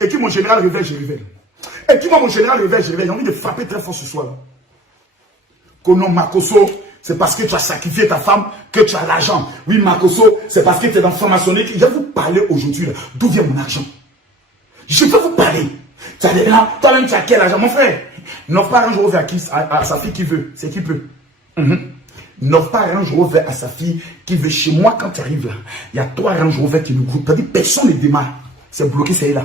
Et que mon général révèle, je révèle. Et que moi, mon général révèle, je révèle. J'ai envie de frapper très fort ce soir. Kono Makoso, c'est parce que tu as sacrifié ta femme que tu as l'argent. Oui, Makoso, c'est parce que tu es dans franc-maçonnerie. Je vais vous parler aujourd'hui. D'où vient mon argent? Je vais vous parler. Toi-même, tu as quel argent? Mon frère, n'offre pas un jour à sa fille qui veut. C'est qui peut. N'offre pas un jour à sa fille qui veut. Chez moi, quand tu arrives là, il y a 3 Range Rover qui nous groupent. C'est-à-dire personne ne démarre. C'est bloqué, c'est là.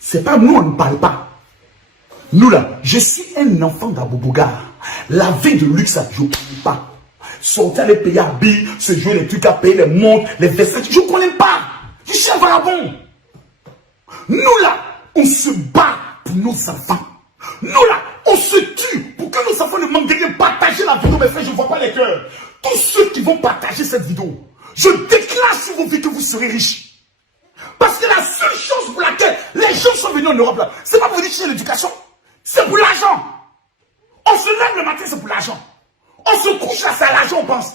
C'est pas nous, on ne parle pas. Nous là, je suis un enfant d'Abou-Bouga. La vie de luxe, je ne connais pas. Sortir les pays à billes, se jouer les trucs à payer, les montres, les vestiges, je ne connais pas. Je suis un vagabond. Nous là, on se bat pour nos enfants. Nous là, on se tue pour que nos enfants ne manquent de rien. Partagez la vidéo, mes frères, je ne vois pas les cœurs. Tous ceux qui vont partager cette vidéo, je déclare sur vos vies que vous serez riches. Parce que la seule chose pour laquelle les gens sont venus en Europe là, c'est pas pour venir chercher l'éducation, c'est pour l'argent. On se lève le matin, c'est pour l'argent. On se couche là, c'est à l'argent, on pense.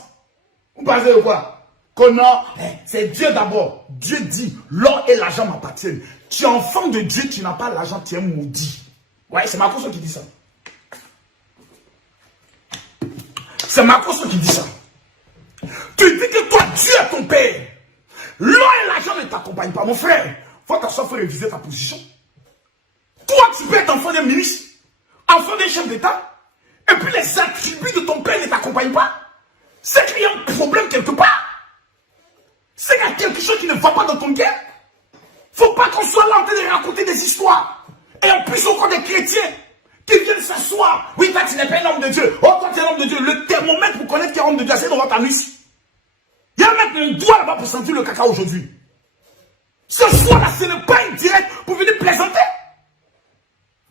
Vous pensez de quoi? C'est Dieu d'abord. Dieu dit, l'or et l'argent m'appartiennent. Tu es enfant de Dieu, tu n'as pas l'argent, tu es maudit. Ouais, c'est Marcos qui dit ça. C'est Marcos qui dit ça. Tu dis que toi, Dieu est ton père. L'or et l'argent ne t'accompagnent pas, mon frère. Faut t'asseoir, faut réviser ta position. Toi, tu peux être enfant d'un ministre, enfant d'un chef d'État, et puis les attributs de ton père ne t'accompagnent pas. C'est qu'il y a un problème quelque part. C'est qu'il y a quelque chose qui ne va pas dans ton cœur. Faut pas qu'on soit là en train de raconter des histoires. Et en plus encore des chrétiens qui viennent s'asseoir. Oui, toi, tu n'es pas un homme de Dieu. Oh, toi, tu es un homme de Dieu. Le thermomètre pour connaître qu'il est un homme de Dieu, c'est dans ta nuit. Il y a même un doigt là-bas pour sentir le caca aujourd'hui. Ce soir-là, ce n'est pas une directe pour venir plaisanter.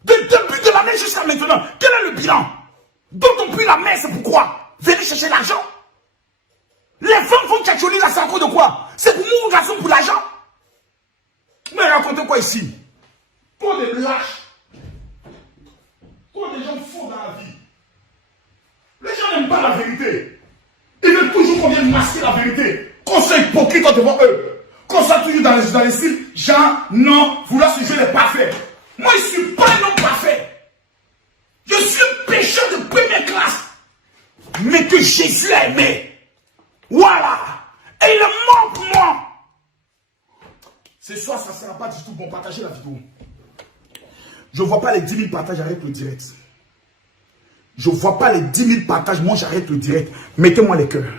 Du début de l'année jusqu'à maintenant, quel est le bilan? Dont on prie la main, c'est pourquoi? Venez chercher l'argent. Les femmes vont tchatcholer là, c'est encore de quoi? C'est pour mon garçon, pour l'argent. Mais racontez quoi ici? Trop de lâches. Trop de gens faux dans la vie. Les gens n'aiment pas la vérité. Ils veulent toujours qu'on vienne masquer la vérité. Qu'on soit hypocrite devant eux. Qu'on soit toujours dans les styles. Jean, non, vouloir se jouer les parfaits. Moi, je ne suis pas un homme parfait. Je suis un pécheur de première classe. Mais que Jésus a aimé. Voilà. Et il est mort pour moi. Ce soir, ça ne sera pas du tout bon. Partagez la vidéo. Je ne vois pas les 10 000 partages, j'arrête le direct. Je ne vois pas les 10 000 partages, moi j'arrête le direct. Mettez-moi les cœurs.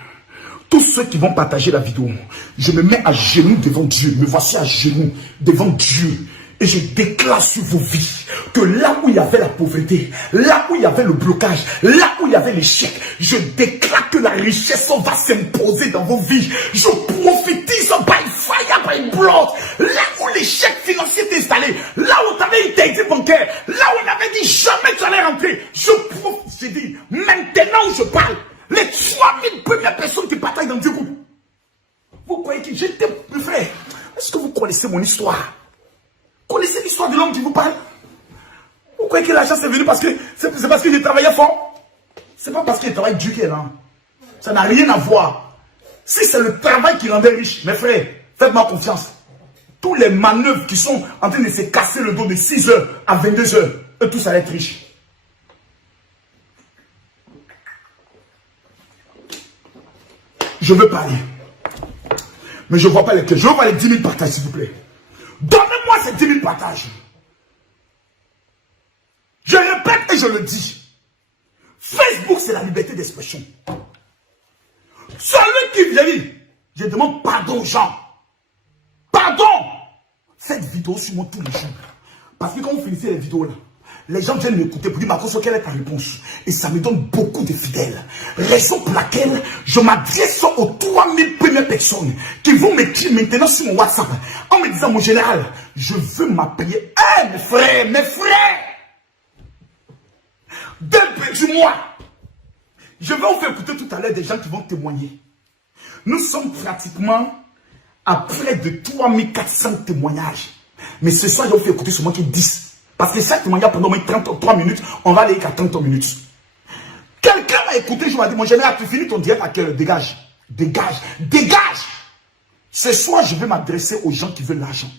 Tous ceux qui vont partager la vidéo, je me mets à genoux devant Dieu. Me voici à genoux devant Dieu. Et je déclare sur vos vies que là où il y avait la pauvreté, là où il y avait le blocage, là où il y avait l'échec, je déclare que la richesse va s'imposer dans vos vies. Je prophétise by fire, by blood. Là où l'échec financier est installé, là où tu avais une crédit bancaire, là où on avait dit jamais tu allais rentrer, je dis, maintenant où je parle, les 3000 premières personnes qui partagent dans Dieu groupe. Vous croyez que j'étais plus frère? Est-ce que vous connaissez mon histoire? Connaissez l'histoire de l'homme qui vous parle? Vous croyez que l'argent c'est venu parce que c'est parce qu'il travaillait fort? C'est pas parce qu'il travaille Dieu qui est là. Ça n'a rien à voir. Si c'est le travail qui rendait riche, mes frères, faites-moi confiance. Tous les manœuvres qui sont en train de se casser le dos de 6h à 22h, eux tous allaient être riches. Je veux parler. Mais je ne vois pas lesquels. Je veux voir les 10 000 partages, s'il vous plaît. Donnez-moi ces 10 000 partages. Je répète et je le dis. Facebook, c'est la liberté d'expression. Celui qui vient, je demande pardon aux gens. Pardon. Faites vidéo sur moi tous les jours. Parce que quand vous finissez les vidéos là, les gens viennent m'écouter pour dire, Marcos, quelle est ta réponse? Et ça me donne beaucoup de fidèles. Raison pour laquelle je m'adresse aux 3000 premières personnes qui vont m'écrire maintenant sur mon WhatsApp en me disant, mon général, je veux m'appeler. Mes frères, début du mois, je vais vous faire écouter tout à l'heure des gens qui vont témoigner. Nous sommes pratiquement à près de 3400 témoignages. Mais ce soir, je vais vous faire écouter seulement 10. Parce que chaque témoignage pendant moins 33 minutes, on va aller qu'à 30 minutes. Quelqu'un m'a écouté, je m'ai dit, mon général, tu finis ton direct à quelle heure? Dégage. Dégage. Dégage. Ce soir, je vais m'adresser aux gens qui veulent l'argent.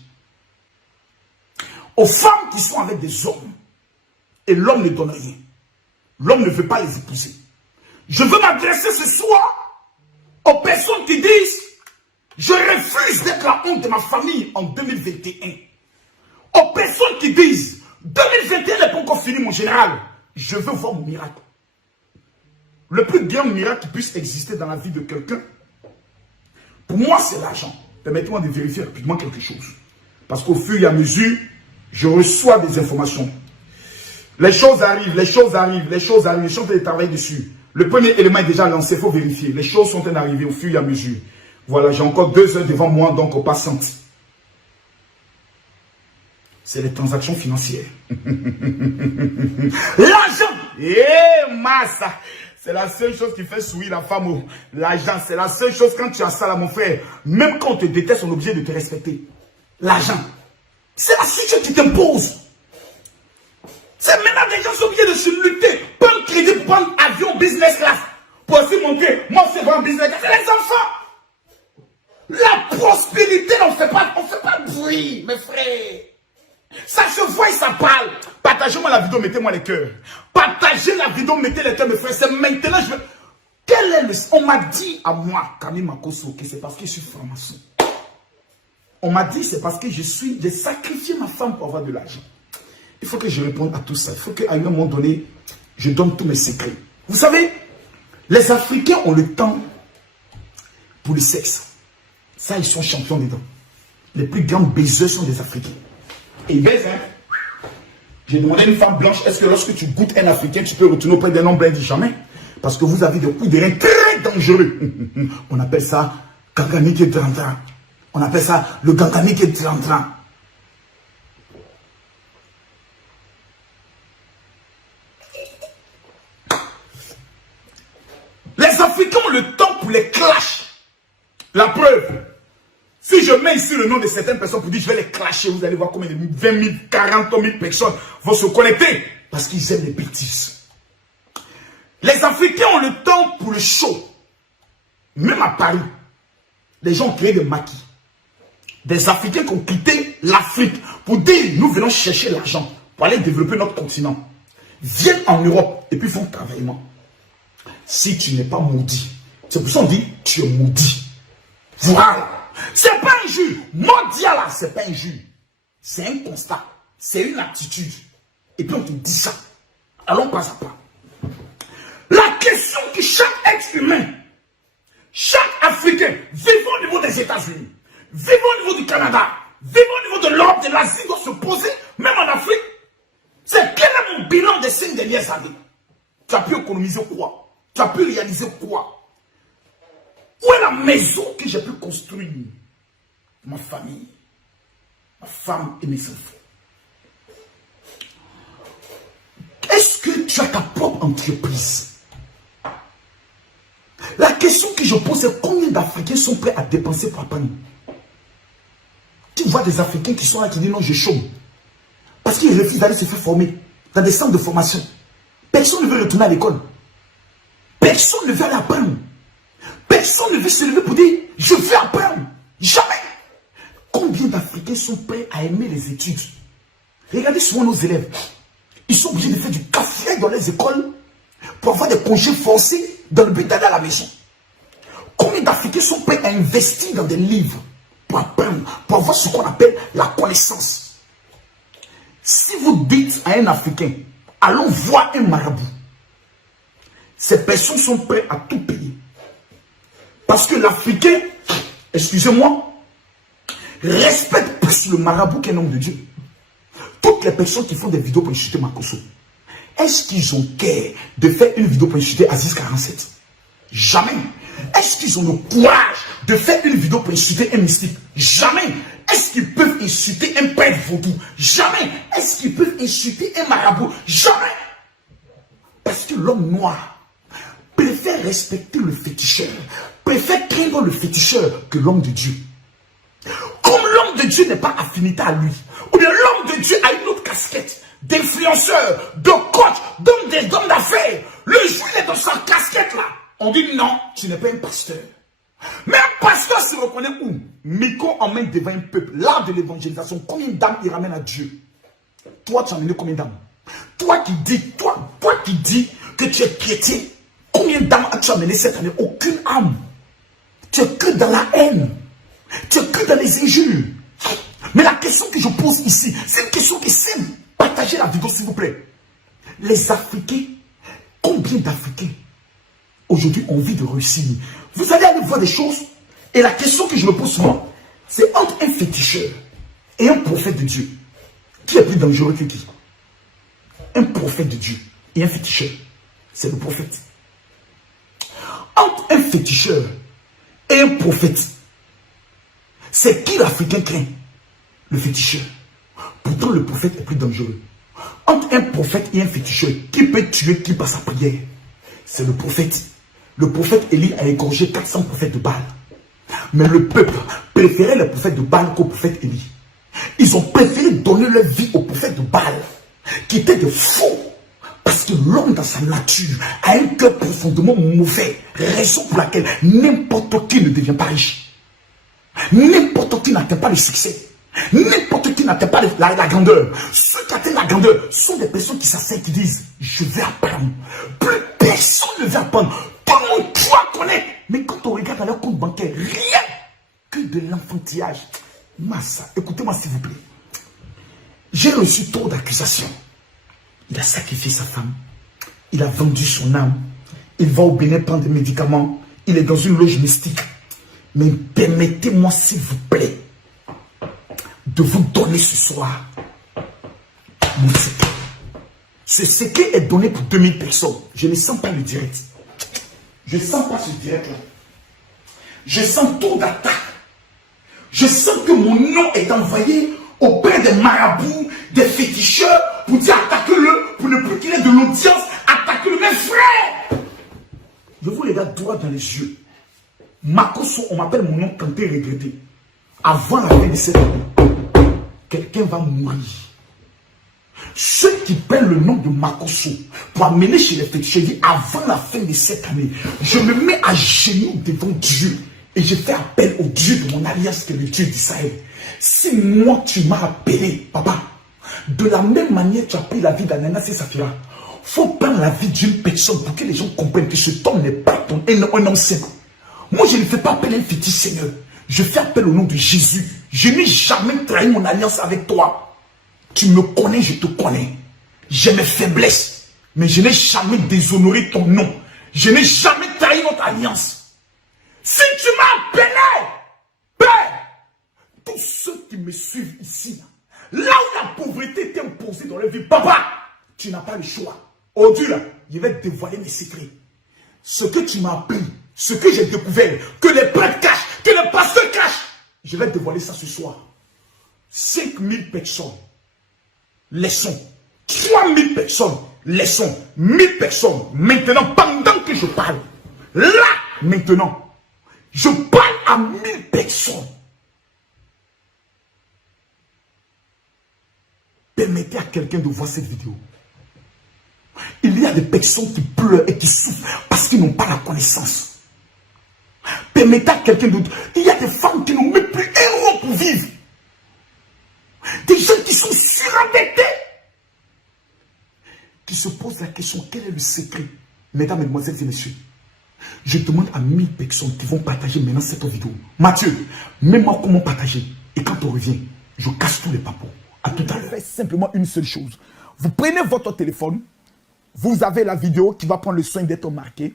aux femmes qui sont avec des hommes. Et l'homme ne donne rien. L'homme ne veut pas les épouser. Je veux m'adresser ce soir aux personnes qui disent je refuse d'être la honte de ma famille en 2021. Aux personnes qui disent 2021 n'est pas encore fini mon général. Je veux voir mon miracle. Le plus grand miracle qui puisse exister dans la vie de quelqu'un, pour moi c'est l'argent. Permettez-moi de vérifier rapidement quelque chose. Parce qu'au fur et à mesure, je reçois des informations. Les choses arrivent, les choses arrivent, les choses arrivent, les choses de travailler dessus. Le premier élément est déjà lancé, il faut vérifier. Les choses sont en train d'arriver au fur et à mesure. Voilà, j'ai encore 2 heures devant moi, donc on passe. C'est les transactions financières. L'argent! Massa! C'est la seule chose qui fait sourire la femme. L'argent, c'est la seule chose quand tu as ça là, mon frère. Même quand on te déteste, on est obligé de te respecter. L'argent. C'est la seule chose qui t'impose. C'est maintenant des gens sont obligés de se lutter. Prendre crédit pour prendre avion business class. Pour aussi montrer, moi c'est vraiment business class. C'est les enfants. La prospérité, on ne fait pas de bruit, mes frères. Ça se voit et ça parle. Partagez-moi la vidéo, mettez-moi les cœurs. Partagez la vidéo, mettez les cœurs, mes frères. C'est maintenant, je veux... Quel est le... On m'a dit à moi, Camille Makosso, que c'est parce que je suis franc-maçon. On m'a dit c'est parce que j'ai sacrifié ma femme pour avoir de l'argent. Il faut que je réponde à tout ça. Il faut qu'à un moment donné, je donne tous mes secrets. Vous savez, les Africains ont le temps pour le sexe. Ça, ils sont champions dedans. Les plus grands baiseurs sont des Africains. Et ils baisent, hein. J'ai demandé à une femme blanche, est-ce que lorsque tu goûtes un Africain, tu peux retourner auprès d'un homme blanc? Dit jamais. Parce que vous avez des coups de rein très dangereux. On appelle ça ganganique et trantran. On appelle ça le ganganique et trantran. Les Africains ont le temps pour les clashs. La preuve, si je mets ici le nom de certaines personnes pour dire je vais les clasher, vous allez voir combien de 20 000, 40 000 personnes vont se connecter parce qu'ils aiment les bêtises. Les Africains ont le temps pour le show. Même à Paris, les gens ont créé des maquis. Des Africains qui ont quitté l'Afrique pour dire nous venons chercher l'argent pour aller développer notre continent. Viennent en Europe et puis font travaillement. Si tu n'es pas maudit, c'est pour ça qu'on dit tu es maudit. Voilà. C'est pas un jus. Mondial là, c'est pas un jus. C'est un constat. C'est une attitude. Et puis on te dit ça. Allons pas à pas. La question que chaque être humain, chaque Africain, vivant au niveau des États-Unis, vivant au niveau du Canada, vivant au niveau de l'Europe, de l'Asie, doit se poser, même en Afrique, c'est quel est mon bilan des 5 dernières années? Tu as pu économiser quoi? Tu as pu réaliser quoi? Où est la maison que j'ai pu construire? Ma famille, ma femme et mes enfants. Est-ce que tu as ta propre entreprise? La question que je pose est combien d'Africains sont prêts à dépenser pour apprendre? Tu vois des Africains qui sont là qui disent non, je chôme. Parce qu'ils refusent d'aller se faire former dans des centres de formation. Personne ne veut retourner à l'école. Personne ne veut aller apprendre. Personne ne veut se lever pour dire je veux apprendre. Jamais. Combien d'Africains sont prêts à aimer les études? Regardez souvent nos élèves. Ils sont obligés de faire du café dans les écoles pour avoir des congés forcés dans le but d'aller à la maison. Combien d'Africains sont prêts à investir dans des livres pour apprendre, pour avoir ce qu'on appelle la connaissance? Si vous dites à un Africain, allons voir un marabout, ces personnes sont prêtes à tout payer. Parce que l'Africain, excusez-moi, respecte plus le marabout qu'un homme de Dieu. Toutes les personnes qui font des vidéos pour insulter Makosso, est-ce qu'ils ont cœur de faire une vidéo pour insulter Aziz 47? Jamais. Est-ce qu'ils ont le courage de faire une vidéo pour insulter un mystique? Jamais. Est-ce qu'ils peuvent insulter un père vaudou? Jamais. Est-ce qu'ils peuvent insulter un marabout? Jamais. Parce que l'homme noir préfère respecter le féticheur, préfère craindre le féticheur que l'homme de Dieu. Comme l'homme de Dieu n'est pas affinité à lui, ou bien l'homme de Dieu a une autre casquette d'influenceur, de coach, d'homme d'affaires. Le jour il est dans sa casquette là, on dit non, tu n'es pas un pasteur. Mais un pasteur se reconnaît où? Micro emmène devant un peuple, l'art de l'évangélisation. Combien d'âmes il ramène à Dieu? Toi, tu as amené combien d'âmes? Toi qui dis que tu es chrétien, combien d'âmes as-tu amené cette année? Aucune âme. Tu es que dans la haine. Tu es que dans les injures. Mais la question que je pose ici, c'est une question qui est simple. Partagez la vidéo, s'il vous plaît. Les Africains, combien d'Africains aujourd'hui ont envie de réussir? Vous allez aller voir des choses. Et la question que je me pose souvent, c'est entre un féticheur et un prophète de Dieu. Qui est plus dangereux que qui? Un prophète de Dieu et un féticheur. C'est le prophète. Entre un féticheur et un prophète, c'est qui l'Africain craint? Le féticheur. Pourtant, le prophète est plus dangereux. Entre un prophète et un féticheur, qui peut tuer qui par sa prière? C'est le prophète. Le prophète Élie a égorgé 400 prophètes de Baal. Mais le peuple préférait les prophètes de Baal qu'au prophète Élie. Ils ont préféré donner leur vie aux prophètes de Baal, qui étaient de faux. Parce que l'homme dans sa nature a un cœur profondément mauvais. Raison pour laquelle n'importe qui ne devient pas riche. N'importe qui n'atteint pas le succès. N'importe qui n'atteint pas la grandeur. Ceux qui atteignent la grandeur sont des personnes qui s'asseyent, qui disent je vais apprendre. Plus personne ne veut apprendre. Tout le monde doit connaître. Mais quand on regarde dans leur compte bancaire, rien que de l'enfantillage. Massa, écoutez-moi s'il vous plaît. J'ai reçu trop d'accusations. Il a sacrifié sa femme. Il a vendu son âme. Il va au Bénin prendre des médicaments. Il est dans une loge mystique. Mais permettez-moi s'il vous plaît de vous donner ce soir mon secret. Ce secret est donné pour 2000 personnes. Je ne sens pas le direct. Je ne sens pas ce direct là. Je sens trop d'attaques. Je sens que mon nom est envoyé auprès des marabouts, des féticheurs, pour dire attaquez-le, pour ne plus qu'il ait de l'audience, attaquez-le, mes frères. Je vous regarde droit dans les yeux. Makosso, on m'appelle mon nom Kanté regretté. Avant la fin de cette année, quelqu'un va mourir. Ceux qui prennent le nom de Makosso pour amener chez les féticheurs, avant la fin de cette année, je me mets à genoux devant Dieu et je fais appel au Dieu de mon alliance, qui est le Dieu d'Israël. Si moi tu m'as appelé, papa, de la même manière tu as pris la vie d'Ananas et Saphira, il faut prendre la vie d'une personne pour que les gens comprennent que cet homme n'est pas un homme simple. Moi je ne fais pas appel à un fétiche, Seigneur. Je fais appel au nom de Jésus. Je n'ai jamais trahi mon alliance avec toi. Tu me connais, je te connais. J'ai mes faiblesses, mais je n'ai jamais déshonoré ton nom. Je n'ai jamais trahi notre alliance. Si tu m'as appelé, Père, tous ceux qui me suivent ici, là où la pauvreté t'est imposée dans leur vie, papa, tu n'as pas le choix. Oh Dieu, là, je vais te dévoiler mes secrets. Ce que tu m'as appris, ce que j'ai découvert, que les prêtres cachent, que les pasteurs cachent, je vais te dévoiler ça ce soir. 5000 personnes, laissons. 3000 personnes, laissons. 1000 personnes, maintenant, pendant que je parle, là, maintenant, je parle à 1000 personnes. Permettez à quelqu'un de voir cette vidéo. Il y a des personnes qui pleurent et qui souffrent parce qu'ils n'ont pas la connaissance. Permettez à quelqu'un d'autre. Il y a des femmes qui n'ont même plus un euro pour vivre. Des gens qui sont surendettés. Qui se posent la question, quel est le secret? Mesdames, mesdemoiselles et messieurs, je demande à 1000 personnes qui vont partager maintenant cette vidéo. Mathieu, mets-moi comment partager. Et quand on revient, je casse tous les papos. À tout à l'heure. Faites simplement une seule chose. Vous prenez votre téléphone. Vous avez la vidéo qui va prendre le soin d'être marquée.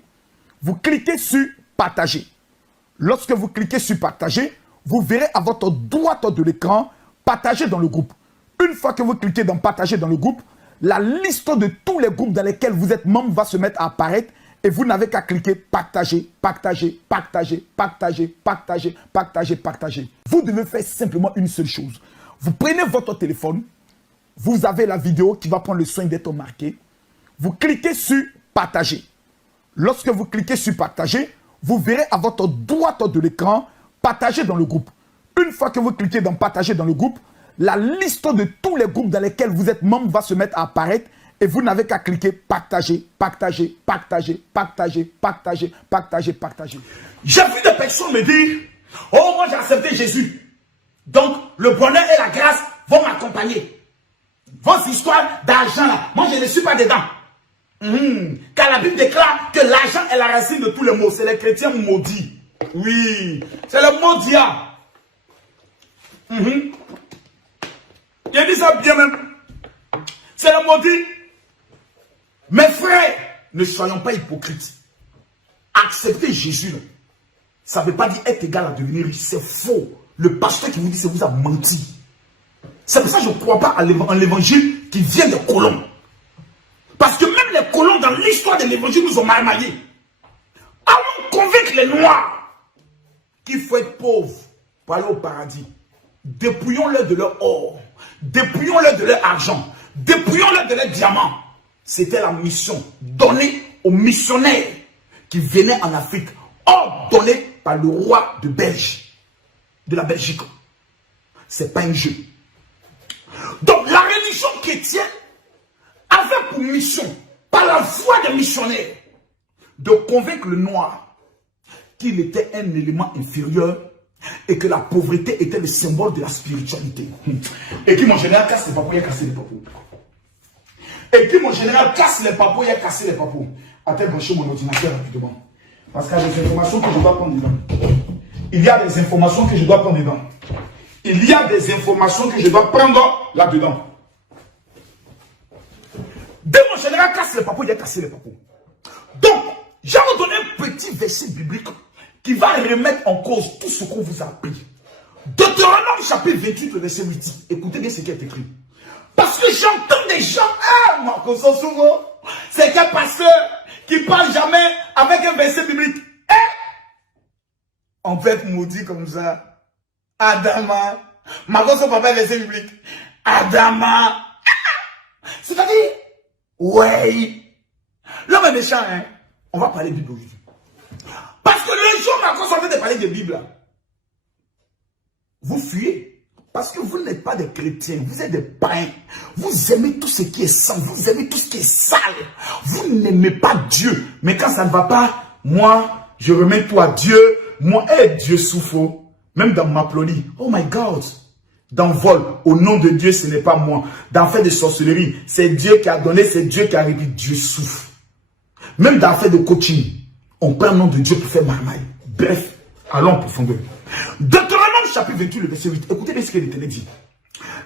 Vous cliquez sur partager. Lorsque vous cliquez sur partager, vous verrez à votre droite de l'écran partager dans le groupe. Une fois que vous cliquez dans partager dans le groupe, la liste de tous les groupes dans lesquels vous êtes membre va se mettre à apparaître et vous n'avez qu'à cliquer partager, partager, partager, partager, partager, partager, partager. Vous devez faire simplement une seule chose. Vous prenez votre téléphone, vous avez la vidéo qui va prendre le soin d'être marquée. Vous cliquez sur partager. Lorsque vous cliquez sur partager, vous verrez à votre droite de l'écran partager dans le groupe. Une fois que vous cliquez dans partager dans le groupe, la liste de tous les groupes dans lesquels vous êtes membre va se mettre à apparaître et vous n'avez qu'à cliquer partager, partager, partager, partager, partager, partager, partager. J'ai vu des personnes me dire, oh moi j'ai accepté Jésus. Donc le bonheur et la grâce vont m'accompagner. Vos histoires d'argent là, moi je ne suis pas dedans. Car la Bible déclare que l'argent est la racine de tous les maux. C'est les chrétiens maudits. Oui, c'est le maudit. Il dit ça bien même. C'est le maudit. Mes frères, ne soyons pas hypocrites. Accepter Jésus, ça ne veut pas dire être égal à devenir riche. C'est faux. Le pasteur qui vous dit, c'est vous a menti. C'est pour ça que je ne crois pas en l'évangile qui vient des colons. Parce que même les colons dans l'histoire de l'évangile nous ont marmaillés. Allons convaincre les noirs qu'il faut être pauvre pour aller au paradis. Dépouillons-le de leur or. Dépouillons-le de leur argent. Dépouillons-le de leur diamant. C'était la mission donnée aux missionnaires qui venaient en Afrique, ordonnée par le roi de la Belgique. C'est pas un jeu. Donc la religion chrétienne avait pour mission, par la voix des missionnaires, de convaincre le noir qu'il était un élément inférieur et que la pauvreté était le symbole de la spiritualité. Et qui mon général casse les papous, il a cassé les papous. Et qui mon général casse les papous, il a cassé les papous. Attends, brancher mon ordinateur rapidement. Parce qu'il y a des informations que je dois prendre dedans. Il y a des informations que je dois prendre dedans. Il y a des informations que je dois prendre là-dedans. Dès mon général casse les papous, il a cassé les papous. Donc, j'ai redonné un petit verset biblique qui va remettre en cause tout ce qu'on vous a appris. Deutéronome chapitre 28, le verset 8. Écoutez bien ce qui est écrit. Parce que j'entends des gens, moi, qu'on s'en souvient, c'est qu'un pasteur qui parle jamais avec un verset biblique. On peut être maudit comme ça. Adama. Ma gosse, son papa, verset biblique. Adama. C'est-à-dire, ouais. L'homme est méchant, hein. On va parler de Bible aujourd'hui. Parce que le jour où on fait de parler de Bible, vous fuyez. Parce que vous n'êtes pas des chrétiens, vous êtes des païens. Vous aimez tout ce qui est saint, vous aimez tout ce qui est sale. Vous n'aimez pas Dieu. Mais quand ça ne va pas, moi, je remets tout à Dieu. Moi, Dieu souffre. Même dans ma plonie. Oh my God. Dans vol, au nom de Dieu, ce n'est pas moi. Dans fait de sorcellerie, c'est Dieu qui a donné, c'est Dieu qui a réglé. Dieu souffre. Même dans fait de coaching, on prend le nom de Dieu pour faire marmaille. Bref, allons en profondeur. Deutéronome chapitre 28, le verset 8. Écoutez bien ce que l'Éternel dit.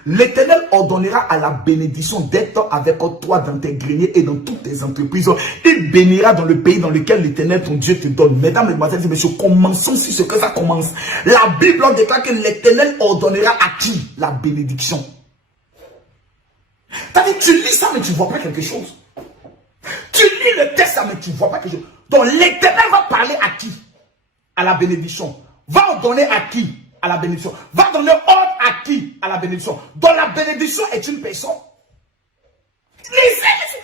L'Éternel ordonnera à la bénédiction d'être avec toi dans tes greniers et dans toutes tes entreprises. Il bénira dans le pays dans lequel l'Éternel ton Dieu te donne. Mesdames, mesdemoiselles et messieurs, commençons sur ce que ça commence. La Bible déclare que l'Éternel ordonnera à qui la bénédiction. C'est-à-dire, tu lis ça mais tu ne vois pas quelque chose. Tu lis le texte mais tu ne vois pas quelque chose. Donc l'Éternel va parler à qui? À la bénédiction. Va ordonner à qui? À la bénédiction. Va donner ordre à qui? À la bénédiction. Donc la bénédiction est une personne.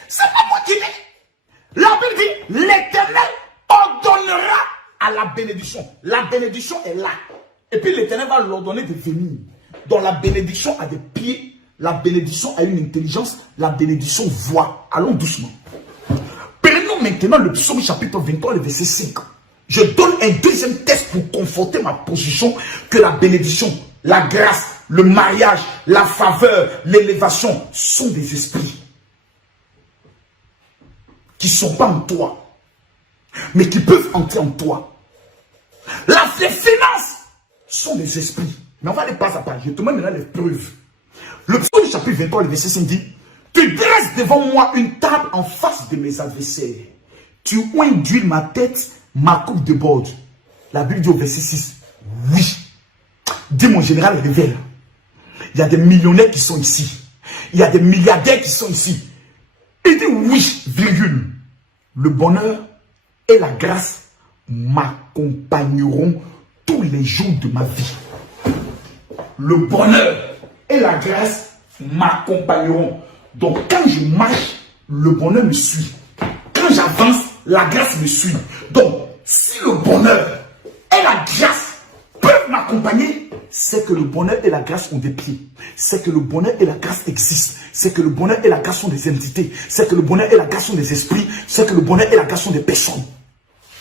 C'est pas moi qui dis. La Bible dit, l'Éternel ordonnera à la bénédiction. La bénédiction est là. Et puis l'Éternel va l'ordonner de venir. Donc la bénédiction a des pieds. La bénédiction a une intelligence. La bénédiction voit. Allons doucement. Prenons maintenant le psaume chapitre 23, le verset 5. Je donne un deuxième texte pour conforter ma position que la bénédiction, la grâce, le mariage, la faveur, l'élévation sont des esprits qui ne sont pas en toi, mais qui peuvent entrer en toi. Les finances sont des esprits. Mais on va aller pas à pas. Je te mets maintenant les preuves. Le psaume chapitre 23, le verset 5 dit, tu dresses devant moi une table en face de mes adversaires. Tu oins d'huile ma tête, ma coupe de bord. La Bible dit au verset 6, oui. Dis mon général, révèle. Il y a des millionnaires qui sont ici. Il y a des milliardaires qui sont ici. Il dit oui, virgule. Le bonheur et la grâce m'accompagneront tous les jours de ma vie. Le bonheur et la grâce m'accompagneront. Donc quand je marche, le bonheur me suit. Quand j'avance, la grâce me suit. Donc, si le bonheur et la grâce peuvent m'accompagner, c'est que le bonheur et la grâce ont des pieds. C'est que le bonheur et la grâce existent. C'est que le bonheur et la grâce sont des entités. C'est que le bonheur et la grâce sont des esprits. C'est que le bonheur et la grâce sont des personnes.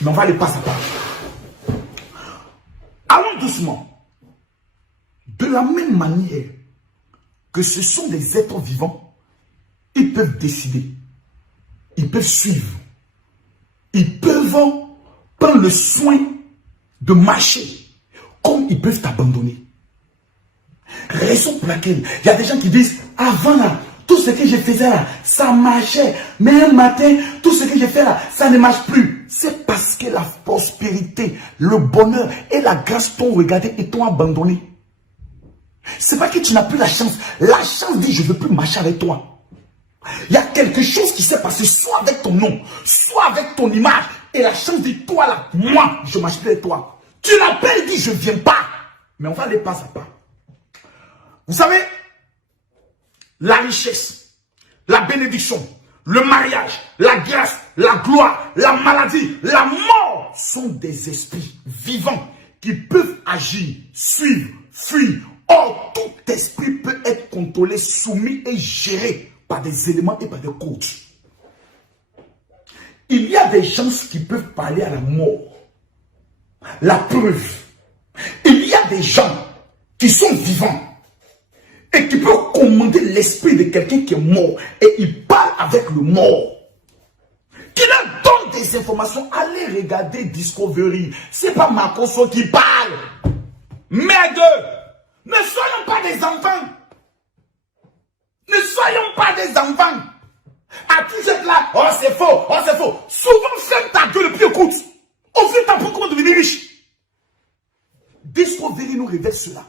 Mais on va aller pas à pas. Allons doucement. De la même manière que ce sont des êtres vivants, peuvent décider, ils peuvent suivre, ils peuvent prendre le soin de marcher, comme ils peuvent t'abandonner. Raison pour laquelle il y a des gens qui disent, avant là, tout ce que je faisais là, ça marchait. Mais un matin, tout ce que j'ai fait là, ça ne marche plus. C'est parce que la prospérité, le bonheur et la grâce t'ont regardé et t'ont abandonné. C'est pas que tu n'as plus la chance. La chance dit, je ne veux plus marcher avec toi. Il y a quelque chose qui s'est passé, soit avec ton nom, soit avec ton image. Et la chance dit, toi là, moi, je ne marche plus avec toi. Tu l'appelles, dit, je ne viens pas. Mais on va aller pas à pas. Vous savez, la richesse, la bénédiction, le mariage, la grâce, la gloire, la maladie, la mort sont des esprits vivants qui peuvent agir, suivre, fuir. Or, tout esprit peut être contrôlé, soumis et géré par des éléments et par des coachs. Il y a des gens qui peuvent parler à la mort. La preuve, il y a des gens qui sont vivants et qui peuvent commander l'esprit de quelqu'un qui est mort et il parle avec le mort. Qui leur donne des informations. Allez regarder Discovery. C'est pas Makoso qui parle. Merde! Ne soyons pas des enfants. Ne soyons pas des enfants. À tout êtes là. Oh, c'est faux. Oh, c'est faux. Souvent, ferme ta gueule et puis écoute. On veut t'apprendre comment devenir riche. Discovery nous révèle cela.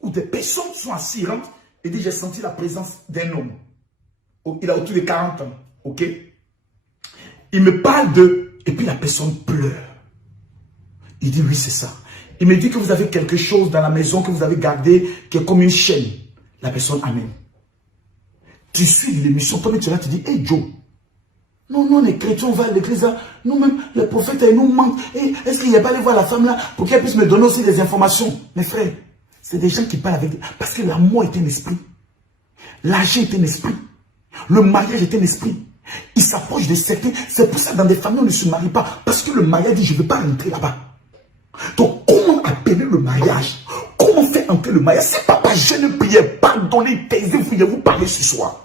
Où des personnes sont assises et disent, j'ai senti la présence d'un homme. Il a autour de 40 ans. Ok? Il me parle de... Et puis la personne pleure. Il dit, oui, c'est ça. Il me dit que vous avez quelque chose dans la maison que vous avez gardé, qui est comme une chaîne. La personne, amen. Tu suis l'émission, toi, tu te dis, hey Joe, non, les chrétiens, on va à l'église, nous-mêmes, les prophètes, ils nous mentent. Est-ce qu'il n'y a pas allé voir la femme là pour qu'elle puisse me donner aussi des informations? Mes frères, c'est des gens qui parlent avec... Parce que l'amour est un esprit. L'argent est un esprit. Le mariage est un esprit. Il s'approche de certains. C'est pour ça que dans des familles, on ne se marie pas. Parce que le mariage dit, je ne veux pas rentrer là-bas. Donc, comment appeler le mariage? Comment faire entrer le mariage? C'est papa, je ne priais, pardonnez, taisez, vous parler ce soir.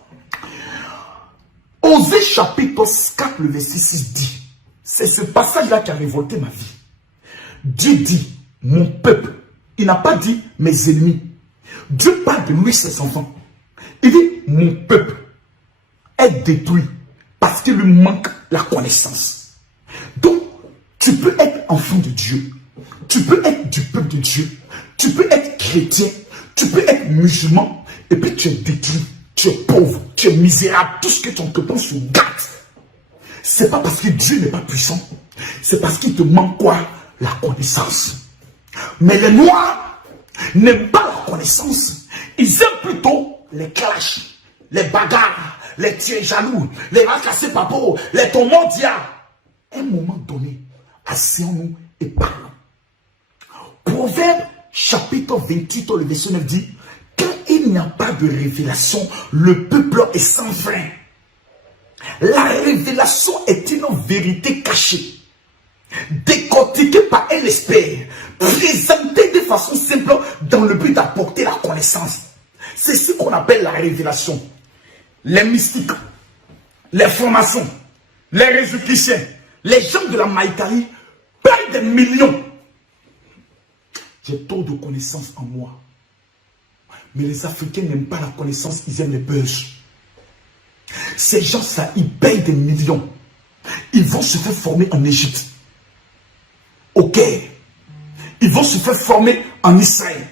Osée chapitre 4, le verset 6 dit, c'est ce passage-là qui a révolté ma vie. Dieu dit, mon peuple, il n'a pas dit mes ennemis. Dieu parle de lui, ses enfants. Il dit, mon peuple est détruit parce qu'il lui manque la connaissance. Donc, tu peux être enfant de Dieu. Tu peux être du peuple de Dieu. Tu peux être chrétien. Tu peux être musulman. Et puis tu es détruit. Tu es pauvre. Tu es misérable. Tout ce que ton cœur se gâte. C'est pas parce que Dieu n'est pas puissant. C'est parce qu'il te manque quoi? La connaissance. Mais les Noirs n'aiment pas la connaissance. Ils aiment plutôt les clashs, les bagarres, les tiens jaloux, les racassés papo, les tomondia. À un moment donné, asseyons-nous et parlons. Proverbe chapitre 28, le verset 9 dit, quand il n'y a pas de révélation, le peuple est sans frein. La révélation est une vérité cachée, décortiquée par un expert, présentée de façon simple dans le but d'apporter la connaissance. C'est ce qu'on appelle la révélation. Les mystiques, les formations, les résulticiens, les gens de la Maïkari perdent des millions. J'ai trop de connaissances en moi. Mais les Africains n'aiment pas la connaissance, ils aiment les buzz. Ces gens-là, ils payent des millions. Ils vont se faire former en Égypte. Ok. Ils vont se faire former en Israël.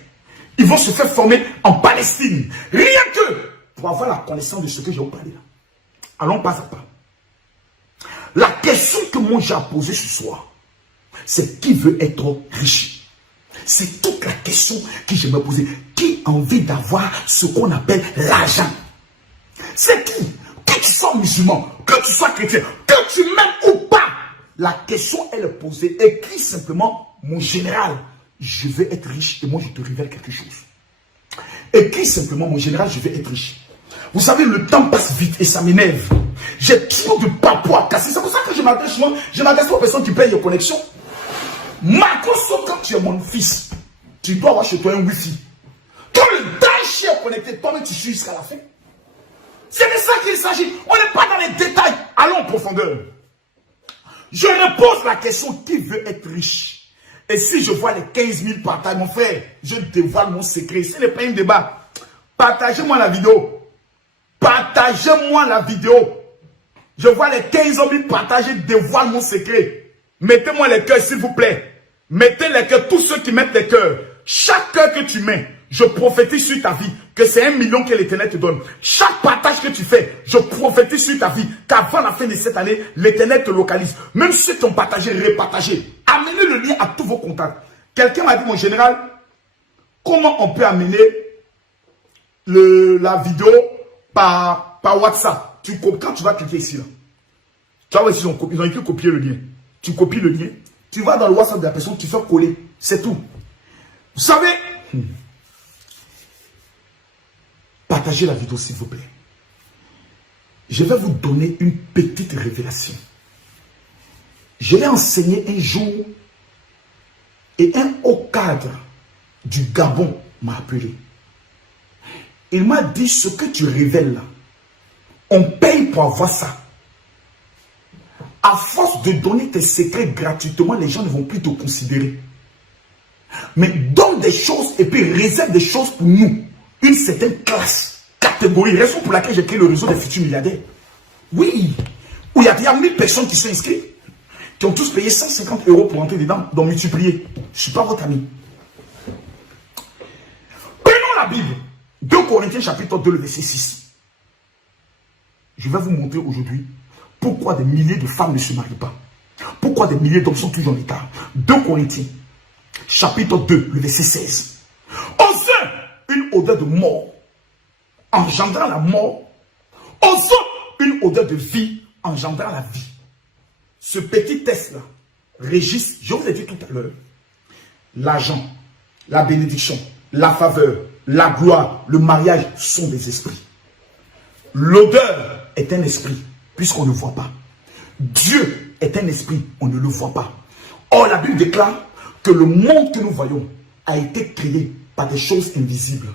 Ils vont se faire former en Palestine. Rien que pour avoir la connaissance de ce que j'ai parlé là. Allons pas à pas. La question que moi j'ai à poser ce soir, c'est qui veut être riche? C'est toute la question que je me posais. Qui a envie d'avoir ce qu'on appelle l'argent? C'est qui? Que tu sois musulman, que tu sois chrétien, que tu m'aimes ou pas. La question, elle est posée. Écris simplement, mon général, je vais être riche et moi je te révèle quelque chose. Écris simplement, mon général, je vais être riche. Vous savez, le temps passe vite et ça m'énerve. J'ai trop de papo à casser. C'est pour ça que je m'adresse aux personnes qui payent les connexions. Marcoso, quand tu es mon fils, tu dois avoir chez toi un wifi. Quand le dash est connecté, toi-même tu suis jusqu'à la fin. C'est de ça qu'il s'agit. On n'est pas dans les détails. Allons en profondeur. Je repose la question, qui veut être riche? Et si je vois les 15 000 partages, mon frère, je dévoile mon secret. Ce n'est pas un débat. Partagez-moi la vidéo. Partagez-moi la vidéo. Je vois les 15 000 partages, je dévoile mon secret. Mettez-moi les cœurs, s'il vous plaît. Mettez les cœurs, tous ceux qui mettent les cœurs. Chaque cœur que tu mets, je prophétise sur ta vie que c'est 1 million que l'Éternel te donne. Chaque partage que tu fais, je prophétise sur ta vie qu'avant la fin de cette année, l'Éternel te localise. Même ceux qui ont partagé, repartagez. Amenez le lien à tous vos contacts. Quelqu'un m'a dit, mon général, comment on peut amener la vidéo par WhatsApp? Quand tu vas cliquer ici, là, tu vas voir ici, ils ont écrit copier le lien. Tu copies le lien, tu vas dans le WhatsApp de la personne, tu fais coller. C'est tout. Vous savez, partagez la vidéo s'il vous plaît. Je vais vous donner une petite révélation. Je l'ai enseigné un jour et un haut cadre du Gabon m'a appelé. Il m'a dit, ce que tu révèles là, on paye pour avoir ça. À force de donner tes secrets gratuitement, les gens ne vont plus te considérer. Mais donne des choses et puis réserve des choses pour nous. Une certaine classe, catégorie. Raison pour laquelle j'ai créé le réseau des futurs milliardaires. Oui. Où il y a 1000 personnes qui sont inscrites, qui ont tous payé 150 € pour entrer dedans, donc multiplier. Je ne suis pas votre ami. Prenons la Bible. 2 Corinthiens chapitre 2, le verset 6. Je vais vous montrer aujourd'hui pourquoi des milliers de femmes ne se marient pas. Pourquoi des milliers d'hommes sont toujours en état. 2 Corinthiens chapitre 2, le verset 16. Aux uns, une odeur de mort, engendrant la mort. Aux autres, une odeur de vie, engendrant la vie. Ce petit test-là régisse, je vous ai dit tout à l'heure, l'argent, la bénédiction, la faveur, la gloire, le mariage sont des esprits. L'odeur est un esprit, puisqu'on ne voit pas. Dieu est un esprit, on ne le voit pas. Or, la Bible déclare que le monde que nous voyons a été créé par des choses invisibles.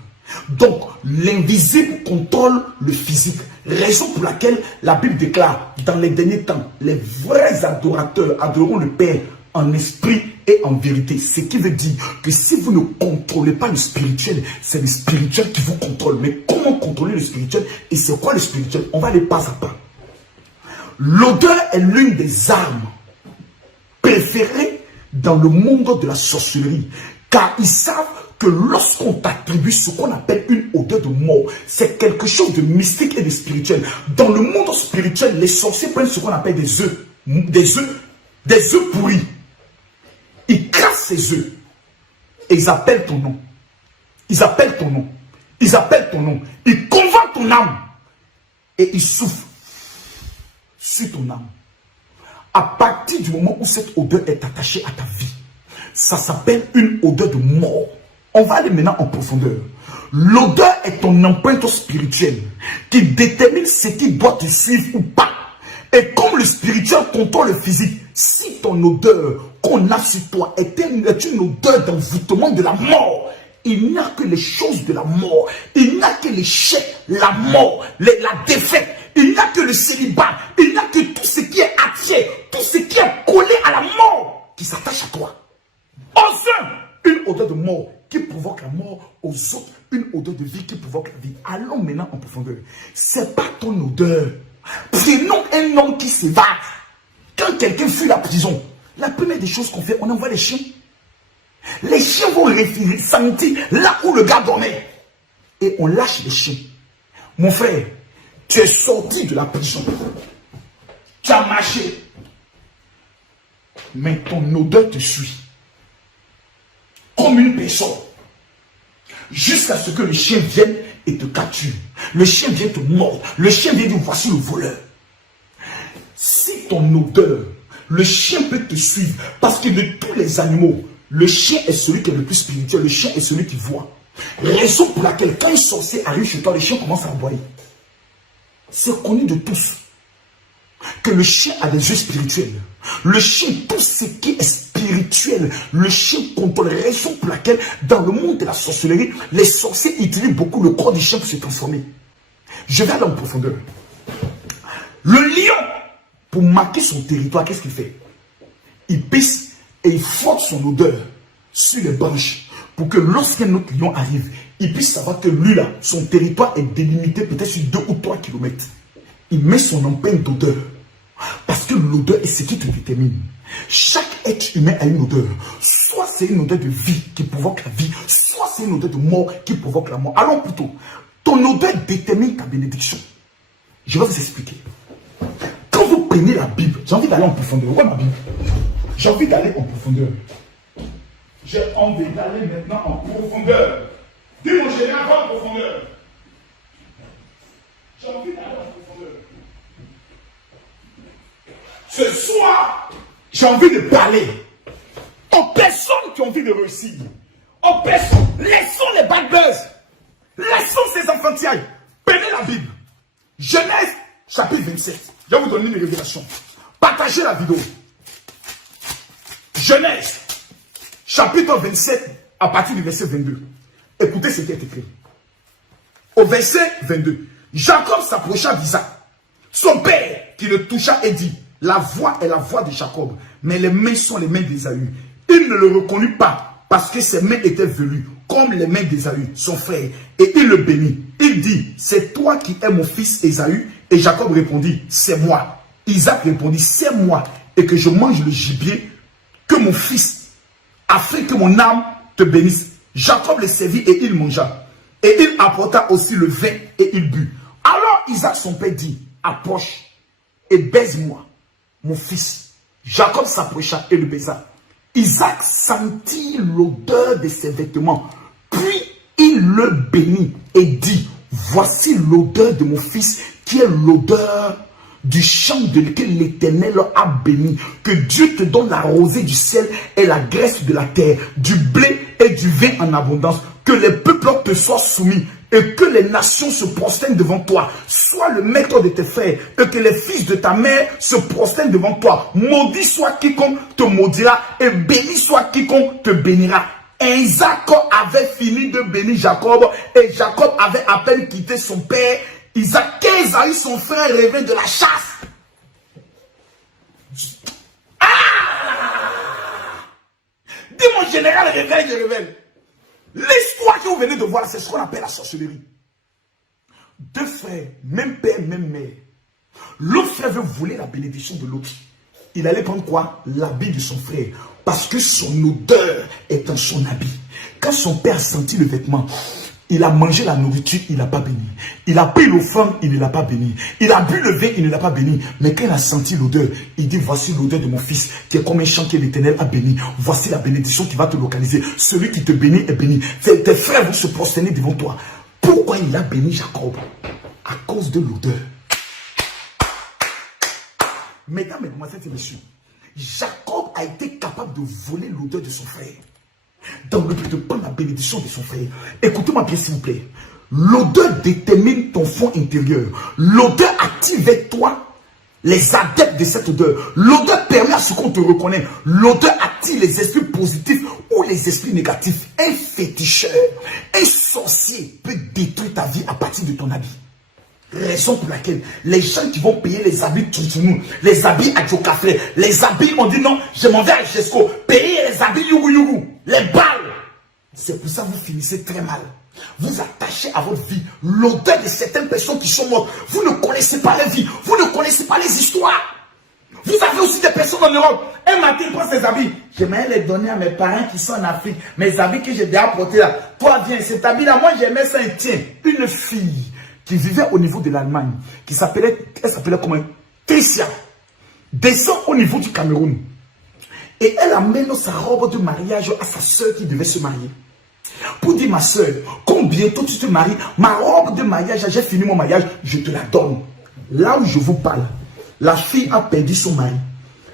Donc, l'invisible contrôle le physique. Raison pour laquelle la Bible déclare, dans les derniers temps, les vrais adorateurs adoreront le Père en esprit et en vérité. Ce qui veut dire que si vous ne contrôlez pas le spirituel, c'est le spirituel qui vous contrôle. Mais comment contrôler le spirituel? Et c'est quoi le spirituel? On va aller pas à pas. L'odeur est l'une des armes préférées dans le monde de la sorcellerie. Car ils savent que lorsqu'on t'attribue ce qu'on appelle une odeur de mort, c'est quelque chose de mystique et de spirituel. Dans le monde spirituel, les sorciers prennent ce qu'on appelle des œufs pourris. Ils crassent ces œufs et ils appellent ton nom. Ils appellent ton nom. Ils appellent ton nom. Ils convainquent ton âme et ils soufflent sur ton âme. À partir du moment où cette odeur est attachée à ta vie, ça s'appelle une odeur de mort. On va aller maintenant en profondeur. L'odeur est ton empreinte spirituelle qui détermine ce qui doit te suivre ou pas. Et comme le spirituel contrôle le physique, si ton odeur qu'on a sur toi est une odeur d'envoûtement de la mort, il n'y a que les choses de la mort, il n'y a que l'échec, la mort, la défaite, il n'y a que le célibat, il n'y a que tout ce qui est attiré, tout ce qui est collé à la mort qui s'attache à toi. Aux uns, une odeur de mort qui provoque la mort, aux autres, une odeur de vie qui provoque la vie. Allons maintenant en profondeur. C'est pas ton odeur. Prenons un homme qui s'évade. Quand quelqu'un fuit la prison, la première des choses qu'on fait, on envoie les chiens. Les chiens vont sentir là où le gars dormait. Et on lâche les chiens. Mon frère, tu es sorti de la prison. Tu as marché. Mais ton odeur te suit. Comme une personne. Jusqu'à ce que le chien vienne et te capture. Le chien vient te mordre. Le chien vient dire voici le voleur. Si ton odeur, le chien peut te suivre. Parce que de tous les animaux, le chien est celui qui est le plus spirituel. Le chien est celui qui voit. Raison pour laquelle quand un sorcier arrive chez toi, le chien commence à aboyer. C'est connu de tous que le chien a des yeux spirituels. Le chien, tout ce qui est spirituel, le chien contrôle. Raison pour laquelle, dans le monde de la sorcellerie, les sorciers utilisent beaucoup le corps du chien pour se transformer. Je vais aller en profondeur. Le lion, pour marquer son territoire, qu'est-ce qu'il fait? Il pisse et il frotte son odeur sur les branches pour que lorsqu'un autre lion arrive, il puisse savoir que lui là, son territoire est délimité peut-être sur 2 ou 3 kilomètres. Il met son empreinte d'odeur. Parce que l'odeur est ce qui te détermine. Chaque être humain a une odeur. Soit c'est une odeur de vie qui provoque la vie, soit c'est une odeur de mort qui provoque la mort. Allons plutôt. Ton odeur détermine ta bénédiction. Je vais vous expliquer. Quand vous prenez la Bible, j'ai envie d'aller en profondeur. Où est ma Bible? J'ai envie d'aller en profondeur. J'ai envie d'aller maintenant en profondeur. Dis mon général, va en profondeur. J'ai envie d'aller en profondeur. Ce soir, j'ai envie de parler aux personnes qui ont envie de réussir. Aux personnes, laissons les bad buzz. Laissons ces enfantillages. Prenez la Bible. Genèse, chapitre 27. Je vais vous donner une révélation. Partagez la vidéo. Genèse, chapitre 27, à partir du verset 22. Écoutez ce qui est écrit. Au verset 22, Jacob s'approcha d'Isaac, son père, qui le toucha et dit, la voix est la voix de Jacob, mais les mains sont les mains d'Ésaü. Il ne le reconnut pas, parce que ses mains étaient velues, comme les mains d'Ésaü, son frère, et il le bénit. Il dit, c'est toi qui es mon fils Ésaü? Et Jacob répondit, c'est moi. Isaac répondit, c'est moi, et que je mange le gibier, que mon fils, afin que mon âme te bénisse. Jacob le servit et il mangea. Et il apporta aussi le vin et il but. Alors Isaac son père dit, approche et baise-moi, mon fils. Jacob s'approcha et le baisa. Isaac sentit l'odeur de ses vêtements. Puis il le bénit et dit, voici l'odeur de mon fils qui est l'odeur du champ de lequel l'Éternel a béni. Que Dieu te donne la rosée du ciel et la graisse de la terre, du blé et du vin en abondance. Que les peuples te soient soumis et que les nations se prosternent devant toi. Sois le maître de tes frères et que les fils de ta mère se prosternent devant toi. Maudit soit quiconque te maudira et béni soit quiconque te bénira. Et Isaac avait fini de bénir Jacob et Jacob avait à peine quitté son père. Isaac, Ésaü, son frère, revint de la chasse. Dis mon général, réveille, je révèle. L'histoire que vous venez de voir, c'est ce qu'on appelle la sorcellerie. 2 frères, même père, même mère. L'autre frère veut voler la bénédiction de l'autre. Il allait prendre quoi? L'habit de son frère. Parce que son odeur est en son habit. Quand son père sentit le vêtement, il a mangé la nourriture, il n'a pas béni. Il a pris l'offrande, il ne l'a pas béni. Il a bu le vin, il ne l'a pas béni. Mais quand il a senti l'odeur, il dit, voici l'odeur de mon fils, qui est comme un champ que l'Éternel a béni. Voici la bénédiction qui va te localiser. Celui qui te bénit est béni. Tes frères vont se prosterner devant toi. Pourquoi il a béni Jacob? À cause de l'odeur. Mesdames, mesdemoiselles et messieurs, Jacob a été capable de voler l'odeur de son frère. Dans le but de prendre la bénédiction de son frère. Écoutez-moi bien s'il vous plaît. L'odeur détermine ton fond intérieur. L'odeur active avec toi les adeptes de cette odeur. L'odeur permet à ce qu'on te reconnaît. L'odeur attire les esprits positifs ou les esprits négatifs. Un féticheur, un sorcier peut détruire ta vie à partir de ton habit. Raison pour laquelle les gens qui vont payer les habits Touchounou, les habits à Djokafé, les habits, on dit non, je m'en vais à Jesco, payer les habits Yougou Yougou, les balles. C'est pour ça que vous finissez très mal. Vous attachez à votre vie l'odeur de certaines personnes qui sont mortes. Vous ne connaissez pas les vies, vous ne connaissez pas les histoires. Vous avez aussi des personnes en Europe. Un matin, il prend ses habits. J'aimerais les donner à mes parents qui sont en Afrique. Mes habits que j'ai déjà portés là. Toi, viens, cet habit-là, moi j'aimais ça, tiens. Une fille qui vivait au niveau de l'Allemagne, elle s'appelait comment? Tricia, descend au niveau du Cameroun. Et elle amène sa robe de mariage à sa soeur qui devait se marier. Pour dire, ma soeur, quand bientôt tu te maries, ma robe de mariage, j'ai fini mon mariage, je te la donne. Là où je vous parle, la fille a perdu son mari.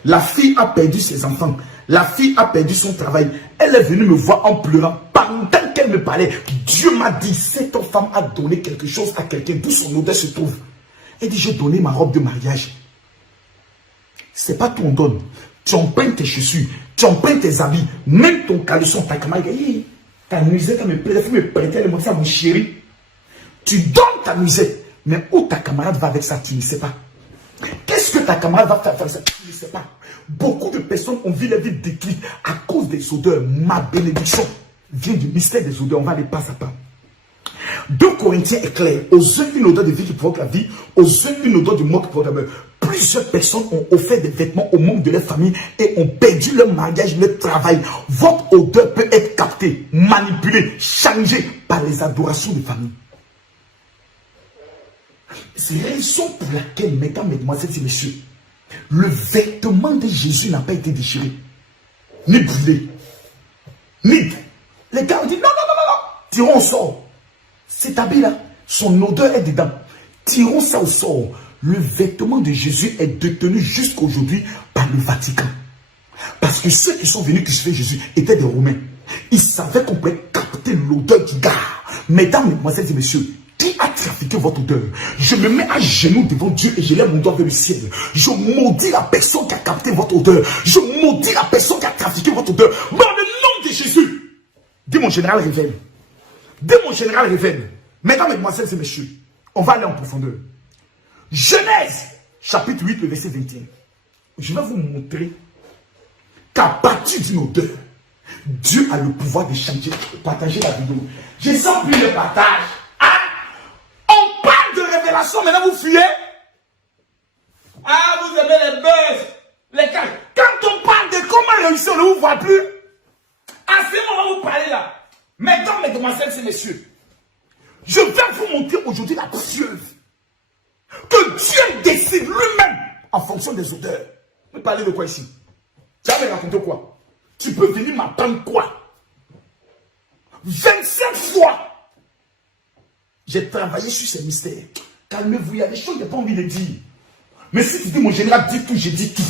La fille a perdu ses enfants. La fille a perdu son travail. Elle est venue me voir en pleurant. Pendant qu'elle me parlait, Dieu m'a dit, cette femme a donné quelque chose à quelqu'un, d'où son odeur se trouve. Elle dit, j'ai donné ma robe de mariage. C'est pas ton don. Tu empruntes tes chaussures, tu empruntes tes habits, même ton caleçon, ta camarade. Ta nuisette me plaît, il faut me prêter les mots, ça, mon chéri. Tu donnes ta nuisette, Mais où ta camarade va avec ça, tu ne sais pas. Qu'est-ce que ta camarade va faire avec ça, tu ne sais pas. Beaucoup de personnes ont vu la vie détruite à cause des odeurs. Ma bénédiction vient du mystère des odeurs. On va aller pas à pas. 2 Corinthiens est clair. Aux uns, une odeur de vie qui provoque la vie. Aux uns, une odeur de mort qui provoque la mort. Plusieurs personnes ont offert des vêtements au membre de leur famille et ont perdu leur mariage, leur travail. Votre odeur peut être captée, manipulée, changée par les adorations des familles. C'est la raison pour laquelle, mesdames, mesdemoiselles et messieurs, le vêtement de Jésus n'a pas été déchiré, ni brûlé, ni... Les gars ont dit, non, non, non, non, non, tirons au sort. Cet habit-là, son odeur est dedans. Tirons ça au sort. Le vêtement de Jésus est détenu jusqu'à aujourd'hui par le Vatican. Parce que ceux qui sont venus crucifier Jésus étaient des Romains. Ils savaient qu'on pouvait capter l'odeur du gars. Mesdames, mesdemoiselles et messieurs, qui a trafiqué votre odeur? Je me mets à genoux devant Dieu et je lève mon doigt vers le ciel. Je maudis la personne qui a capté votre odeur. Je maudis la personne qui a trafiqué votre odeur. Dans le nom de Jésus. Dis mon général révèle. Dis mon général révèle. Mesdames, mesdemoiselles et messieurs, on va aller en profondeur. Genèse, chapitre 8, le verset 21. Je vais vous montrer qu'à partir d'une odeur, Dieu a le pouvoir de changer, partager la vidéo. Je sens plus le partage. Hein? On parle de révélation, maintenant vous fuyez. Ah, vous aimez les buzz, les cas. Quand on parle de comment réussir, on ne vous voit plus. À ce moment, vous parlez là. Mesdames, mesdemoiselles et messieurs, je vais vous montrer aujourd'hui la preuve que Dieu décide lui-même en fonction des odeurs. Vous parlez de quoi ici? Tu vas me raconter quoi? Tu peux venir m'apprendre quoi? 25 fois, j'ai travaillé sur ces mystères. Calmez-vous, il y a des choses que je n'ai pas envie de dire. Mais si tu dis mon général dit tout, j'ai dit tout.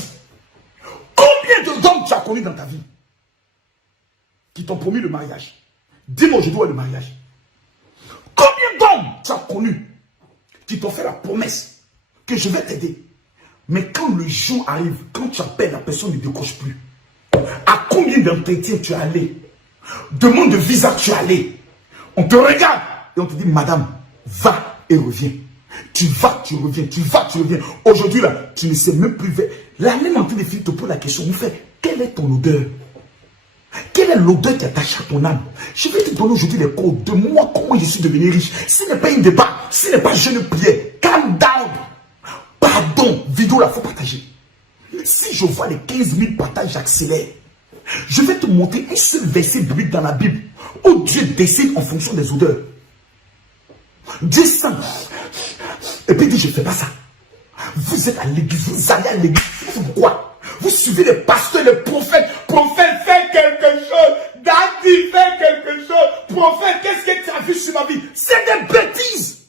Combien d'hommes tu as connus dans ta vie qui t'ont promis le mariage? Dis-moi aujourd'hui où est le mariage. Combien d'hommes tu as connus qui t'ont fait la promesse que je vais t'aider? Mais quand le jour arrive, quand tu appelles, la personne ne décroche plus. À combien d'entretiens tu es allé? Demande de visa tu es allé. On te regarde et on te dit, madame, va et reviens. Tu vas, tu reviens, tu vas, tu reviens. Aujourd'hui, là, tu ne sais même plus. La même en train de filles te pose la question, mon frère, quelle est ton odeur? Quelle est l'odeur qui attache à ton âme? Je vais te donner aujourd'hui les codes de moi, comment je suis devenu riche. Ce n'est pas un débat, ce n'est pas je ne priais. Calm down. Pardon, vidéo la faut partager. Si je vois les 15 000 partages, j'accélère. Je vais te montrer un seul verset biblique dans la Bible où Dieu décide en fonction des odeurs. Dieu sent. Et puis il dit, je ne fais pas ça. Vous êtes à l'église, vous allez à l'église. Pourquoi? Vous suivez les pasteurs, les prophètes. Prophète, fais quelque chose. Daddy, fais quelque chose. Prophète, qu'est-ce que tu as vu sur ma vie? C'est des bêtises.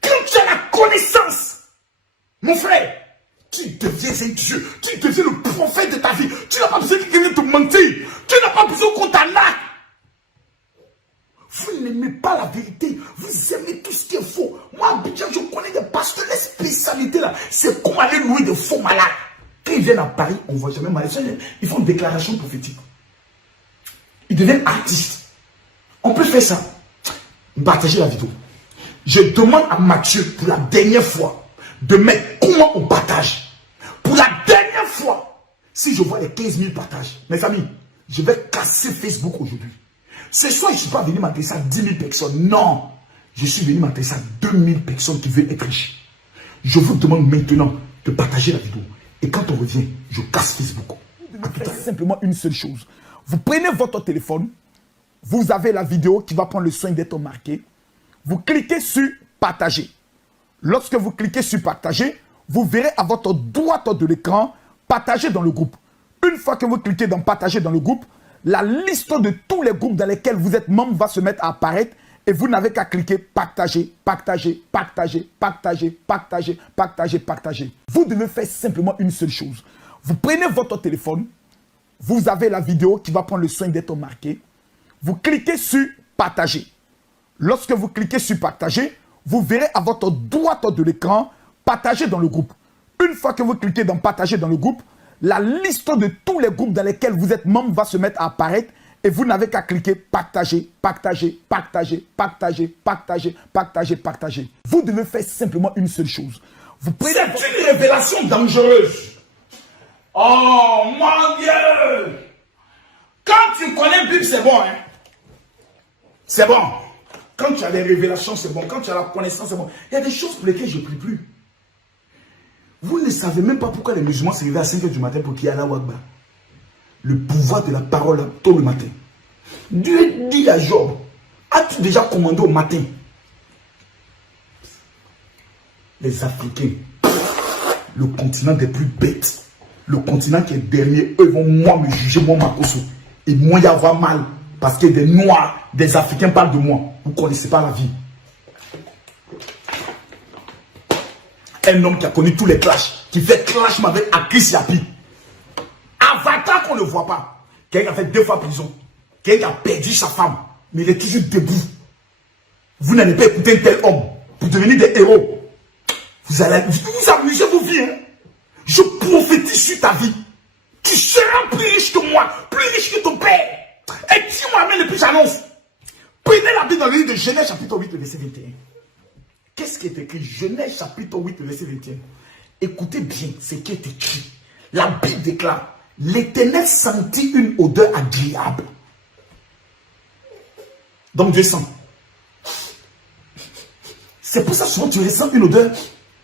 Quand tu as la connaissance, mon frère, tu deviens un Dieu. Tu deviens le prophète de ta vie. Tu n'as pas besoin de quelqu'un te mentir. Tu n'as pas besoin qu'on t'arnaque. Vous n'aimez pas la vérité. Vous aimez tout ce qui est faux. Moi, à Abidjan, je connais des pasteurs, les spécialités là. C'est comme aller louer de faux malades. Quand ils viennent à Paris, on ne voit jamais malade. Ils font une déclaration prophétique. Ils deviennent artistes. On peut faire ça. Partagez la vidéo. Je demande à Mathieu pour la dernière fois de mettre comment on partage. Pour la dernière fois, si je vois les 15 000 partages, mes amis, je vais casser Facebook aujourd'hui. Ce soir, je ne suis pas venu m'adresser à 10 000 personnes. Non, je suis venu m'adresser à 2 000 personnes qui veulent être riches. Je vous demande maintenant de partager la vidéo. Et quand on revient, je casse Facebook. Vous devez faire simplement une seule chose. Vous prenez votre téléphone, vous avez la vidéo qui va prendre le soin d'être marquée. Vous cliquez sur partager. Lorsque vous cliquez sur partager, vous verrez à votre droite de l'écran partager dans le groupe. Une fois que vous cliquez dans partager dans le groupe, la liste de tous les groupes dans lesquels vous êtes membre va se mettre à apparaître et vous n'avez qu'à cliquer partager, partager, partager, partager, partager, partager, partager. Vous devez faire simplement une seule chose. Vous prenez votre téléphone, vous avez la vidéo qui va prendre le soin d'être marquée. Vous cliquez sur partager. Lorsque vous cliquez sur partager, vous verrez à votre droite de l'écran partager dans le groupe. Une fois que vous cliquez dans partager dans le groupe, la liste de tous les groupes dans lesquels vous êtes membre va se mettre à apparaître Et vous n'avez qu'à cliquer partager, partager, partager, partager, partager, partager, partager. Vous devez faire simplement une seule chose. C'est une révélation dangereuse. Oh mon Dieu! Quand tu connais la Bible, c'est bon, hein? C'est bon. Quand tu as les révélations, c'est bon. Quand tu as la connaissance, c'est bon. Il y a des choses pour lesquelles je ne prie plus. Vous ne savez même pas pourquoi les musulmans se réveillent à 5 h du matin pour qu'il y ait Allah Akbar. Le pouvoir de la parole tôt le matin. Dieu dit à Job, as-tu déjà commandé au matin? Les Africains, le continent des plus bêtes, le continent qui est dernier, eux vont moi me juger, moi Makosso. Et moi y avoir mal, parce que des Noirs, des Africains parlent de moi. Vous ne connaissez pas la vie. Un homme qui a connu tous les clashs, qui fait clash avec Akis Yapi. Avatar qu'on ne voit pas. Quelqu'un qui a fait 2 fois prison. Quelqu'un qui a perdu sa femme, mais il est toujours debout. Vous n'allez pas écouter un tel homme pour devenir des héros. Vous allez vous amuser vos vies. Hein? Je prophétise sur ta vie. Tu seras plus riche que moi, plus riche que ton père. Et dis-moi, mais depuis j'annonce. Prenez la Bible dans le livre de Genèse chapitre 8, verset 21. Qu'est-ce qui est écrit? Genèse chapitre 8, verset 21. Écoutez bien ce qui est écrit. La Bible déclare, l'Éternel sentit une odeur agréable. Donc Dieu sent. C'est pour ça que souvent tu ressens une odeur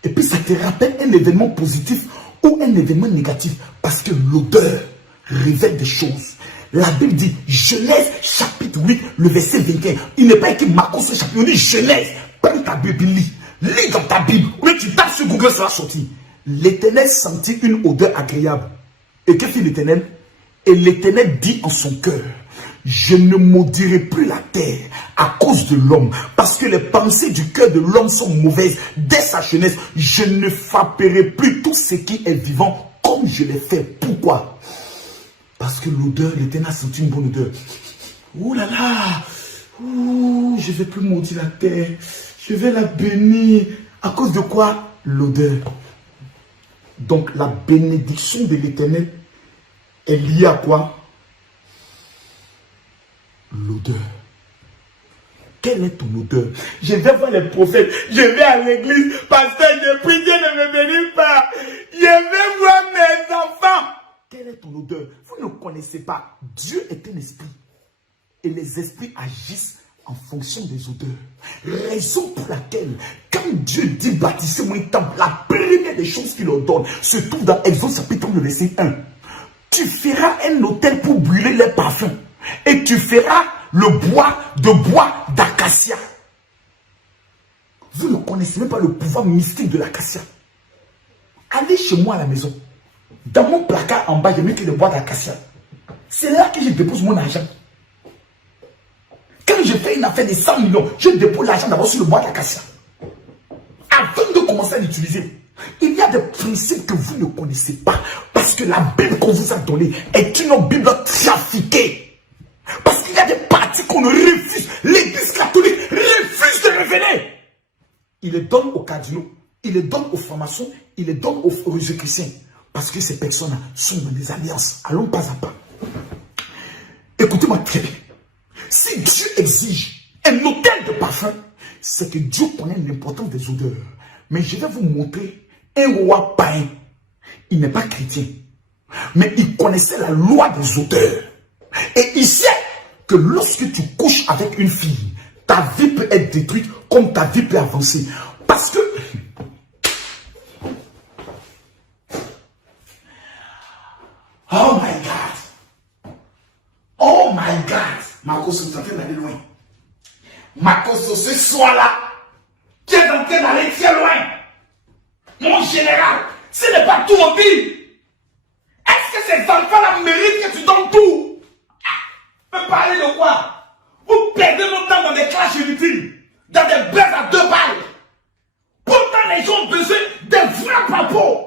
et puis ça te rappelle un événement positif ou un événement négatif. Parce que l'odeur révèle des choses. La Bible dit, Genèse chapitre 8, le verset 21. Il n'est pas écrit Marcos chapitre 8, il dit Genèse. Prends ta Bible, lis. Lis dans ta Bible. Ou bien tu tapes sur Google, ça va sortir. L'Éternel sentit une odeur agréable. Et qu'est-ce qu'il l'Éternel? Et l'Éternel dit en son cœur, je ne maudirai plus la terre à cause de l'homme, parce que les pensées du cœur de l'homme sont mauvaises. Dès sa jeunesse, je ne frapperai plus tout ce qui est vivant comme je l'ai fait. Pourquoi? Parce que l'odeur, l'Éternel a senti une bonne odeur. Ouh là là, ouh, je ne vais plus maudire la terre, je vais la bénir. À cause de quoi? L'odeur. Donc la bénédiction de l'Éternel est liée à quoi? L'odeur. Quelle est ton odeur? Je vais voir les prophètes, je vais à l'église, pasteur, je prie, Dieu ne me bénit pas. Je vais voir mes enfants. Quelle est ton odeur? Vous ne connaissez pas. Dieu est un esprit. Et les esprits agissent en fonction des odeurs. Raison pour laquelle, quand Dieu dit bâtissez-moi un temple, la première des choses qu'il leur donne se trouve dans Exode chapitre 1, verset 1. Tu feras un autel pour brûler les parfums. Et tu feras le bois d'acacia. Vous ne connaissez même pas le pouvoir mystique de l'acacia. Allez chez moi à la maison. Dans mon placard en bas, j'ai mis que le bois d'acacia. C'est là que je dépose mon argent. Quand je fais une affaire de 100 millions, je dépose l'argent d'abord sur le bois d'acacia. Avant de commencer à l'utiliser, il y a des principes que vous ne connaissez pas. Parce que la Bible qu'on vous a donnée est une Bible trafiquée. Parce qu'il y a des parties qu'on refuse. L'église catholique refuse de révéler. Il les donne aux cardinaux, il les donne aux francs-maçons, il les donne aux chrétiens. Parce que ces personnes sont dans des alliances. Allons pas à pas. Écoutez-moi très bien. Si Dieu exige un autel de parfum, c'est que Dieu connaît l'importance des odeurs. Mais je vais vous montrer un roi païen. Il n'est pas chrétien. Mais il connaissait la loi des odeurs. Et il sait que lorsque tu couches avec une fille, ta vie peut être détruite comme ta vie peut avancer. Parce que... Oh my God! Oh my God! Marcos, tu es en train d'aller loin. Marcos, ce soir-là, tu es en train d'aller très loin. Mon général, ce n'est pas tout en vie. Est-ce que ces enfants-là méritent que tu donnes tout? Mais parler de quoi? Vous perdez notre temps dans des classes inutiles, dans des bêtes à 2 balles. Pourtant, les gens ont besoin de vrais propos.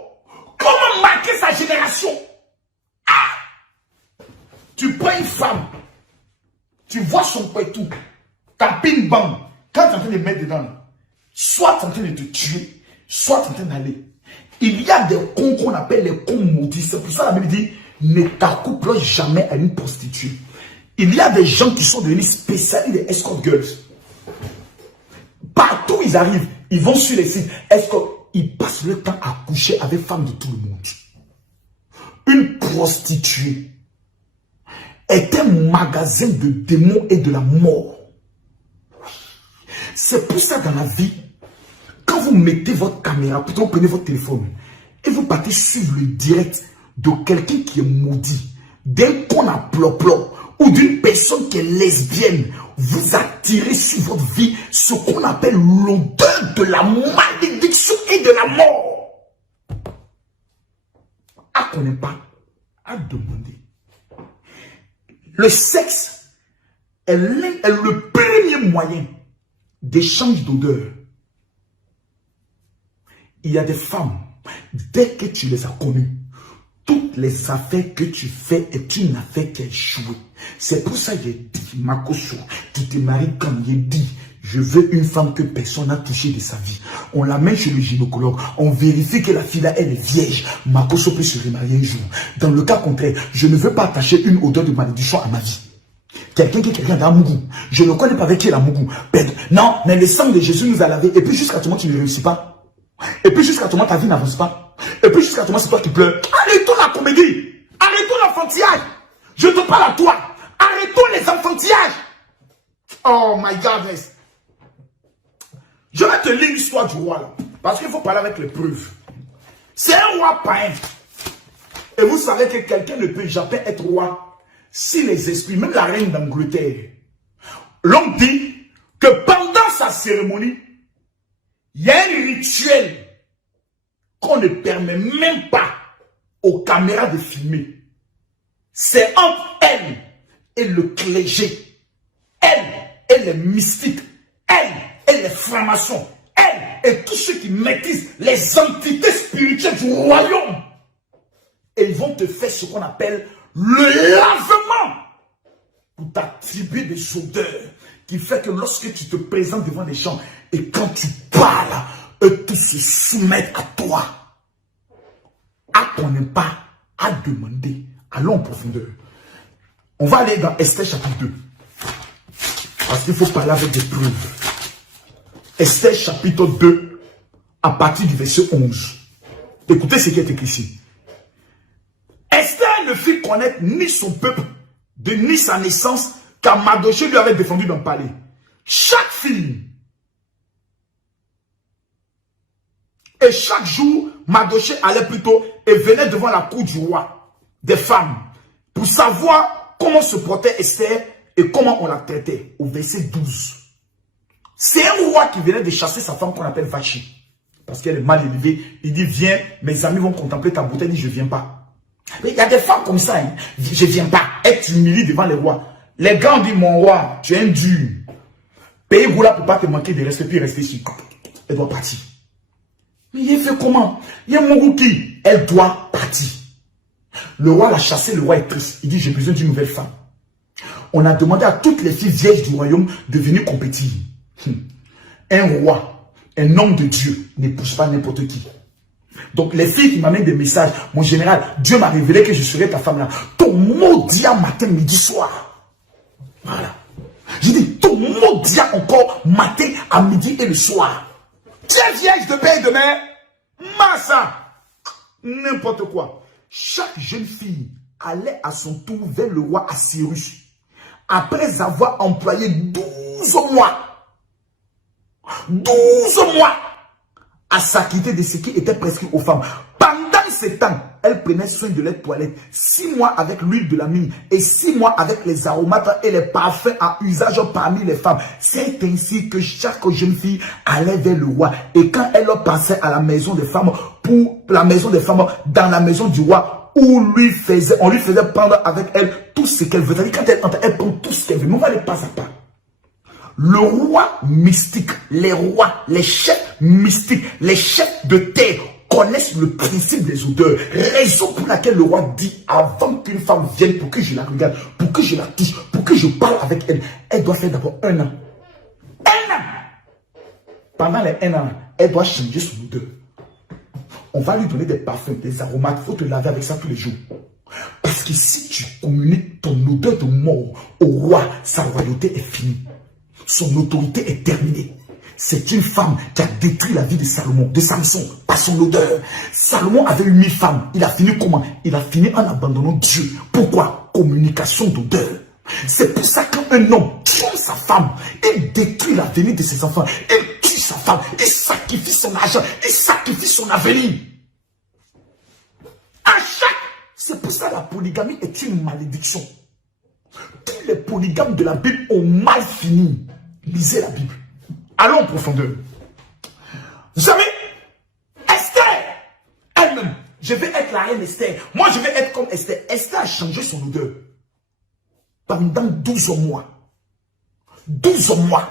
Comment marquer sa génération? Tu prends une femme, tu vois son tout, ta ping bang, quand tu es en train de mettre dedans, soit tu es en train de te tuer, soit tu es en train d'aller. Il y a des cons qu'on appelle les cons maudits. C'est pour ça la Bible dit, ne t'accouple jamais à une prostituée. Il y a des gens qui sont devenus spécialistes des escort girls. Partout où ils arrivent, ils vont sur les sites escort. Ils passent le temps à coucher avec femmes de tout le monde. Une prostituée est un magasin de démons et de la mort. C'est pour ça dans la vie, quand vous mettez votre caméra, plutôt prenez votre téléphone et vous partez suivre le direct de quelqu'un qui est maudit, d'un con à plop-plop ou d'une personne qui est lesbienne, vous attirez sur votre vie ce qu'on appelle l'odeur de la malédiction et de la mort. À connaître pas, à demander. Le sexe est le premier moyen d'échange d'odeur. Il y a des femmes, dès que tu les as connues, toutes les affaires que tu fais est une affaire qui a échoué. C'est pour ça que j'ai dit, Makoso, tu te maries comme il dit. Je veux une femme que personne n'a touché de sa vie. On l'amène chez le gynécologue. On vérifie que la fille là, elle est vierge. Makoso peut se remarier un jour. Dans le cas contraire, je ne veux pas attacher une odeur de malédiction à ma vie. Quelqu'un qui est quelqu'un d'un mougou. Je ne connais pas avec qui est la mougou. Non, mais le sang de Jésus nous a lavé. Et puis jusqu'à tout le monde, tu ne réussis pas. Et puis jusqu'à tout le monde, ta vie n'avance pas. Et puis jusqu'à tout le monde, c'est toi qui pleures. Arrêtons la comédie. Arrêtons l'enfantillage. Je te parle à toi. Arrêtons les enfantillages. Oh my goodness. Je vais te lire l'histoire du roi là. Parce qu'il faut parler avec les preuves. C'est un roi païen. Et vous savez que quelqu'un ne peut jamais être roi si les esprits, même la reine d'Angleterre, l'on dit que pendant sa cérémonie, il y a un rituel qu'on ne permet même pas aux caméras de filmer. C'est entre elle et le clergé. Elle est mystique. Elle est franc-maçon. Elle et tous ceux qui maîtrisent les entités spirituelles du royaume. Et ils vont te faire ce qu'on appelle le lavement pour t'attribuer des odeurs qui fait que lorsque tu te présentes devant les gens et quand tu parles, eux tous se soumettent à toi. À qu'on n'aime pas, à demander. Allons en profondeur. On va aller dans Esther chapitre 2. Parce qu'il faut parler avec des preuves. Esther chapitre 2, à partir du verset 11. Écoutez ce qui est écrit ici. Esther ne fit connaître ni son peuple, ni sa naissance, car Mardochée lui avait défendu d'en parler. Chaque fille et chaque jour, Mardochée allait plutôt et venait devant la cour du roi des femmes pour savoir comment se portait Esther et comment on la traitait. Au verset 12. C'est un roi qui venait de chasser sa femme qu'on appelle Vachi. Parce qu'elle est mal élevée. Il dit, viens, mes amis vont contempler ta beauté. Il dit, je ne viens pas. Mais il y a des femmes comme ça. Hein. Je ne viens pas. Elle t'humilie devant les rois. Les gars ont dit, mon roi, tu es un dur. Pays Goula pour ne pas te manquer de respect, puis rester ici. Elle doit partir. Mais il fait comment? Il y a mon qui? Elle doit partir. Le roi l'a chassé, le roi est triste. Il dit, j'ai besoin d'une nouvelle femme. On a demandé à toutes les filles vierges du royaume de venir compétir. Un roi, un homme de Dieu, n'épouse pas n'importe qui. Donc les filles qui m'amènent des messages, mon général, Dieu m'a révélé que je serai ta femme là. Ton mot dit à matin, midi, soir. Voilà. Je dis, ton mot dit encore matin, à midi et le soir. Tu es vierge de père et de mère. Massa. N'importe quoi. Chaque jeune fille allait à son tour vers le roi Assyrus. Après avoir employé 12 mois. 12 mois à s'acquitter de ce qui était prescrit aux femmes. Pendant ce temps, elle prenait soin de leur toilette. 6 mois avec l'huile de la mine et 6 mois avec les aromates et les parfums à usage parmi les femmes. C'est ainsi que chaque jeune fille allait vers le roi. Et quand elle passait à la maison des femmes, pour la maison des femmes, dans la maison du roi, où on lui faisait prendre avec elle tout ce qu'elle veut. C'est-à-dire quand elle entre, elle prend tout ce qu'elle veut. Mais on va aller pas à pas. Le roi mystique, les rois, les chefs mystiques, les chefs de terre connaissent le principe des odeurs. Raison pour laquelle le roi dit, avant qu'une femme vienne pour que je la regarde, pour que je la touche, pour que je parle avec elle, elle doit faire d'abord 1 an. 1 an! Pendant les 1 an, elle doit changer son odeur. On va lui donner des parfums, des aromates. Il faut te laver avec ça tous les jours. Parce que si tu communiques ton odeur de mort au roi, sa royauté est finie. Son autorité est terminée. C'est une femme qui a détruit la vie de Salomon, de Samson, par son odeur. Salomon avait eu 1000 femmes. Il a fini comment? Il a fini en abandonnant Dieu. Pourquoi? Communication d'odeur. C'est pour ça qu'un homme trompe sa femme, il détruit l'avenir de ses enfants, il tue sa femme, il sacrifie son argent, il sacrifie son avenir. C'est pour ça que la polygamie est une malédiction. Tous les polygames de la Bible ont mal fini. Lisez la Bible. Allons en profondeur. Vous savez, Esther, elle-même, je vais être la reine Esther. Moi, je vais être comme Esther. Esther a changé son odeur. Pendant 12 mois. 12 mois.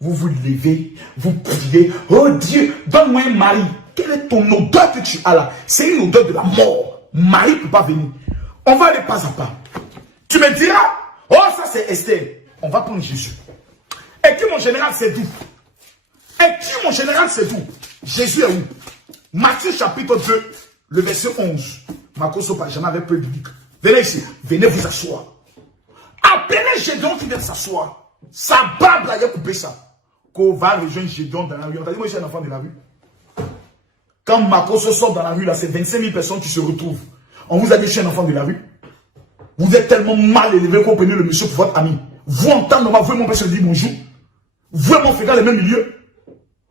Vous vous levez, vous priez. Oh Dieu, donne-moi un mari. Quelle est ton odeur que tu as là? C'est une odeur de la mort. Marie ne peut pas venir. On va aller pas à pas. Tu me diras, oh ça c'est Esther. On va prendre Jésus. Et qui mon général c'est d'où? Et qui mon général c'est d'où? Jésus est où? Matthieu chapitre 2, le verset 11. Marcos Sopa, j'en avais peu biblique. Venez ici, venez vous asseoir. Appelez Gédéon qui vient s'asseoir. Sa barbe là, il a coupé ça. Qu'on va rejoindre Gédéon dans la rue. On t'a dit, moi je suis un enfant de la rue. Quand Marcos sort dans la rue, là, c'est 25 000 personnes qui se retrouvent. On vous a dit, je suis un enfant de la rue. Vous êtes tellement mal élevé qu'on prenez le monsieur pour votre ami. Vous entendez, vous et mon père se dire bonjour. Vous et mon frère dans le même milieu.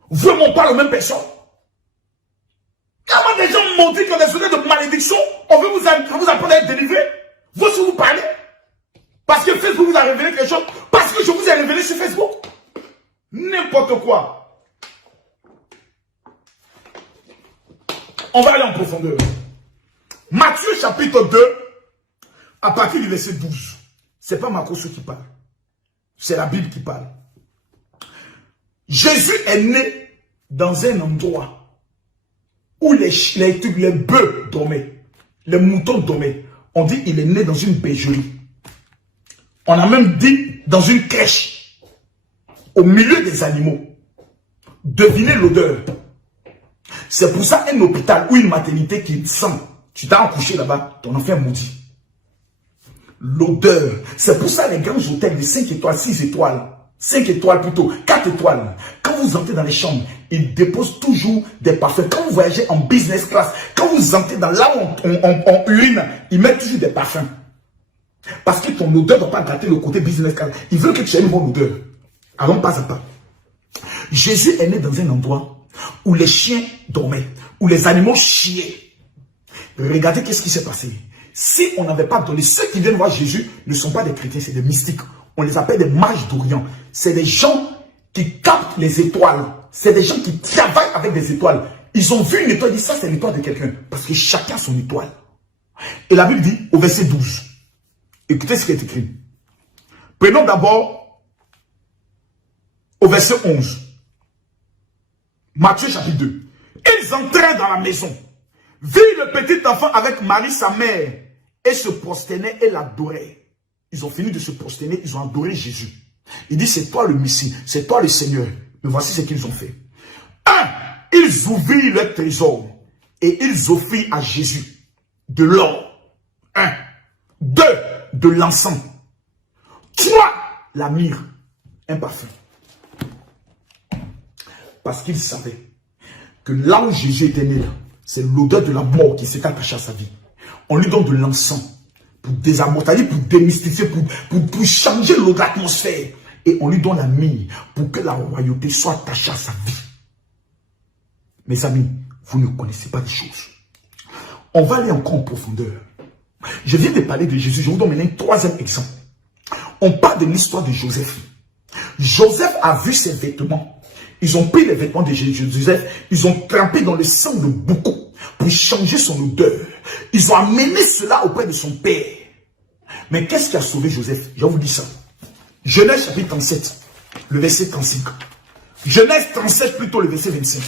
Vous et mon père, la même personne. Comment des gens m'ont dit qu'on est sonné de malédiction, on veut vous apprendre à être délivré. Vous aussi vous parlez. Parce que Facebook vous a révélé quelque chose. Parce que je vous ai révélé sur Facebook. N'importe quoi. On va aller en profondeur. Matthieu chapitre 2, à partir du verset 12. Ce n'est pas Marcos qui parle. C'est la Bible qui parle. Jésus est né dans un endroit où les bœufs dormaient. Les moutons dormaient. On dit qu'il est né dans une bergerie. On a même dit dans une crèche. Au milieu des animaux. Devinez l'odeur. C'est pour ça un hôpital ou une maternité qui sent. Tu t'as accouché là-bas, ton enfant est maudit. L'odeur. C'est pour ça les grands hôtels de 5 étoiles, 6 étoiles, 5 étoiles plutôt, 4 étoiles. Quand vous entrez dans les chambres, ils déposent toujours des parfums. Quand vous voyagez en business class, quand vous entrez dans là où on urine, ils mettent toujours des parfums. Parce que ton odeur ne doit pas gâter le côté business class. Ils veulent que tu aies une bonne odeur. Allons pas à pas. Jésus est né dans un endroit où les chiens dormaient, où les animaux chiaient. Regardez qu'est-ce qui s'est passé. Si on n'avait pas donné, ceux qui viennent voir Jésus ne sont pas des chrétiens, c'est des mystiques. On les appelle des mages d'Orient. C'est des gens qui captent les étoiles. C'est des gens qui travaillent avec des étoiles. Ils ont vu une étoile, ils disent ça c'est l'étoile de quelqu'un. Parce que chacun a son étoile. Et la Bible dit au verset 12. Écoutez ce qui est écrit. Prenons d'abord au verset 11. Matthieu chapitre 2. Ils entrèrent dans la maison. Virent le petit enfant avec Marie sa mère et se prosternaient et l'adoraient. Ils ont fini de se prosterner, ils ont adoré Jésus. Il dit c'est toi le Messie, c'est toi le Seigneur. Mais voici ce qu'ils ont fait. 1. Ils ouvrirent leur trésor et ils offrirent à Jésus de l'or. 1. 2. De l'encens. 3. La myrrhe, un parfum. Parce qu'ils savaient que là où Jésus était né, c'est l'odeur de la mort qui s'est attachée à sa vie. On lui donne de l'encens pour désamortir, pour démystifier, pour changer l'atmosphère. Et on lui donne la myrrhe pour que la royauté soit attachée à sa vie. Mes amis, vous ne connaissez pas les choses. On va aller encore en profondeur. Je viens de parler de Jésus. Je vous donne maintenant un troisième exemple. On parle de l'histoire de Joseph. Joseph a vu ses vêtements. Ils ont pris les vêtements de Joseph, ils ont trempé dans le sang de beaucoup pour changer son odeur. Ils ont amené cela auprès de son père. Mais qu'est-ce qui a sauvé Joseph? Je vous dis ça. Genèse chapitre 37, le verset 35. Genèse 37 plutôt le verset 25.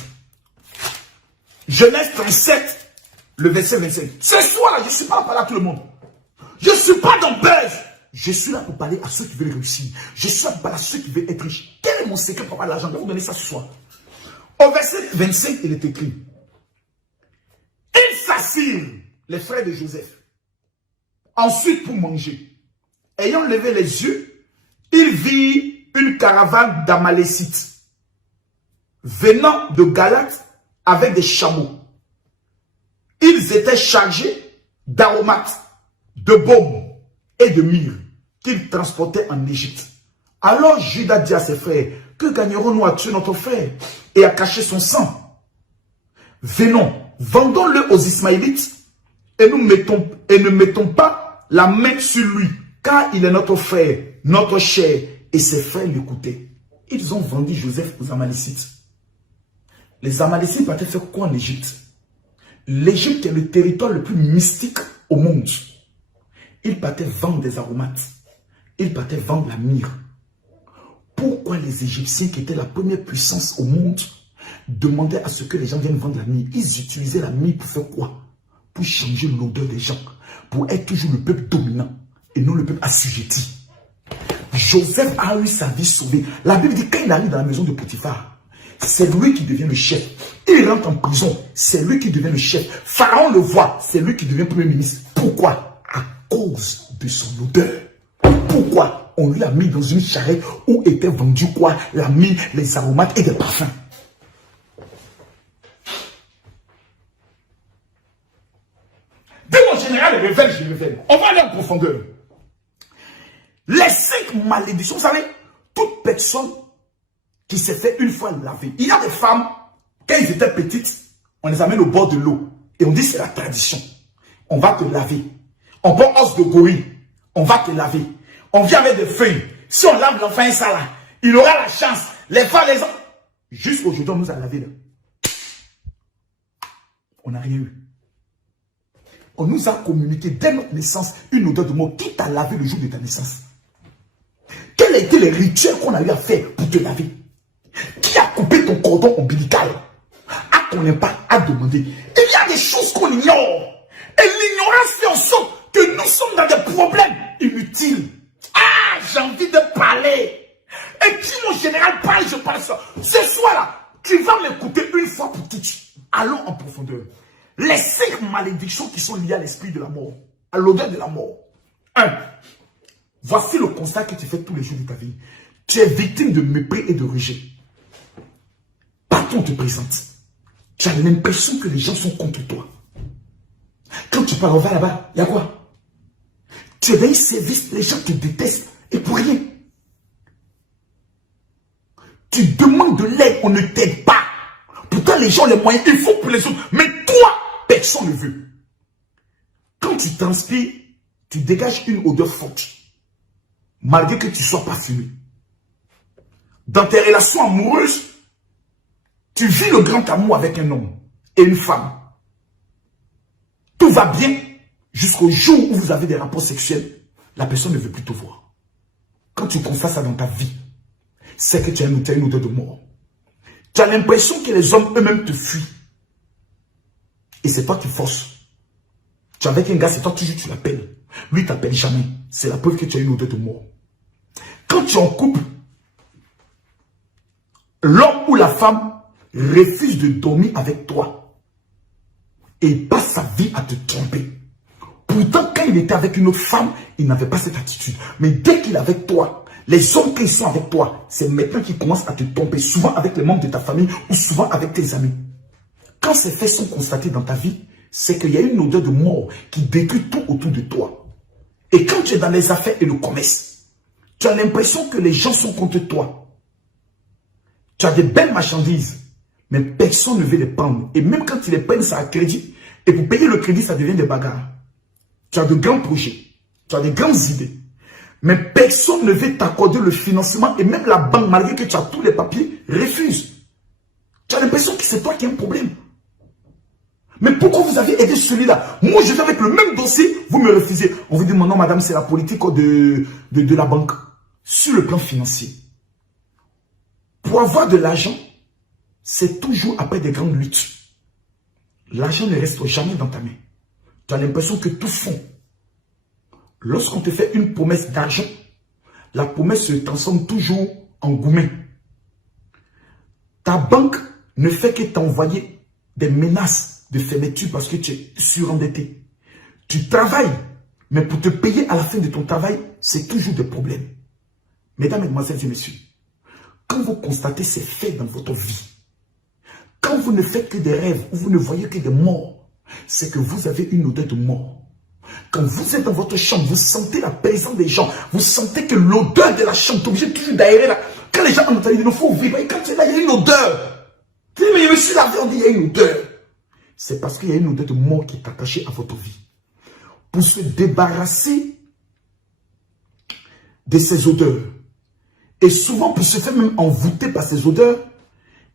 Genèse 37, le verset 25. Ce soir, je ne suis pas là pour parler à tout le monde. Je ne suis pas dans buzz. Je suis là pour parler à ceux qui veulent réussir. Je suis là pour parler à ceux qui veulent être riches. Quel est mon secret pour avoir de l'argent? Je vais vous donner ça ce soir. Au verset 25, il est écrit. Ils s'assirent, les frères de Joseph. Ensuite, pour manger, ayant levé les yeux, il vit une caravane d'Amalécites venant de Galate avec des chameaux. Ils étaient chargés d'aromates, de baumes et de myrrhe qu'ils transportaient en Égypte. Alors Judas dit à ses frères, que gagnerons-nous à tuer notre frère et à cacher son sang? Venons, vendons-le aux Ismaélites et ne mettons pas la main sur lui, car il est notre frère, notre chair. Et ses frères l'écoutaient. Ils ont vendu Joseph aux Amalécites. Les Amalécites partaient faire quoi en Égypte? L'Égypte est le territoire le plus mystique au monde. Ils partaient vendre des aromates. Ils partaient vendre la myrrhe. Pourquoi les Égyptiens, qui étaient la première puissance au monde, demandaient à ce que les gens viennent vendre la myrrhe? Ils utilisaient la myrrhe pour faire quoi? Pour changer l'odeur des gens. Pour être toujours le peuple dominant et non le peuple assujetti. Joseph a eu sa vie sauvée. La Bible dit, quand il arrive dans la maison de Potiphar, c'est lui qui devient le chef. Il rentre en prison, c'est lui qui devient le chef. Pharaon le voit, c'est lui qui devient premier ministre. Pourquoi? À cause de son odeur. Pourquoi? On lui a mis dans une charrette où étaient vendus quoi? La myrrhe, les aromates et des parfums. Dès mon général révèle, je révèle. On va aller en profondeur. Les 5 malédictions, vous savez, toute personne qui s'est fait une fois laver. Il y a des femmes, quand ils étaient petites, on les amène au bord de l'eau. Et on dit c'est la tradition. On va te laver. On prend os de gorille. On va te laver. On vient avec des feuilles. Si on lave l'enfant et ça là, il aura la chance. Les femmes, les hommes. Jusqu'aujourd'hui, on nous a lavé là. On n'a rien eu. On nous a communiqué dès notre naissance une odeur de mort. Qui t'a lavé le jour de ta naissance? Quels étaient les rituels qu'on a eu à faire pour te laver? Qui a coupé ton cordon ombilical? À qu'on n'ait pas à demander. Il y a des choses qu'on ignore. Et l'ignorance fait en sorte que nous sommes dans des problèmes inutiles. Ah, j'ai envie de parler. Et qui, mon général, parle, je parle ça. Ce soir-là, tu vas m'écouter une fois pour toutes. Allons en profondeur. Les 5 malédictions qui sont liées à l'esprit de la mort, à l'odeur de la mort. 1. Voici le constat que tu fais tous les jours de ta vie. Tu es victime de mépris et de rejet. Partout on te présente. Tu as l'impression que les gens sont contre toi. Quand tu parles, on va là-bas, il y a quoi? Tu es dans un service, les gens te détestent et pour rien. Tu demandes de l'aide, on ne t'aide pas. Pourtant, les gens ont les moyens, il faut pour les autres. Mais toi, personne ne veut. Quand tu transpires, tu dégages une odeur forte. Malgré que tu ne sois pas fumé. Dans tes relations amoureuses, tu vis le grand amour avec un homme et une femme. Tout va bien jusqu'au jour où vous avez des rapports sexuels. La personne ne veut plus te voir. Quand tu constates ça dans ta vie, c'est que tu as une odeur de mort. Tu as l'impression que les hommes eux-mêmes te fuient. Et c'est toi qui forces. Tu es avec un gars, c'est toi toujours tu l'appelles. Lui, il t'appelle jamais. C'est la preuve que tu as une odeur de mort. Quand tu es en couple, l'homme ou la femme refuse de dormir avec toi. Et il passe sa vie à te tromper. Pourtant, quand il était avec une autre femme, il n'avait pas cette attitude. Mais dès qu'il est avec toi, les hommes qui sont avec toi, c'est maintenant qu'ils commencent à te tromper. Souvent avec les membres de ta famille ou souvent avec tes amis. Quand ces faits sont constatés dans ta vie, c'est qu'il y a une odeur de mort qui détruit tout autour de toi. Et quand tu es dans les affaires et le commerce, tu as l'impression que les gens sont contre toi. Tu as des belles marchandises, mais personne ne veut les prendre. Et même quand ils les prennent, ça a crédit. Et pour payer le crédit, ça devient des bagarres. Tu as de grands projets, tu as de grandes idées. Mais personne ne veut t'accorder le financement. Et même la banque, malgré que tu as tous les papiers, refuse. Tu as l'impression que c'est toi qui as un problème. Mais pourquoi vous avez aidé celui-là? Moi, je vais avec le même dossier, vous me refusez. On vous dit, non, madame, c'est la politique de la banque. Sur le plan financier. Pour avoir de l'argent, c'est toujours après des grandes luttes. L'argent ne reste jamais dans ta main. Tu as l'impression que tout fond. Lorsqu'on te fait une promesse d'argent, la promesse se transforme toujours en gourmet. Ta banque ne fait que t'envoyer des menaces de fermeture parce que tu es surendetté. Tu travailles Mais pour te payer à la fin de ton travail, c'est toujours des problèmes. Mesdames, Mesdemoiselles et Messieurs, quand vous constatez ces faits dans votre vie, quand vous ne faites que des rêves ou vous ne voyez que des morts, c'est que vous avez une odeur de mort. Quand vous êtes dans votre chambre, vous sentez la présence des gens, vous sentez que l'odeur de la chambre, tu es obligé toujours d'aérer là. Quand les gens entendent, ils disent, il faut ouvrir. Et quand tu es là, il y a une odeur. Tu dis, mais je me suis lavé, on dit, il y a une odeur. C'est parce qu'il y a une odeur de mort qui est attachée à votre vie. Pour se débarrasser de ces odeurs, et souvent pour se faire même envoûter par ces odeurs,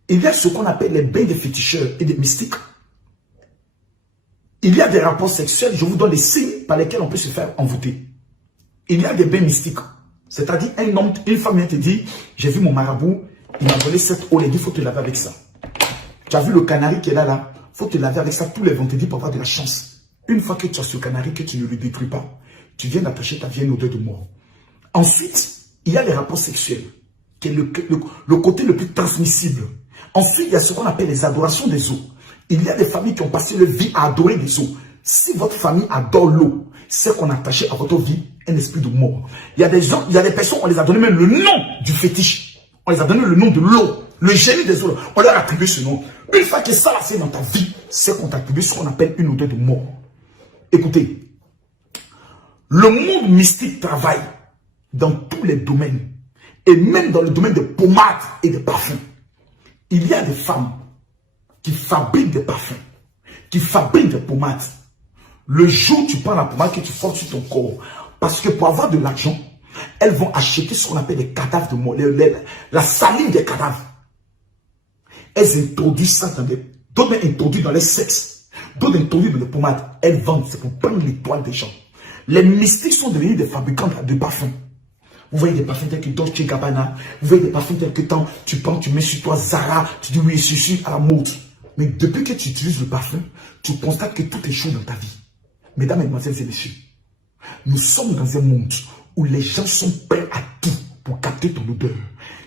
il y a ce qu'on appelle les bains des féticheurs et des mystiques. Il y a des rapports sexuels, je vous donne les signes par lesquels on peut se faire envoûter. Il y a des bains mystiques. C'est-à-dire, un homme, une femme vient te dire, j'ai vu mon marabout, il m'a volé cette eau, il dit, il faut te laver avec ça. Tu as vu le canari qui est là, il faut te laver avec ça tous les vendredis pour avoir de la chance. Une fois que tu as ce canari, que tu ne le détruis pas, tu viens d'attacher ta vie à une odeur de mort. Ensuite, il y a les rapports sexuels, qui est le côté le plus transmissible. Ensuite, il y a ce qu'on appelle les adorations des eaux. Il y a des familles qui ont passé leur vie à adorer des eaux. Si votre famille adore l'eau, c'est qu'on a attaché à votre vie un esprit de mort. Il y a des gens, il y a des personnes, on les a donné même le nom du fétiche. On les a donné le nom de l'eau. Le génie des eaux. On leur a attribué ce nom. Une fois que ça l'a fait dans ta vie, c'est qu'on t'a attribué ce qu'on appelle une odeur de mort. Écoutez, le monde mystique travaille dans tous les domaines. Et même dans le domaine des pommades et des parfums. Il y a des femmes qui fabriquent des parfums, qui fabriquent des pommades. Le jour où tu prends la pommade que tu forces sur ton corps, parce que pour avoir de l'argent, elles vont acheter ce qu'on appelle des cadavres de mort, la salive des cadavres. Elles introduisent ça dans des... D'autres introduisent dans les sexes, d'autres introduisent dans les pommades. Elles vendent, c'est pour prendre l'étoile des gens. Les mystiques sont devenus des fabricants de parfums. Vous voyez des parfums tels que Dolce & Gabbana, vous voyez des parfums tels que tu prends, tu mets sur toi Zara, tu dis oui, je suis à la mode. Mais depuis que tu utilises le parfum, tu constates que tout est chaud dans ta vie. Mesdames, Mesdemoiselles et Messieurs, nous sommes dans un monde où les gens sont prêts à tout pour capter ton odeur.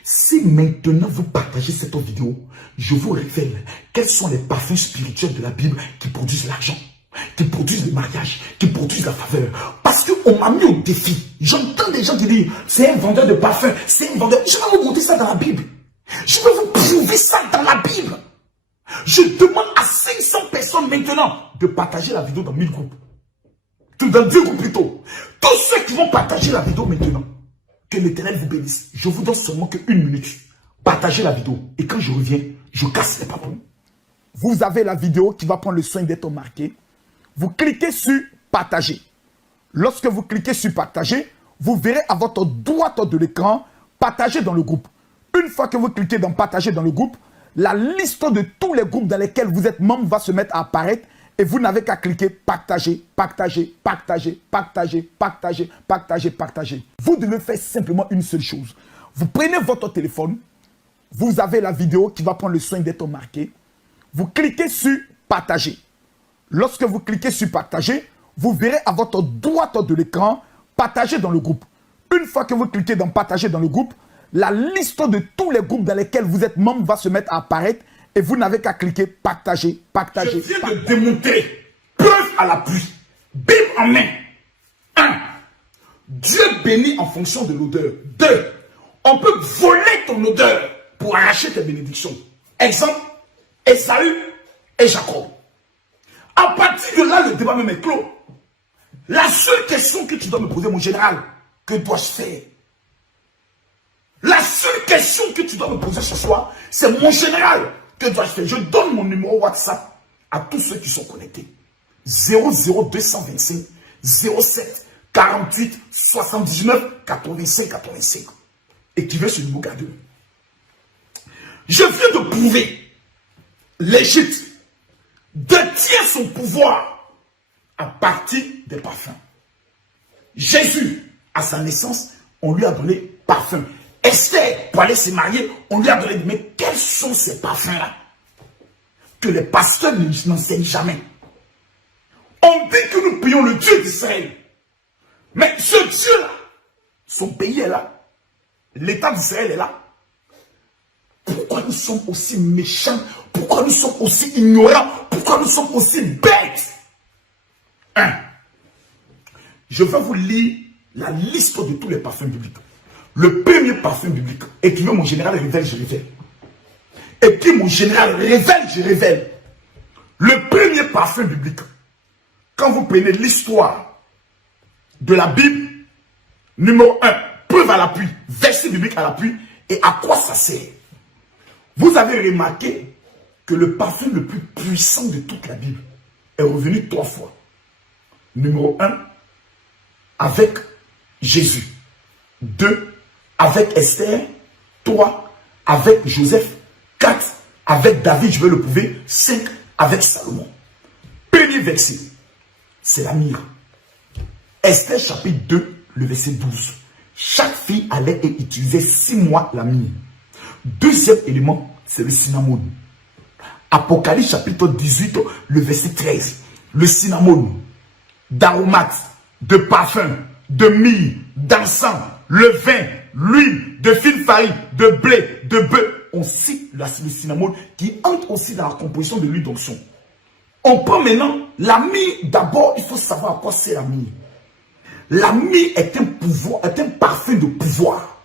Si maintenant vous partagez cette vidéo, je vous révèle quels sont les parfums spirituels de la Bible qui produisent l'argent, qui produisent le mariage, qui produisent la faveur. Parce qu'on m'a mis au défi. J'entends des gens qui disent, c'est un vendeur de parfums, c'est un vendeur. Je vais vous montrer ça dans la Bible. Je vais vous prouver ça dans la Bible. Je demande à 500 personnes maintenant de partager la vidéo dans 1000 groupes. Dans 2 groupes plutôt. Tous ceux qui vont partager la vidéo maintenant, que l'Éternel vous bénisse. Je vous donne seulement que 1 minute. Partagez la vidéo. Et quand je reviens, je casse les papons. Vous avez la vidéo qui va prendre le soin d'être marquée. Vous cliquez sur partager. Lorsque vous cliquez sur partager, vous verrez à votre droite de l'écran partager dans le groupe. Une fois que vous cliquez dans partager dans le groupe, la liste de tous les groupes dans lesquels vous êtes membre va se mettre à apparaître et vous n'avez qu'à cliquer partager, partager, partager, partager, partager, partager, partager. Vous devez faire simplement une seule chose. Vous prenez votre téléphone, vous avez la vidéo qui va prendre le soin d'être marquée. Vous cliquez sur partager. Lorsque vous cliquez sur partager, vous verrez à votre droite de l'écran partager dans le groupe. Une fois que vous cliquez dans partager dans le groupe, la liste de tous les groupes dans lesquels vous êtes membre va se mettre à apparaître et vous n'avez qu'à cliquer partager, partager. Je viens de démontrer, preuve à l'appui, bim en main. 1. Dieu bénit en fonction de l'odeur. 2. On peut voler ton odeur pour arracher tes bénédictions. Exemple, Esaü et Jacob. À partir de là, le débat même est clos. La seule question que tu dois me poser, mon général, que dois-je faire? La seule question que tu dois me poser ce soir, c'est mon général, que dois-je faire? Je donne mon numéro WhatsApp à tous ceux qui sont connectés. 00225 07 48 79 85 85. Écrivez ce numéro, gardez-le. Je viens de prouver l'Égypte détient son pouvoir à partir des parfums. Jésus, à sa naissance, on lui a donné parfum. Esther, pour aller se marier, on lui a donné. Mais quels sont ces parfums-là que les pasteurs n'enseignent jamais? On dit que nous prions le Dieu d'Israël. Mais ce Dieu-là, son pays est là. L'État d'Israël est là. Pourquoi nous sommes aussi méchants? Pourquoi nous sommes aussi ignorants? Pourquoi nous sommes aussi bêtes? 1. Je vais vous lire la liste de tous les parfums bibliques. Le premier parfum biblique, écrivez mon général révèle, je révèle. Et puis mon général révèle, je révèle. Le premier parfum biblique, quand vous prenez l'histoire de la Bible, numéro 1, preuve à l'appui, verset biblique à l'appui, et à quoi ça sert? Vous avez remarqué que le parfum le plus puissant de toute la Bible est revenu 3 fois. Numéro 1, avec Jésus. 2, avec Esther. 3, avec Joseph. 4, avec David, je vais le prouver. 5, avec Salomon. Premier verset, c'est la myrrhe. Esther chapitre 2, le verset 12. Chaque fille allait et utilisait 6 mois la myrrhe. Deuxième élément, c'est le cinnamon. Apocalypse chapitre 18, le verset 13. Le cinnamon, d'aromates, de parfums, de myrrhe, d'encens, le vin, l'huile, de fine farine, de blé, de bœuf. On cite le cinnamon qui entre aussi dans la composition de l'huile d'onction. On prend maintenant la myrrhe. D'abord, il faut savoir à quoi c'est la myrrhe. La myrrhe est un pouvoir, est un parfum de pouvoir.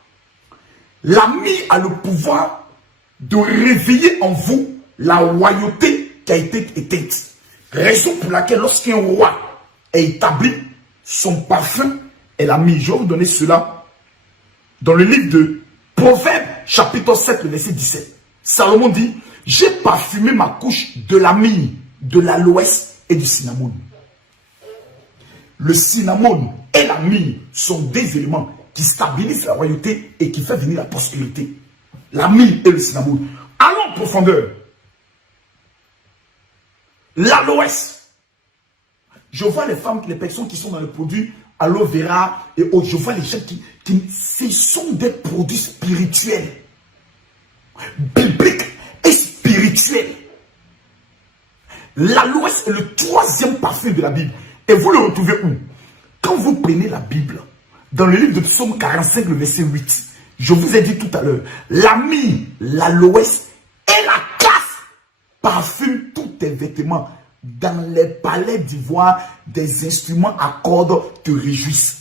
La myrrhe a le pouvoir de réveiller en vous la royauté qui a été éteinte. Raison pour laquelle lorsqu'un roi est établi, son parfum est la myrrhe. Je vais vous donner cela dans le livre de Proverbes, chapitre 7, le verset 17. Salomon dit, j'ai parfumé ma couche de la myrrhe, de l'aloès et du cinnamon. Le cinnamon et la myrrhe sont des éléments qui stabilisent la royauté et qui font venir la prospérité. La myrrhe et le cinnamon. Allons en profondeur. L'aloès. Je vois les femmes, les personnes qui sont dans le produit aloe vera et autres. Je vois les gens ce sont des produits spirituels, bibliques et spirituels. L'aloès est le 3e parfum de la Bible. Et vous le retrouvez où? Quand vous prenez la Bible, dans le livre de Psaume 45, le verset 8, je vous ai dit tout à l'heure, la myrrhe, l'aloès et la casse parfument tous tes vêtements. Dans les palais d'ivoire, des instruments à cordes te réjouissent.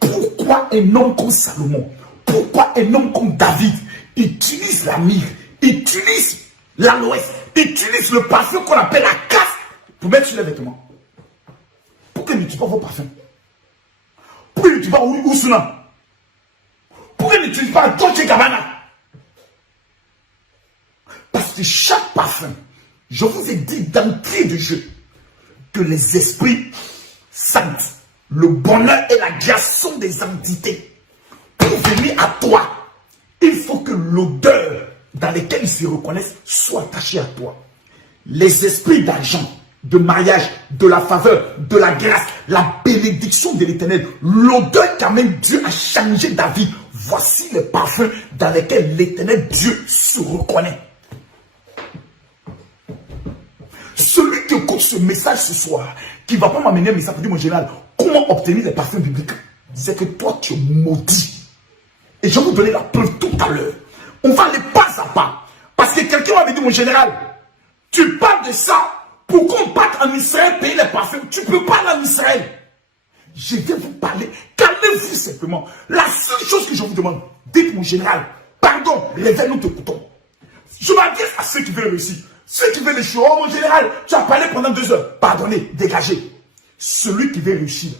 Pourquoi un homme comme Salomon, pourquoi un homme comme David utilise la myrrhe, utilise l'aloès, utilise le parfum qu'on appelle la casse pour mettre sur les vêtements? Pourquoi il n'utilise pas vos parfums? Pourquoi il n'utilise pas Ousuna? Pourquoi il n'utilise pas Dolce Gabbana? Parce que chaque parfum, je vous ai dit d'entrée de jeu que les esprits saints, le bonheur et la grâce sont des entités. Pour venir à toi, il faut que l'odeur dans laquelle ils se reconnaissent soit attachée à toi. Les esprits d'argent, de mariage, de la faveur, de la grâce, la bénédiction de l'Éternel, l'odeur qu'amène Dieu a changé David. Voici les parfums dans lesquels l'Éternel Dieu se reconnaît. Celui qui écoute ce message ce soir, qui ne va pas m'amener un message pour dire, mon général, comment obtenir les parfums bibliques? C'est que toi, tu es maudit. Et je vais vous donner la preuve tout à l'heure. On va aller pas à pas. Parce que quelqu'un m'avait dit, mon général, tu parles de ça pour qu'on parte en Israël payer les parfums. Tu ne peux pas aller en Israël. Je vais vous parler. Calmez-vous simplement. La seule chose que je vous demande, dites, mon général, pardon, réveille-nous, t'écoutons. Je m'adresse à ceux qui veulent réussir. Ceux qui veulent échouer, oh mon général, tu as parlé pendant 2 heures. Pardonnez, dégagez. Celui qui veut réussir,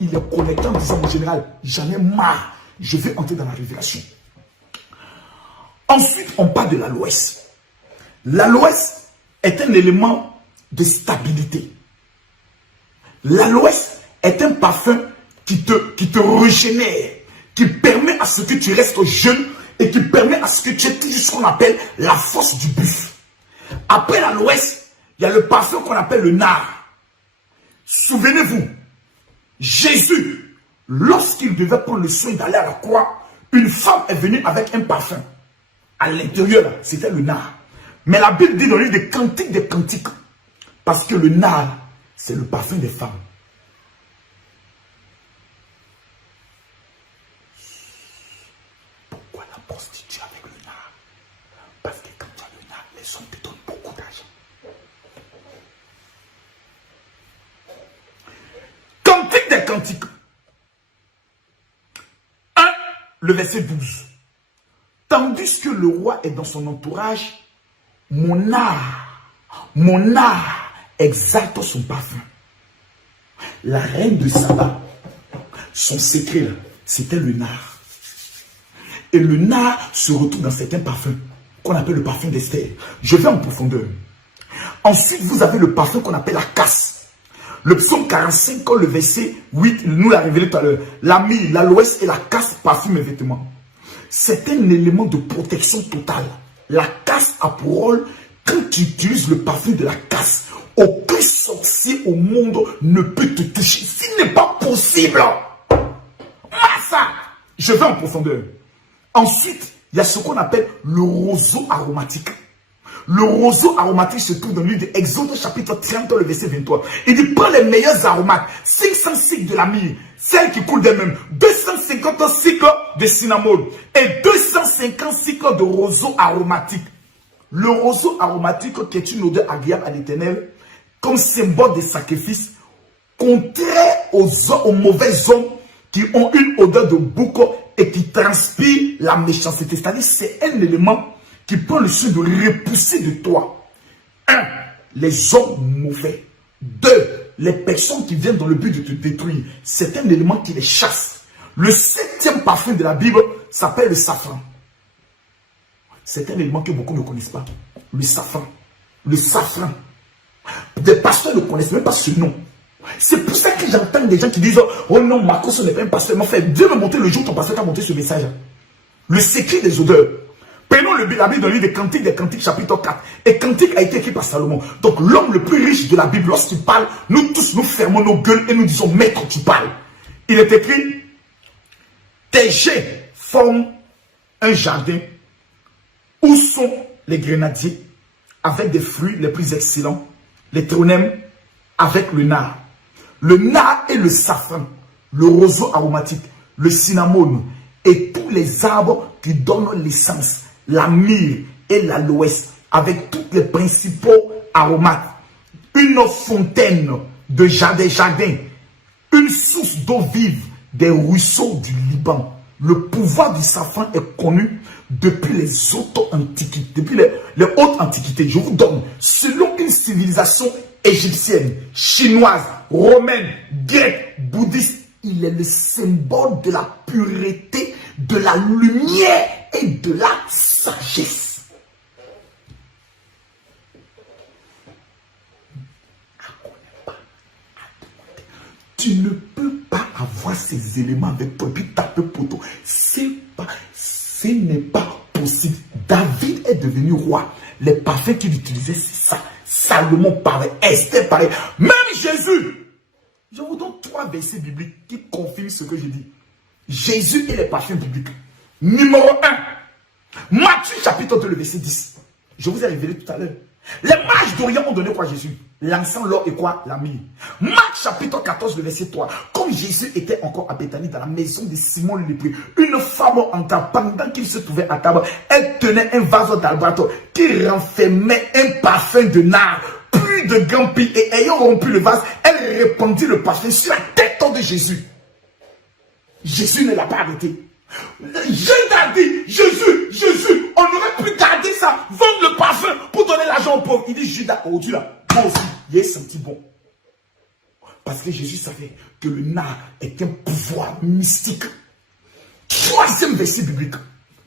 il est connecté en disant, mon général, j'en ai marre. Je vais entrer dans la révélation. Ensuite, on parle de l'aloès. L'aloès est un élément de stabilité. L'aloès est un parfum qui te régénère, qui permet à ce que tu restes jeune et qui permet à ce que tu aies toujours ce qu'on appelle la force du buffle. Après l'aloès, il y a le parfum qu'on appelle le nard. Souvenez-vous, Jésus, lorsqu'il devait prendre le soin d'aller à la croix, une femme est venue avec un parfum. À l'intérieur, c'était le nard. Mais la Bible dit dans le livre des Cantiques, parce que le nard, c'est le parfum des femmes. Pourquoi la prostituer avec le nard? Parce que quand tu as le nard, les hommes te donnent beaucoup d'argent. Cantique des le verset 12. Tandis que le roi est dans son entourage, mon art exalte son parfum. La reine de Saba, son secret, c'était le nard. Et le nard se retrouve dans certains parfums qu'on appelle le parfum d'Esther. Je vais en profondeur. Ensuite, vous avez le parfum qu'on appelle la casse. Le psaume 45, le verset 8, nous l'a révélé tout à l'heure. La myrrhe, l'aloès et la casse parfument mes vêtements. C'est un élément de protection totale. La casse a pour rôle, quand tu utilises le parfum de la casse, aucun sorcier au monde ne peut te toucher. Ce n'est pas possible. Ça, je vais en profondeur. Ensuite, il y a ce qu'on appelle le roseau aromatique. Le roseau aromatique se trouve dans le livre d'Exode chapitre 30, le verset 23. Il dit, prends les meilleurs aromates, 500 cycles de la myrrhe, celle qui coule d'elle-même, 250 cycles de cinnamome et 250 cycles de roseau aromatique. Le roseau aromatique, qui est une odeur agréable à l'Éternel, comme symbole des sacrifices, contraire aux mauvais hommes qui ont une odeur de bouc et qui transpirent la méchanceté. C'est-à-dire, c'est un élément qui prend le soin de repousser de toi. 1. Les hommes mauvais. 2. Les personnes qui viennent dans le but de te détruire. C'est un élément qui les chasse. Le 7e parfum de la Bible s'appelle le safran. C'est un élément que beaucoup ne connaissent pas. Le safran. Le safran. Des pasteurs ne connaissent même pas ce nom. C'est pour ça que j'entends des gens qui disent, oh non, Marco, ce n'est pas un pasteur. Mais en fait, Dieu me montrer le jour où ton pasteur t'a montré ce message. Le secret des odeurs. Prenons la Bible dans le livre des Cantiques, chapitre 4. Et Cantique a été écrit par Salomon. Donc l'homme le plus riche de la Bible, lorsqu'il parle, nous tous nous fermons nos gueules et nous disons, mais quand tu parles. Il est écrit, tes jets forment un jardin où sont les grenadiers avec des fruits les plus excellents, les tronèmes avec le nard. Le nard et le safran, le roseau aromatique, le cinnamome et tous les arbres qui donnent l'essence, la myrrhe et l'aloès, avec tous les principaux aromates. Une fontaine de jardin, une source d'eau vive des ruisseaux du Liban. Le pouvoir du safran est connu depuis les hautes antiquités. Depuis les hautes antiquités. Je vous donne, selon une civilisation égyptienne, chinoise, romaine, grecque, bouddhiste, il est le symbole de la pureté, de la lumière et de la sagesse. Tu ne peux pas avoir ces éléments avec toi et puis taper poteau. Ce n'est pas possible. David est devenu roi. Les parfums qu'il utilisait, c'est ça. Salomon pareil, Esther pareil, même Jésus. Je vous donne 3 versets bibliques qui confirment ce que je dis. Jésus et les parfums bibliques. Numéro 1, Matthieu chapitre 2, le verset 10. Je vous ai révélé tout à l'heure. Les mages d'Orient ont donné quoi à Jésus? L'encens, l'or et quoi? La myrrhe. Marc chapitre 14, le verset 3. Comme Jésus était encore à Béthanie dans la maison de Simon le lépreux, une femme entra pendant qu'il se trouvait à table. Elle tenait un vase d'albâtre qui renfermait un parfum de nard, plus de gampi, et ayant rompu le vase, elle répandit le parfum sur la tête de Jésus. Jésus ne l'a pas arrêté. Jésus a dit, Jésus, on aurait pu garder ça, vendre le parfum pour donner l'argent aux pauvres. Il dit, Judas, aujourd'hui là, moi aussi, il a senti bon. Parce que Jésus savait que le nard est un pouvoir mystique. 3e verset biblique.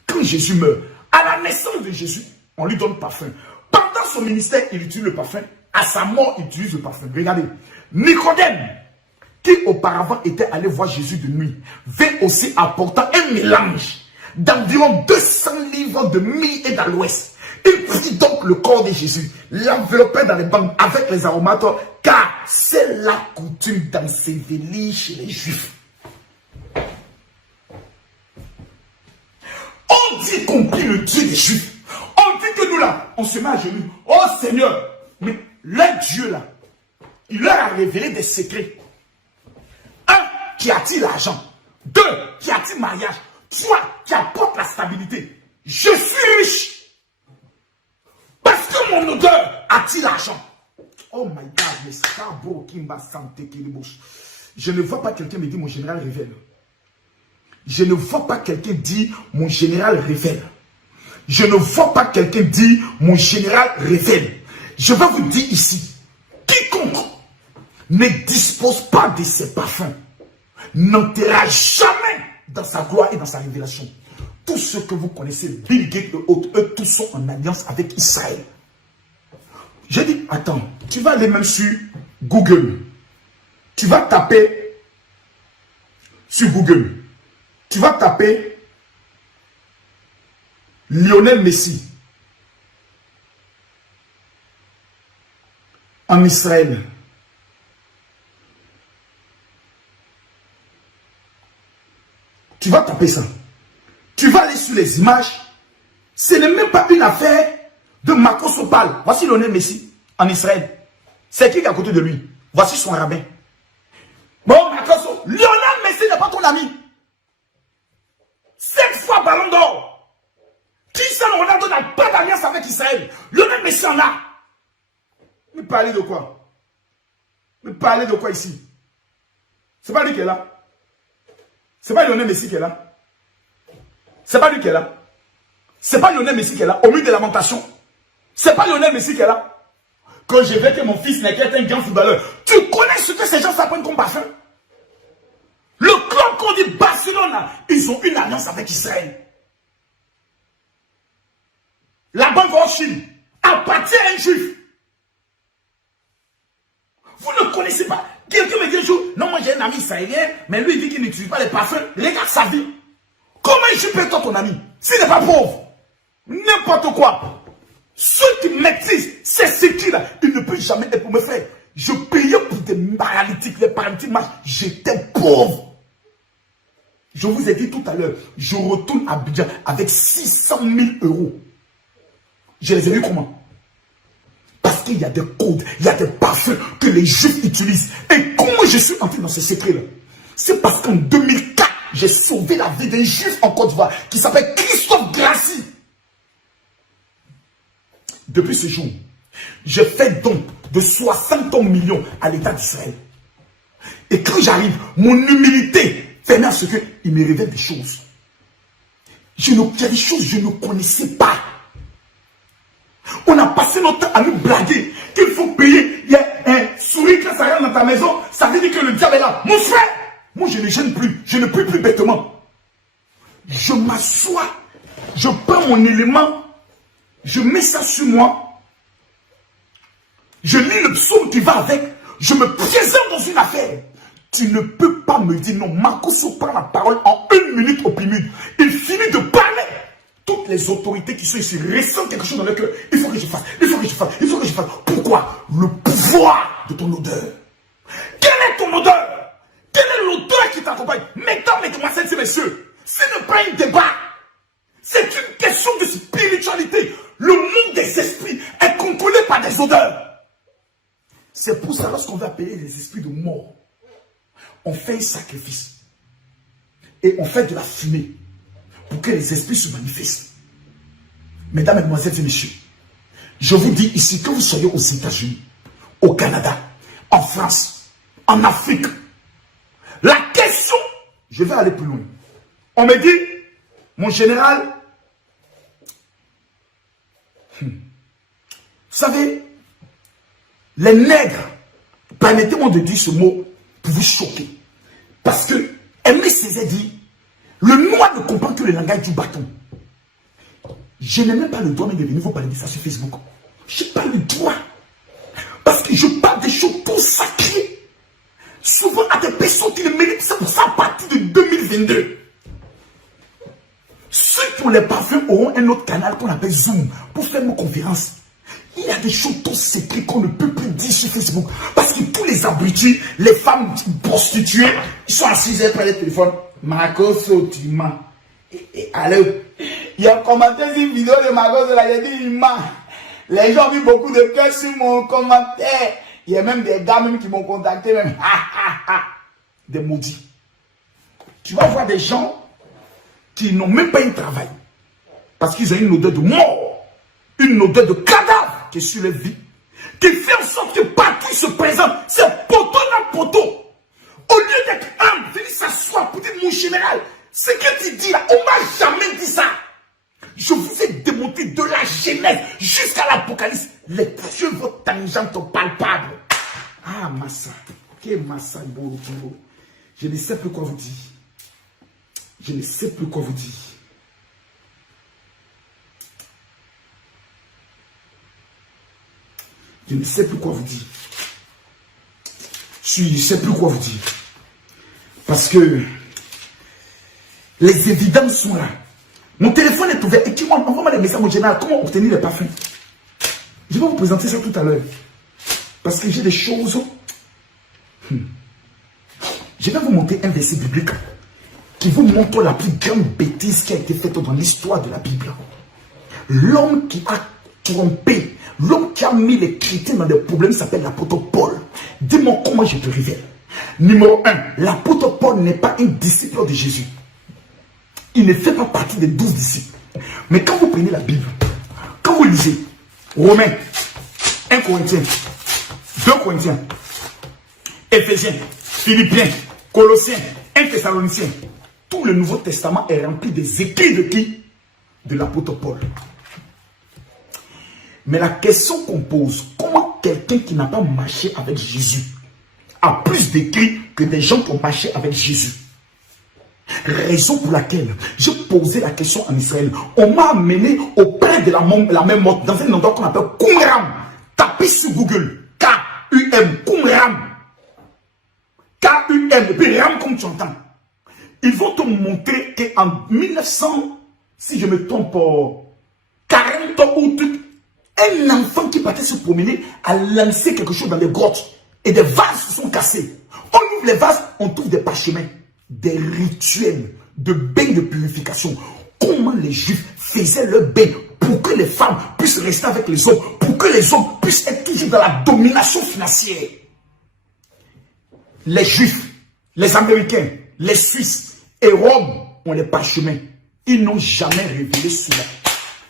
Quand Jésus meurt, à la naissance de Jésus, on lui donne le parfum. Pendant son ministère, il utilise le parfum. À sa mort, il utilise le parfum. Regardez, Nicodème, qui auparavant était allé voir Jésus de nuit, vint aussi apportant un mélange d'environ 200 livres de myrrhe et d'aloès. Il prit donc le corps de Jésus, l'enveloppait dans les bandes avec les aromates, car c'est la coutume d'ensevelir chez les Juifs. On dit qu'on prie le Dieu des Juifs. On dit que nous là, on se met à genoux. Oh Seigneur, mais leur Dieu là, il leur a révélé des secrets. 1, qui attire l'argent. 2, qui attire mariage. 3, qui apporte la stabilité. Je suis riche. Parce que mon odeur attire l'argent. Oh my God, mais Sabo Kimba Santé Kilibouche. Je ne vois pas quelqu'un me dire, mon général révèle. Je ne vois pas quelqu'un dire mon général révèle. Je ne vois pas quelqu'un dire mon général révèle. Je vais vous dire ici, quiconque ne dispose pas de ses parfums n'entrera jamais dans sa gloire et dans sa révélation. Tous ceux que vous connaissez, Bill Gates et autres, eux tous sont en alliance avec Israël. J'ai dit, attends, tu vas aller même sur Google. Tu vas taper sur Google. Tu vas taper Lionel Messi en Israël. Tu vas taper ça. Tu vas aller sur les images. Ce n'est même pas une affaire de Marcos Opal. Voici Lionel Messi en Israël. C'est qui est à côté de lui? Voici son rabbin. Bon, Marcos, Lionel Messi n'est pas ton ami. 7 fois ballon d'or. Cristiano Ronaldo n'a pas d'alliance avec Israël. Lionel Messi en a. Mais parlez de quoi? Mais parlez de quoi ici? C'est pas lui qui est là. C'est pas Lionel Messi qui est là. C'est pas lui qui est là. C'est pas Lionel Messi qui est là. Au milieu des lamentations. C'est pas Lionel Messi qui est là. Quand je vais que mon fils n'est qu'un grand footballeur. Tu connais ce que ces gens s'apprennent comme parfum? Le club qu'on dit Barcelone, ils ont une alliance avec Israël. La banque en Chine appartient à un juif. Vous ne connaissez pas. Quelqu'un me dit un jour, non, moi j'ai un ami israélien, mais lui il dit qu'il n'utilise pas les parfums. Regarde sa vie. Comment un juif peut être ton ami s'il n'est pas pauvre? N'importe quoi. Ceux qui maîtrisent ces cycles-là, ils ne peuvent jamais être pour me faire. Je payais pour des paralytiques, les paralytiques marchent. J'étais pauvre. Je vous ai dit tout à l'heure, je retourne à Abidjan avec 600 000 euros. Je les ai eu comment? Parce qu'il y a des codes, il y a des parfums que les juifs utilisent. Et comment je suis entré dans ce secret-là? C'est parce qu'en 2004, j'ai sauvé la vie d'un juif en Côte d'Ivoire qui s'appelle Christophe Gracie. Depuis ce jour, je fais don de 60 millions à l'État d'Israël. Et quand j'arrive, mon humilité permet à ce qu'il me révèle des choses. Il y a des choses que je ne connaissais pas. On a passé notre temps à nous blaguer qu'il faut payer. Il y a un souris quand ça rentre dans ta maison, ça veut dire que le diable est là. Mon frère, moi je ne gêne plus, je ne prie plus bêtement. Je m'assois, je prends mon élément, je mets ça sur moi, je lis le psaume qui va avec, je me présente dans une affaire. Tu ne peux pas me dire non. Marcos prend la parole en 1 minute au PMU. Il finit de parler. Toutes les autorités qui sont ici ressentent quelque chose dans leur cœur. Il faut que je fasse, il faut que je fasse, il faut que je fasse. Pourquoi? Le pouvoir de ton odeur. Quelle est ton odeur? Quelle est l'odeur qui t'accompagne? Mesdames, mesdemoiselles et messieurs, ce n'est pas un débat. C'est une question de spiritualité. Le monde des esprits est contrôlé par des odeurs. C'est pour ça, lorsqu'on va appeler les esprits de mort, on fait un sacrifice. Et on fait de la fumée pour que les esprits se manifestent. Mesdames, mesdemoiselles et messieurs, je vous dis ici, que vous soyez aux États-Unis, au Canada, en France, en Afrique, la question, je vais aller plus loin. On me dit, mon général, vous savez, les nègres, permettez-moi de dire ce mot pour vous choquer. Parce que Aimé Césaire dit, le noir ne comprend que le langage du bâton. Je n'ai même pas le droit de venir vous parler de ça sur Facebook. Je n'ai pas le droit. Parce que je parle des choses trop sacrées. Souvent à des personnes qui le méritent. C'est pour ça à partir de 2022. Ceux qui ont les parfums auront un autre canal qu'on appelle Zoom pour faire nos conférences. Il y a des choses trop secrètes qu'on ne peut plus dire sur Facebook. Parce que tous les abrutis, les femmes prostituées, ils sont assises près des téléphones. Marcos Otima. Et alors, il y a commenté une vidéo de Marcos, là, il a dit, il m'a. Les gens ont mis beaucoup de cœur sur mon commentaire. Il y a même des gars même qui m'ont contacté, même. Des maudits. Tu vas voir des gens qui n'ont même pas un travail. Parce qu'ils ont une odeur de mort. Une odeur de cadavre qui est sur leur vie. Qui fait en sorte que partout ils se présentent. C'est poteau dans poteau. Au lieu d'être humble, venir s'asseoir pour dire mon général, Ce que tu dis là, on m'a jamais dit ça. Je vous ai démontré de la Genèse jusqu'à l'Apocalypse les preuves tangentes palpables. Ah, Massa. Que Massa, bon. Je ne sais plus quoi vous dire. Je ne sais plus quoi vous dire. Je ne sais plus quoi vous dire. Je ne sais plus quoi vous dire. Parce que les évidences sont là. Mon téléphone est ouvert. Et envoie-moi des messages au général. Comment obtenir les parfums? Je vais vous présenter ça tout à l'heure. Parce que j'ai des choses. Je vais vous montrer un verset biblique qui vous montre la plus grande bêtise qui a été faite dans l'histoire de la Bible. L'homme qui a trompé, l'homme qui a mis les chrétiens dans des problèmes s'appelle l'apôtre Paul. Dis-moi comment je te révèle. Numéro 1, l'apôtre Paul n'est pas un disciple de Jésus. Il ne fait pas partie des 12 disciples. Mais quand vous prenez la Bible, quand vous lisez Romains, 1 Corinthiens, 2 Corinthiens, Éphésiens, Philippiens, Colossiens, 1 Thessaloniciens, tout le Nouveau Testament est rempli des écrits de qui? De l'apôtre Paul. Mais la question qu'on pose, comment quelqu'un qui n'a pas marché avec Jésus a plus d'écrits que des gens qui ont marché avec Jésus? Raison pour laquelle j'ai posé la question en Israël. On m'a amené auprès de la même mort dans un endroit qu'on appelle Qumran. Tapez sur Google. K-U-M. Qumran. K-U-M. Et puis Ram comme tu entends. Ils vont te montrer qu'en 1900, si je me trompe, 40 ans ou tout, un enfant qui partait se promener a lancé quelque chose dans les grottes. Et des vases se sont cassés. On ouvre les vases, on trouve des parchemins. Des rituels de bain de purification. Comment les Juifs faisaient leur bain pour que les femmes puissent rester avec les hommes, pour que les hommes puissent être toujours dans la domination financière. Les Juifs, les Américains, les Suisses et Rome ont les parchemins. Ils n'ont jamais révélé cela.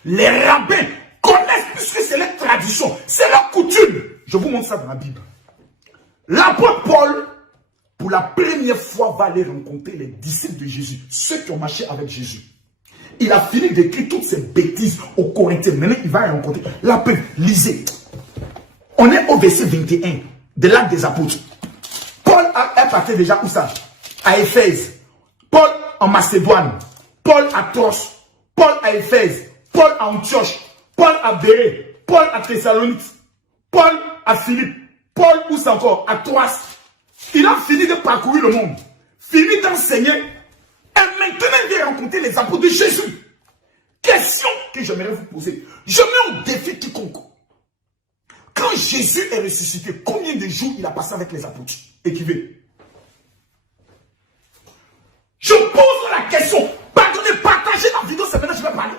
Les rabbins connaissent puisque c'est leur tradition, c'est leur coutume. Je vous montre ça dans la Bible. L'apôtre Paul, pour la première fois, va aller rencontrer les disciples de Jésus, ceux qui ont marché avec Jésus. Il a fini d'écrire toutes ces bêtises aux Corinthiens. Maintenant, il va les rencontrer. La paix, lisez. On est au verset 21 de l'Acte des Apôtres. Paul est parti déjà où ça? À Éphèse. Paul en Macédoine. Paul à Troas. Paul à Éphèse. Paul à Antioche. Paul à Bérée. Paul à Thessalonique. Paul à Philippe. Paul où c'est encore? À Troas. Il a fini de parcourir le monde, fini d'enseigner, et maintenant il vient rencontrer les apôtres de Jésus. Question que j'aimerais vous poser. Je mets au défi quiconque. Quand Jésus est ressuscité, combien de jours il a passé avec les apôtres? Écrivez. Je pose la question. Pardonnez, partagez la vidéo, c'est maintenant que je vais parler.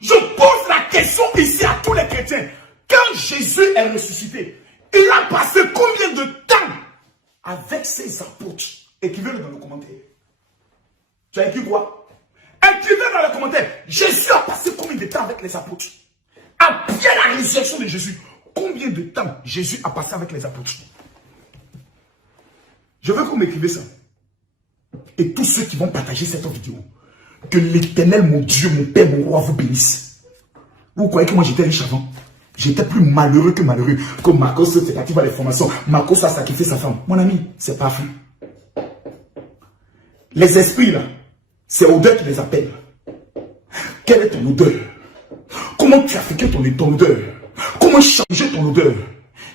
Je pose la question ici à tous les chrétiens. Quand Jésus est ressuscité, il a passé combien de temps avec ses apôtres? Écrivez-le dans le commentaire. Tu as écrit quoi? Écrivez dans le commentaire. Jésus a passé combien de temps avec les apôtres? Après la résurrection de Jésus, combien de temps Jésus a passé avec les apôtres? Je veux que vous m'écrivez ça. Et tous ceux qui vont partager cette vidéo, que l'Éternel, mon Dieu, mon Père, mon Roi, vous bénisse. Vous croyez que moi j'étais riche avant? J'étais plus malheureux que malheureux. Comme Marcos, c'est actif à les formations. Marcos a sacrifié sa femme. Mon ami, c'est pas fait. Les esprits là, c'est odeur qui les appelle. Quelle est ton odeur? Comment tu as fait ton odeur? Comment changer ton odeur?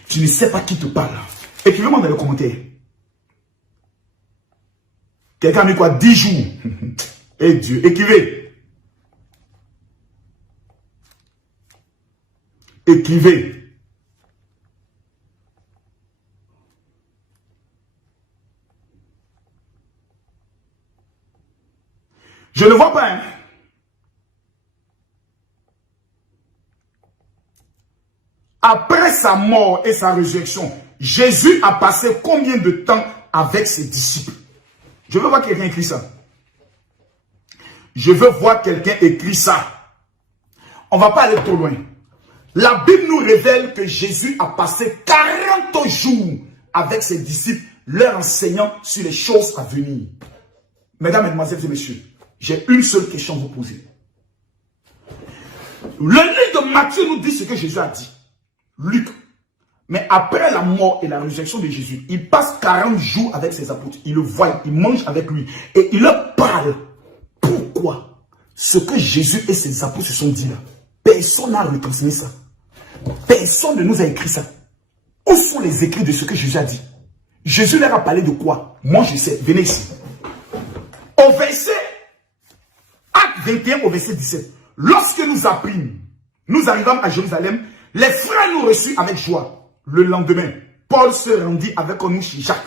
Tu ne sais pas qui te parle. Écrivez-moi dans les commentaires. Quelqu'un a mis quoi? 10 jours. Et Dieu, écrivez. Écrivez. Je ne vois pas. Hein? Après sa mort et sa résurrection, Jésus a passé combien de temps avec ses disciples? Je veux voir quelqu'un écrit ça. Je veux voir quelqu'un écrit ça. On ne va pas aller trop loin. La Bible nous révèle que Jésus a passé 40 jours avec ses disciples, leur enseignant sur les choses à venir. Mesdames, Mesdemoiselles et Messieurs, j'ai une seule question à vous poser. Le livre de Matthieu nous dit ce que Jésus a dit. Luc. Mais après la mort et la résurrection de Jésus, il passe 40 jours avec ses apôtres. Il le voit, il mange avec lui. Et il leur parle. Pourquoi? Ce que Jésus et ses apôtres se sont dit là, personne n'a retransmis ça. Personne ne nous a écrit ça. Où sont les écrits de ce que Jésus a dit? Jésus leur a parlé de quoi? Moi je sais, venez ici. Au verset, acte 21 au verset 17. Lorsque nous apprîmes, nous arrivâmes à Jérusalem, les frères nous reçurent avec joie. Le lendemain, Paul se rendit avec nous chez Jacques.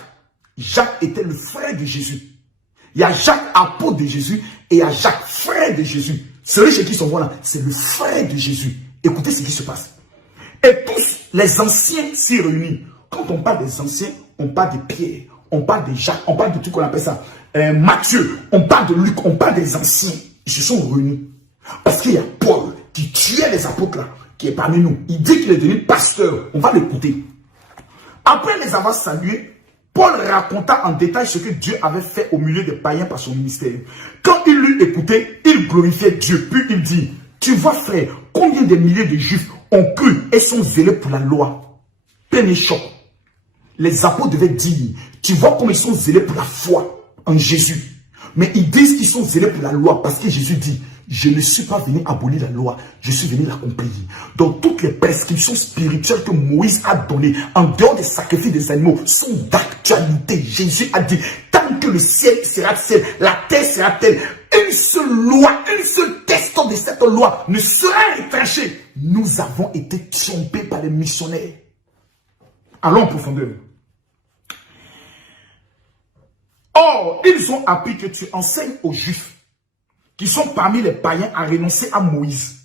Jacques était le frère de Jésus. Il y a Jacques, apôtre de Jésus, et il y a Jacques, frère de Jésus. Celui chez qui sont là, c'est le frère de Jésus. Écoutez ce qui se passe. Et tous les anciens s'y réunissent. Quand on parle des anciens, on parle de Pierre, on parle de Jacques, on parle de tout qu'on appelle ça. Matthieu, on parle de Luc, on parle des anciens. Ils se sont réunis. Parce qu'il y a Paul qui tuait les apôtres là, qui est parmi nous. Il dit qu'il est devenu pasteur. On va l'écouter. Après les avoir salués, Paul raconta en détail ce que Dieu avait fait au milieu des païens par son ministère. Quand il l'eut écouté, il glorifiait Dieu. Puis il dit, tu vois frère, combien de milliers de juifs ont cru et sont zélés pour la loi. Premier choc. Les apôtres devaient dire, tu vois comment ils sont zélés pour la foi en Jésus. Mais ils disent qu'ils sont zélés pour la loi parce que Jésus dit, je ne suis pas venu abolir la loi, je suis venu l'accomplir. Donc toutes les prescriptions spirituelles que Moïse a données, en dehors des sacrifices des animaux, sont d'actualité. Jésus a dit, tant que le ciel sera ciel, la terre sera telle, une seule loi, une seule question de cette loi ne sera retranchée. Nous avons été trompés par les missionnaires. Allons en profondeur. Or, ils ont appris que tu enseignes aux Juifs qui sont parmi les païens à renoncer à Moïse,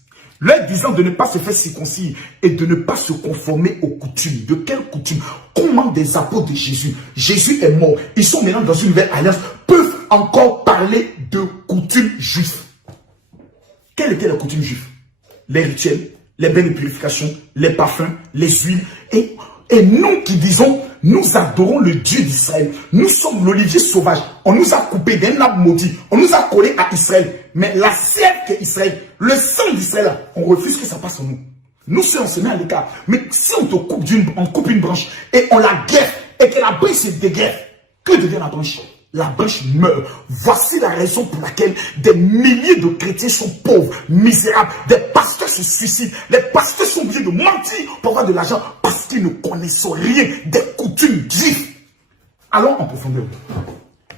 leur disant de ne pas se faire circoncire et de ne pas se conformer aux coutumes. De quelles coutumes? Comment des apôtres de Jésus, Jésus est mort, ils sont maintenant dans une nouvelle alliance, peuvent encore parler de coutumes juives? Quelles étaient les coutumes juives? Les rituels, les bains de purification, les parfums, les huiles. Et nous qui disons, nous adorons le Dieu d'Israël. Nous sommes l'olivier sauvage. On nous a coupé d'un arbre maudit. On nous a collé à Israël. Mais la sève qu'est Israël, le sang d'Israël, on refuse que ça passe en nous. Nous sommes, on se met à l'écart. Mais si on te coupe on coupe une branche et on la greffe et que la branche se dégreffe, que devient la branche? La branche meurt. Voici la raison pour laquelle des milliers de chrétiens sont pauvres, misérables. Des pasteurs se suicident. Les pasteurs sont obligés de mentir pour avoir de l'argent parce qu'ils ne connaissent rien des coutumes juives. Allons en profondeur.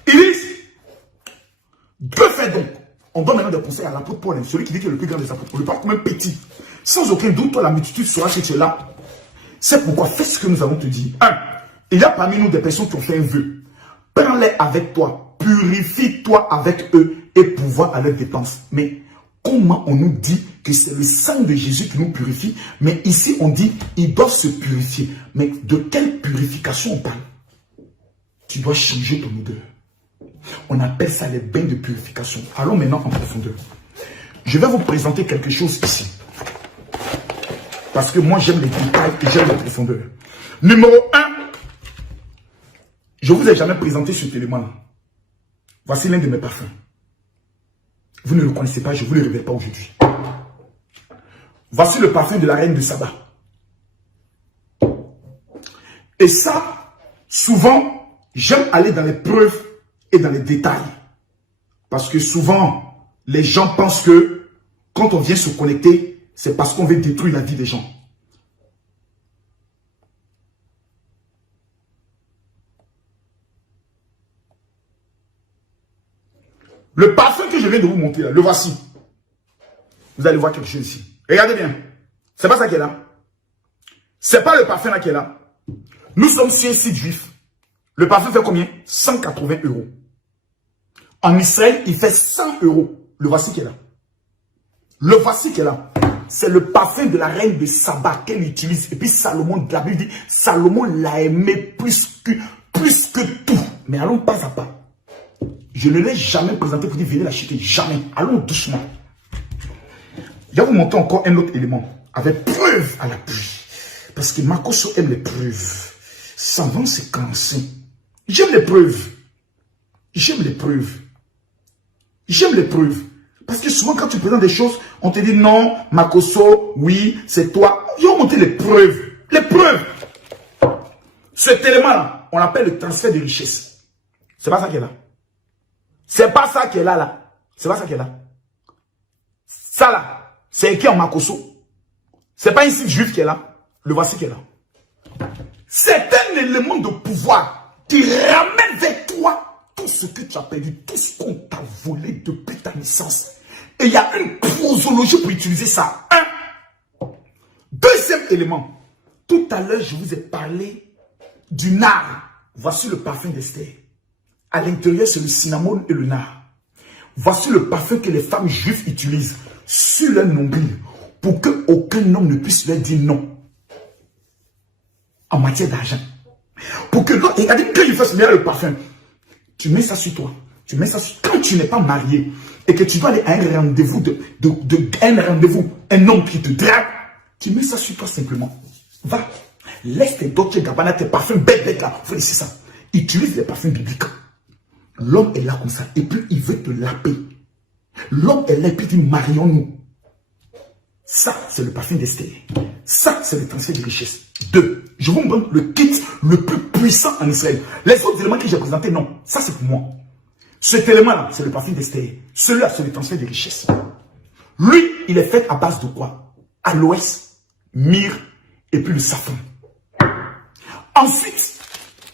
Il dit, que fait donc? On donne maintenant des conseils à l'apôtre Paul, celui qui dit qu'il est le plus grand des apôtres. On le parle comme un petit. Sans aucun doute, toi, la multitude saura que tu es là. C'est pourquoi fais ce que nous allons te dire. 1. Il y a parmi nous des personnes qui ont fait un vœu. Prends-les avec toi, purifie-toi avec eux et pouvoir à leurs dépenses. Mais comment on nous dit que c'est le sang de Jésus qui nous purifie? Mais ici on dit ils doivent se purifier. Mais de quelle purification on parle? Tu dois changer ton odeur. On appelle ça les bains de purification. Allons maintenant en profondeur. Je vais vous présenter quelque chose ici. Parce que moi j'aime les détails et j'aime la profondeur. Numéro 1. Je ne vous ai jamais présenté cet élément-là. Voici l'un de mes parfums. Vous ne le connaissez pas, je ne vous le révèle pas aujourd'hui. Voici le parfum de la reine de Saba. Et ça, souvent, j'aime aller dans les preuves et dans les détails. Parce que souvent, les gens pensent que quand on vient se connecter, c'est parce qu'on veut détruire la vie des gens. Le parfum que je viens de vous montrer là, le voici. Vous allez voir quelque chose ici. Regardez bien. C'est pas ça qui est là. C'est pas le parfum là qui est là. Nous sommes sur un site juif. Le parfum fait combien? 180 €. En Israël, il fait 100 €. Le voici qui est là. Le voici qui est là. C'est le parfum de la reine de Saba qu'elle utilise. Et puis Salomon, la Bible dit, Salomon l'a aimé plus que tout. Mais allons pas à pas. Je ne l'ai jamais présenté pour dire venez l'acheter. Jamais. Allons doucement. Je vais vous montrer encore un autre élément. Avec preuve à l'appui. Parce que Makoso aime les preuves. Sans vent, c'est cancé. J'aime les preuves. J'aime les preuves. J'aime les preuves. Parce que souvent, quand tu présentes des choses, on te dit non, Makosso, oui, c'est toi. Ils ont monté les preuves. Les preuves. Cet élément-là, on l'appelle le transfert de richesse. C'est pas ça qui est là. C'est pas ça qui est là. C'est pas ça qui est là. Ça là, c'est écrit en Makosso. C'est pas un site juif qui est là. Le voici qui est là. C'est un élément de pouvoir qui ramène vers toi tout ce que tu as perdu, tout ce qu'on t'a volé depuis ta naissance. Et il y a une posologie pour utiliser ça. Un. Deuxième élément. Tout à l'heure, je vous ai parlé du nard. Voici le parfum d'Esther. À l'intérieur, c'est le cinnamon et le nard. Voici le parfum que les femmes juives utilisent sur leur nombril pour qu'aucun homme ne puisse leur dire non en matière d'argent. Pour que l'autre, il a dit que il fasse bien le parfum. Tu mets ça sur toi. Tu mets ça sur... Quand tu n'es pas marié et que tu dois aller à un rendez-vous un homme qui te drague, tu mets ça sur toi simplement. Va, laisse tes Dolce Gabbana, tes parfums bêtes là, faut laisser ça. Utilise les parfums bibliques. L'homme est là comme ça et puis il veut te laper. L'homme est là et puis il dit marions-nous. Ça, c'est le parfum d'Esther. Ça, c'est le transfert de richesse. 2. Je vous montre le kit le plus puissant en Israël. Les autres éléments que j'ai présentés, non. Ça, c'est pour moi. Cet élément-là, c'est le parfum d'Esther. Celui-là, c'est le transfert de richesse. Lui, il est fait à base de quoi? Aloès, myrrhe et puis le safran. Ensuite,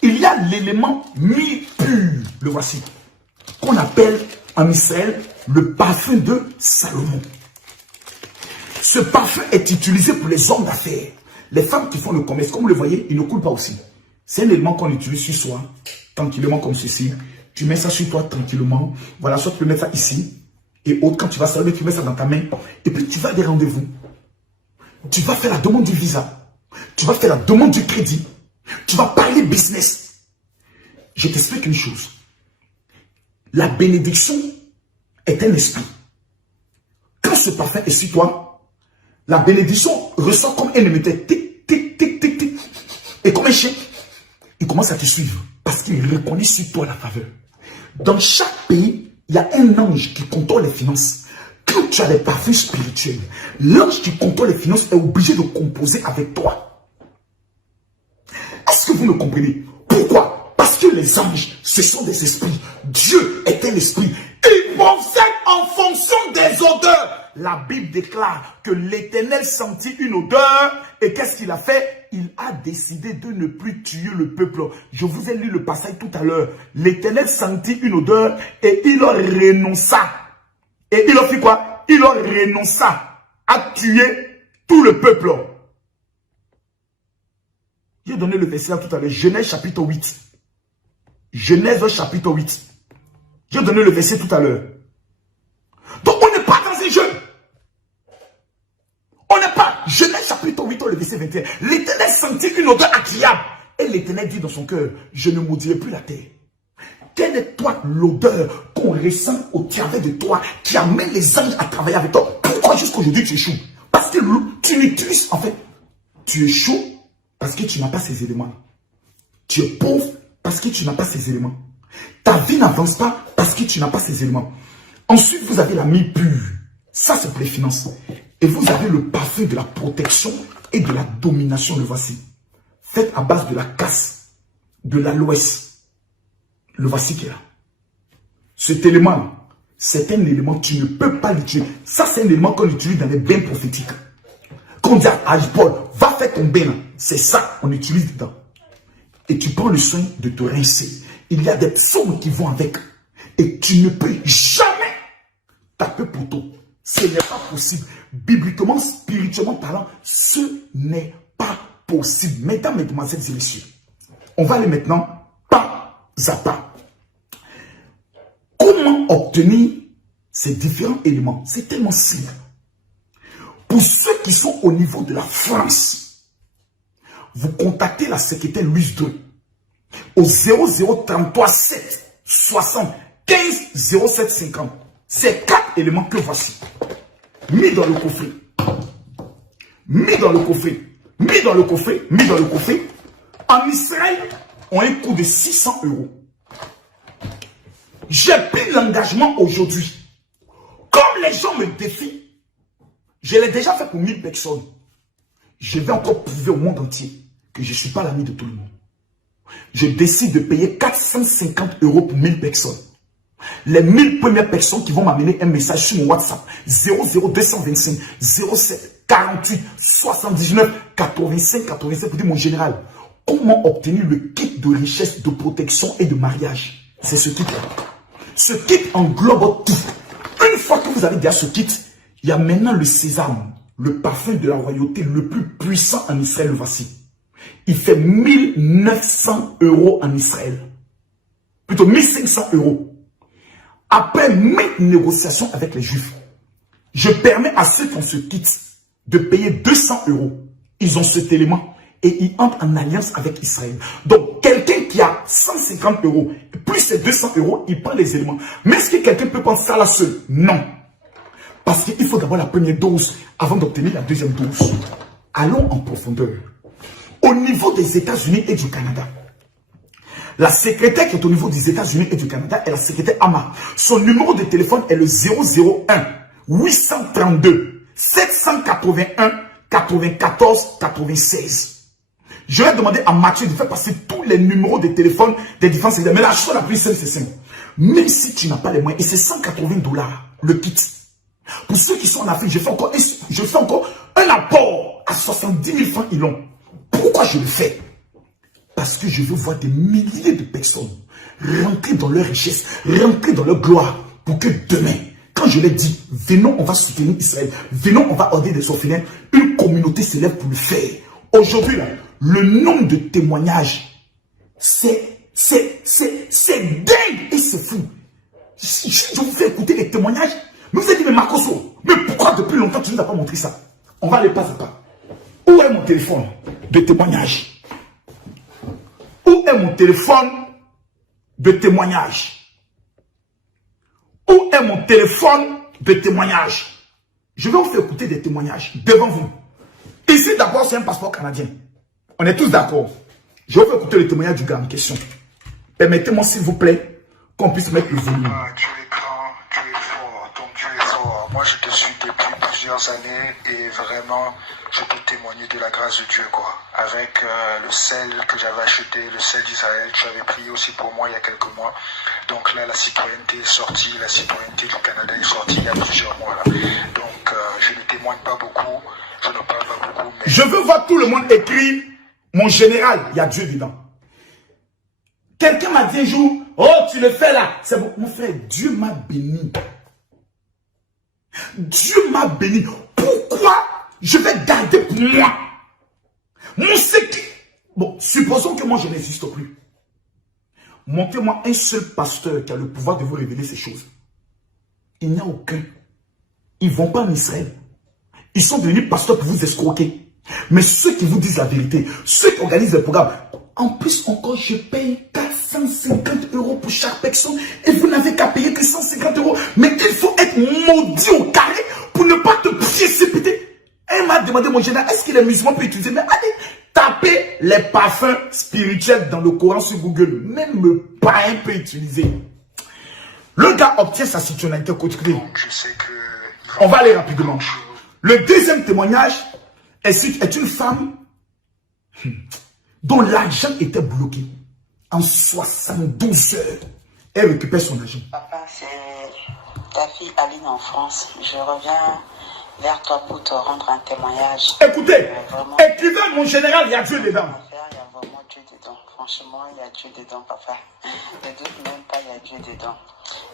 il y a l'élément myrrhe pur. Le voici. Qu'on appelle en Israël le parfum de Salomon. Ce parfum est utilisé pour les hommes d'affaires. Les femmes qui font le commerce, comme vous le voyez, ils ne coulent pas aussi. C'est un élément qu'on utilise sur soi, tranquillement comme ceci. Tu mets ça sur toi tranquillement. Voilà, soit tu peux mettre ça ici. Et autre, quand tu vas saluer, tu mets ça dans ta main. Et puis tu vas à des rendez-vous. Tu vas faire la demande du visa. Tu vas faire la demande du crédit. Tu vas parler business. Je t'explique une chose. La bénédiction est un esprit. Quand ce parfum est sur toi, la bénédiction ressort comme un émetteur. Tic, tic, tic, tic, tic. Et comme un chien, il commence à te suivre. Parce qu'il reconnaît sur toi la faveur. Dans chaque pays, il y a un ange qui contrôle les finances. Quand tu as des parfums spirituels, l'ange qui contrôle les finances est obligé de composer avec toi. Est-ce que vous me comprenez? Pourquoi? Parce que les anges, ce sont des esprits. Dieu est un esprit. Il procède en fonction des odeurs. La Bible déclare que l'Éternel sentit une odeur et qu'est-ce qu'il a fait? Il a décidé de ne plus tuer le peuple. Je vous ai lu le passage tout à l'heure. L'Éternel sentit une odeur et il renonça. Et il a fait quoi? Il renonça à tuer tout le peuple. J'ai donné le verset tout à l'heure. Genèse chapitre 8. Genèse chapitre 8. J'ai donné le verset tout à l'heure. Donc on n'est pas dans un jeu. On n'est pas. Genèse chapitre 8, le verset 21. L'Éternel sentit une odeur agréable. Et l'Éternel dit dans son cœur, je ne maudirai plus la terre. Quelle est toi l'odeur qu'on ressent au travers de toi qui amène les anges à travailler avec toi? Pourquoi jusqu'aujourd'hui tu échoues? Parce que tu l'utilises en fait. Tu échoues parce que tu n'as pas ces éléments. Tu es pauvre parce que tu n'as pas ces éléments. Ta vie n'avance pas parce que tu n'as pas ces éléments. Ensuite, vous avez la myrrhe pure. Ça, c'est pour les finances. Et vous avez le parfum de la protection et de la domination. Le voici. Fait à base de la casse, de l'aloès. Le voici qui est là. Cet élément, c'est un élément, tu ne peux pas l'utiliser. Ça, c'est un élément qu'on utilise dans les bains prophétiques. Quand on dit à Paul, va faire ton bain. C'est ça qu'on utilise dedans. Et tu prends le soin de te rincer. Il y a des psaumes qui vont avec. Et tu ne peux jamais taper poteau. Ce n'est pas possible. Bibliquement, spirituellement parlant, ce n'est pas possible. Mesdames, mesdemoiselles et messieurs, on va aller maintenant pas à pas. Comment obtenir ces différents éléments? C'est tellement simple. Pour ceux qui sont au niveau de la France, vous contactez la secrétaire Louise II au 0033 7 60 15 07 50. Ces 4 éléments que voici. Mis dans le coffret. Mis dans le coffret. Mis dans le coffret. Mis dans le coffret. En Israël, ont un coût de 600 €. J'ai pris l'engagement aujourd'hui Comme les gens me défient, je l'ai déjà fait pour 1000 personnes. Je vais encore prouver au monde entier que je ne suis pas l'ami de tout le monde. Je décide de payer 450 € pour 1000 personnes. Les 1000 premières personnes qui vont m'amener un message sur mon WhatsApp 00225 07 48 79 85 87 pour dire mon général, comment obtenir le kit de richesse, de protection et de mariage? C'est ce kit-là. Ce kit englobe tout. Une fois que vous avez déjà ce kit, il y a maintenant le sésame, le parfum de la royauté le plus puissant en Israël. Voici. Il fait 1900 € en Israël. Plutôt 1500 €. Après mes négociations avec les Juifs, je permets à ceux qui ont ce kit de payer 200 €. Ils ont cet élément et ils entrent en alliance avec Israël. Donc, quelqu'un qui a 150 € plus ces 200 €, il prend les éléments. Mais est-ce que quelqu'un peut prendre ça là seul? Non. Parce qu'il faut d'abord la première dose avant d'obtenir la deuxième dose. Allons en profondeur. Au niveau des États-Unis et du Canada, la secrétaire qui est au niveau des États-Unis et du Canada est la secrétaire Ama. Son numéro de téléphone est le 001 832 781 94 96. Je vais demander à Mathieu de faire passer tous les numéros de téléphone des différents secrétaires. Mais la chose la plus simple, c'est simple. Même si tu n'as pas les moyens, et c'est 180 $ le kit. Pour ceux qui sont en Afrique, je fais encore un apport à 70 000 francs Elon. Pourquoi je le fais? Parce que je veux voir des milliers de personnes rentrer dans leur richesse, rentrer dans leur gloire, pour que demain, quand je leur dis, venons, on va soutenir Israël, venons, on va ordonner des orphelins, une communauté se lève pour le faire. Aujourd'hui, là, le nombre de témoignages, c'est dingue et c'est fou. Si je vous fais écouter les témoignages, mais vous avez dit, mais Makoso, mais pourquoi depuis longtemps tu ne nous as pas montré ça? On va aller pas à pas. Où est mon téléphone de témoignage? Où est mon téléphone de témoignage? Où est mon téléphone de témoignage? Je vais vous faire écouter des témoignages devant vous. Ici, d'abord, c'est un passeport canadien. On est tous d'accord. Je vais vous faire écouter le témoignage du gars en question. Permettez-moi, s'il vous plaît, qu'on puisse mettre le volume. Tu es grand, tu es fort, ton Dieu est fort. Moi, je te suis depuis plusieurs années et vraiment, je peux témoigner de la grâce de Dieu, quoi. Avec le sel que j'avais acheté, le sel d'Israël, tu avais prié aussi pour moi il y a quelques mois. Donc là, la citoyenneté est sortie, la citoyenneté du Canada est sortie il y a plusieurs mois. Là. Donc, je ne témoigne pas beaucoup, je ne parle pas beaucoup. Mais... Je veux voir tout le monde écrire, mon général, il y a Dieu dedans. Quelqu'un m'a dit un jour, oh, tu le fais là. C'est bon, mon frère, Dieu m'a béni. Dieu m'a béni. Pourquoi je vais garder pour moi mon secret? Bon, supposons que moi je n'existe plus. Montez-moi un seul pasteur qui a le pouvoir de vous révéler ces choses. Il n'y a aucun. Ils ne vont pas en Israël. Ils sont devenus pasteurs pour vous escroquer. Mais ceux qui vous disent la vérité, ceux qui organisent les programmes, en plus encore je paye 450 € pour chaque personne et vous n'avez qu'à payer que 150 €. Mais il faut être maudit au carré pour ne pas te précipiter. Elle m'a demandé, mon général, est-ce que les musulmans peuvent utiliser? Mais allez, tapez les parfums spirituels dans le Coran sur Google. Même le païen peut utiliser. Le gars obtient sa citoyenneté côté. On va aller rapidement. Le deuxième témoignage est une femme dont l'argent était bloqué. En 72 heures, elle récupère son argent. Papa, c'est ta fille Aline en France. Je reviens vers toi pour te rendre un témoignage. Écoutez, écrivez mon général, il y a Dieu dedans. Il y a vraiment Dieu dedans. Franchement, il y a Dieu dedans, papa. Ne doute même pas, il y a Dieu dedans.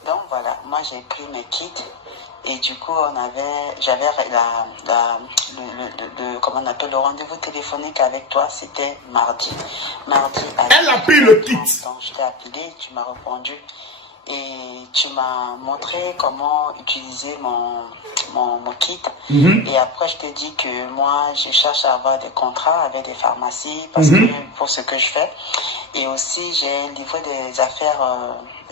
Donc voilà, moi j'ai pris mes kits et du coup j'avais comment on appelle, le rendez-vous téléphonique avec toi, c'était mardi. Elle a pris le kit. Donc je t'ai appelé, tu m'as répondu et tu m'as montré comment utiliser mon kit. Et après je t'ai dit que moi je cherche à avoir des contrats avec des pharmacies parce que pour ce que je fais. Et aussi j'ai livré des affaires,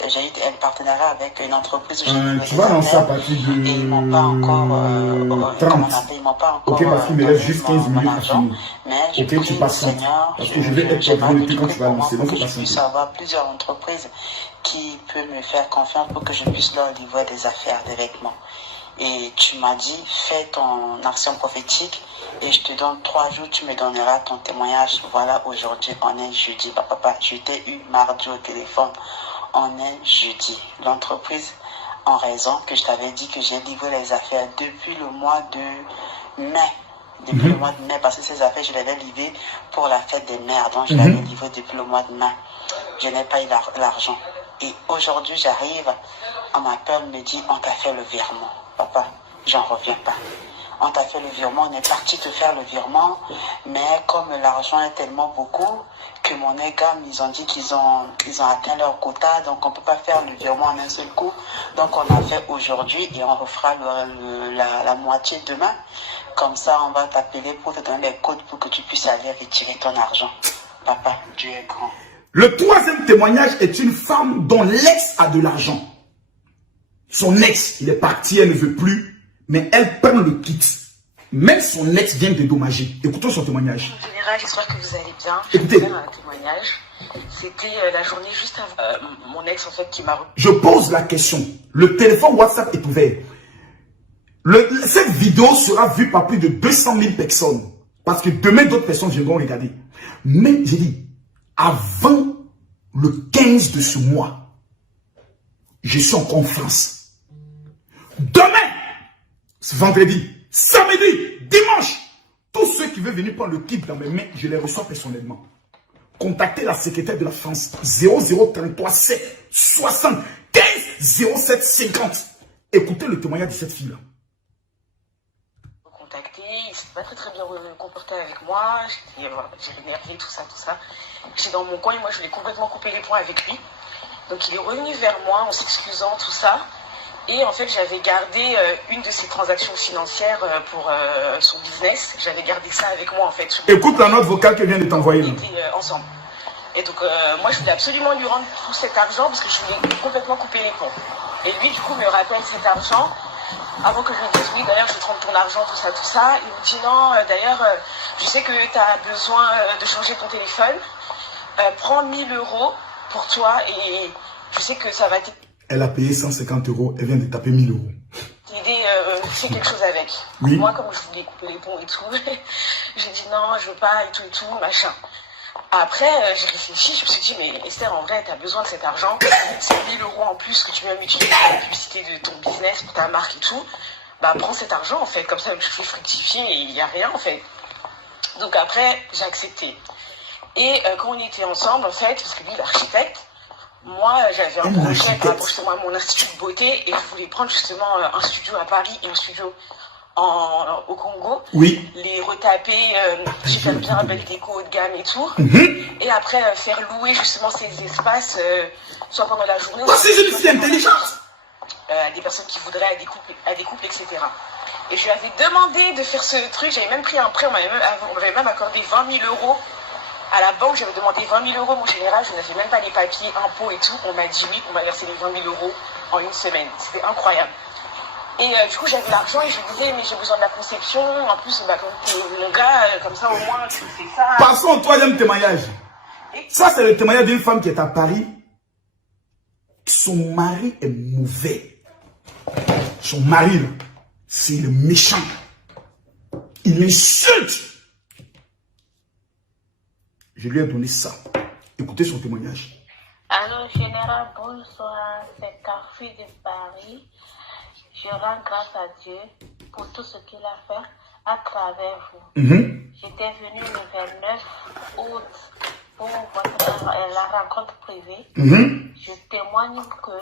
j'ai eu un partenariat avec une entreprise où j'ai livré tu vas lancer à partir de et ils m'ont pas encore 30. ils m'ont pas encore ok, parce qu'il me reste juste 15 minutes à finir. Mais ok, tu passes ça. Parce que je vais être priorité quand tu vas lancer. Donc, il faut je puisse avoir plusieurs entreprises qui peuvent me faire confiance pour que je puisse leur livrer des affaires, des vêtements. Et tu m'as dit, fais ton action prophétique et je te donne 3 jours, tu me donneras ton témoignage. Voilà, aujourd'hui, on est jeudi. Papa, je t'ai eu mardi au téléphone. On est jeudi. L'entreprise, en raison que je t'avais dit que j'ai livré les affaires depuis le mois de mai. Depuis le mois de mai, parce que ces affaires, je les avais livrées pour la fête des mères. Donc, je les avais livrées depuis le mois de mai. Je n'ai pas eu l'argent. Et aujourd'hui, j'arrive, on m'appelle, me dit, on t'a fait le virement. Papa, j'en reviens pas. On t'a fait le virement, on est parti te faire le virement, mais comme l'argent est tellement beaucoup, que mon égam, ils ont dit qu'ils ont atteint leur quota, donc on ne peut pas faire le virement en un seul coup. Donc on a fait aujourd'hui et on refera la moitié demain. Comme ça, on va t'appeler pour te donner les codes pour que tu puisses aller retirer ton argent. Papa, Dieu est grand. Le troisième témoignage est une femme dont l'ex a de l'argent. Son ex, il est parti, elle ne veut plus, mais elle prend le kit. Même son ex vient dédommager. Écoutons son témoignage. En général, j'espère que vous allez bien. Écoutez. Un témoignage. C'était la journée juste avant. Mon ex, en fait, qui m'a... Je pose la question. Le téléphone WhatsApp est ouvert. Cette vidéo sera vue par plus de 200 000 personnes. Parce que demain, d'autres personnes viendront regarder. Mais j'ai dit, avant le 15 de ce mois, je suis en conférence. Demain, c'est vendredi, samedi, dimanche, tous ceux qui veulent venir prendre le kit dans mes mains, je les reçois personnellement. Contactez la secrétaire de la France 0033 7 75 07 50. Écoutez le témoignage de cette fille-là. Contacté, il s'est pas très bien comporté avec moi, j'ai énervé, tout ça. J'étais dans mon coin et moi je voulais complètement couper les ponts avec lui. Donc il est revenu vers moi en s'excusant, tout ça. Et en fait, j'avais gardé une de ses transactions financières pour son business. J'avais gardé ça avec moi, en fait. Écoute la note vocale que vient de t'envoyer. On était ensemble. Et donc, moi, je voulais absolument lui rendre tout cet argent parce que je voulais complètement couper les ponts. Et lui, du coup, me rappelle cet argent. Avant que je lui dise, oui, d'ailleurs, je vais te rendre ton argent, tout ça. Il me dit, non, d'ailleurs, je sais que tu as besoin de changer ton téléphone. Prends 1 000 € pour toi et je sais que ça va t'aider. Elle a payé 150 €, elle vient de taper 1 000 €. L'idée, c'est quelque chose avec. Oui. Moi, comme je voulais couper les ponts et tout, j'ai dit non, je veux pas et tout, machin. Après, j'ai réfléchi, je me suis dit, mais Esther, en vrai, tu as besoin de cet argent. C'est 1 000 € en plus que tu viens m'utiliser pour la publicité de ton business, pour ta marque et tout. Bah, prends cet argent, en fait. Comme ça, je fais fructifier et il n'y a rien, en fait. Donc après, j'ai accepté. Et quand on était ensemble, en fait, parce que lui, il est architecte, moi, j'avais un projet par rapport justement à mon institut de beauté et je voulais prendre justement un studio à Paris et un studio au Congo. Oui. Les retaper, super bien, belle déco haut de gamme et tout. Et après, faire louer justement ces espaces, soit pendant la journée. Voici une fille intelligente. À des personnes qui voudraient, à des couples, etc. Et je lui avais demandé de faire ce truc. J'avais même pris un prêt, on m'avait même accordé 20 000 €. À la banque, j'avais demandé 20 000 € mon général, je n'avais même pas les papiers, impôts et tout. On m'a dit oui, on m'a versé les 20 000 € en une semaine. C'était incroyable. Et du coup, j'avais l'argent et je lui disais, mais j'ai besoin de la conception. En plus, bah, mon gars, comme ça au moins, tu fais ça. Passons au troisième témoignage. Ça, c'est le témoignage d'une femme qui est à Paris. Son mari est mauvais. Son mari, c'est le méchant. Il insulte. Je lui ai donné ça. Écoutez son témoignage. Alors, général, bonsoir, c'est Carfi de Paris. Je rends grâce à Dieu pour tout ce qu'il a fait à travers vous. J'étais venue le 29 août pour la rencontre privée. Je témoigne que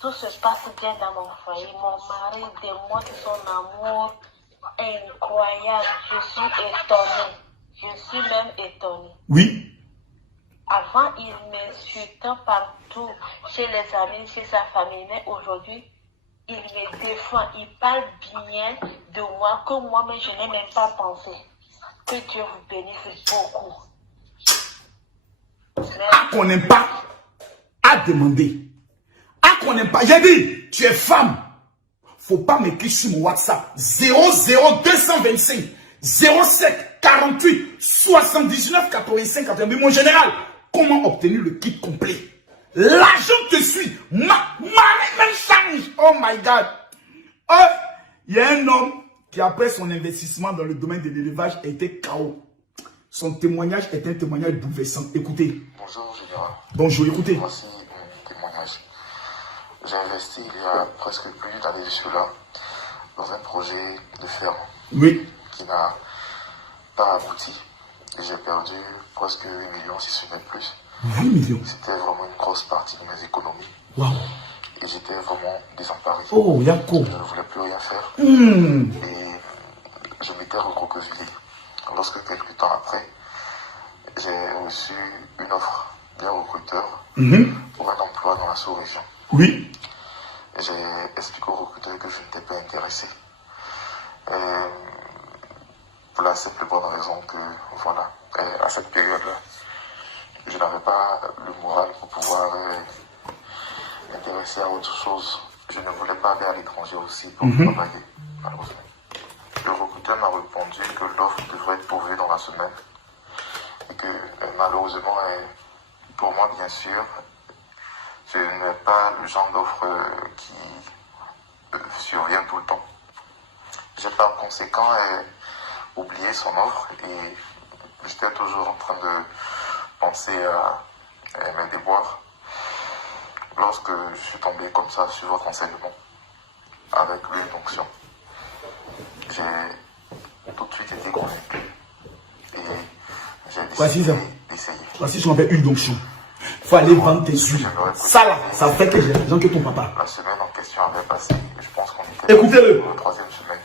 tout se passe bien dans mon foyer. Mon mari démontre son amour incroyable. Je suis étonnée. Je suis même étonnée. Oui. Avant, il m'insultait partout, chez les amis, chez sa famille. Mais aujourd'hui, il me défend. Il parle bien de moi, que moi-même, je n'ai même pas pensé. Que Dieu vous bénisse beaucoup. Qu'on n'aime pas, à demander. Qu'on n'aime pas. J'ai dit, tu es femme. Faut pas m'écrire sur mon WhatsApp. 00225 07 48 79 85 80. Mon général, comment obtenir le kit complet? L'argent te suit. Ma marée même change. Oh my God. Oh, il y a un homme qui, après son investissement dans le domaine de l'élevage, a été KO. Son témoignage est un témoignage bouleversant. Écoutez. Bonjour, Général. Bonjour, écoutez. Voici mon témoignage. J'ai investi il y a presque plus d'une année de cela dans un projet de ferme Oui. qui n'a pas abouti. Et j'ai perdu presque 8 millions, si ce n'est plus. 8 millions. C'était vraiment une grosse partie de mes économies. Waouh. Et j'étais vraiment désemparé. Oh, Yako. Je ne voulais plus rien faire. Et je m'étais recroquevillé. Lorsque quelques temps après, j'ai reçu une offre d'un recruteur pour un emploi dans la sous-région. Oui. J'ai expliqué au recruteur que je n'étais pas intéressé. Pour la simple et bonne raison que, voilà, à cette période-là, je n'avais pas le moral pour pouvoir m'intéresser à autre chose. Je ne voulais pas aller à l'étranger aussi pour travailler, malheureusement. Le recruteur m'a répondu que l'offre devrait être pourvue dans la semaine et que malheureusement, pour moi bien sûr, je n'ai pas le genre d'offre qui survient tout le temps. J'ai par conséquent oublié son offre et j'étais toujours en train de penser à mes déboires lorsque je suis tombé comme ça sur votre enseignement avec l'huile d'onction. J'ai tout de suite été convaincu et j'ai décidé d'essayer. Voici ce qu'on appelle huile d'onction. Il faut aller vendre tes huiles. Ça là, ça fait que j'ai l'argent que ton papa. La semaine en question avait passé et je pense qu'on était Écoutez-le. dans la troisième semaine.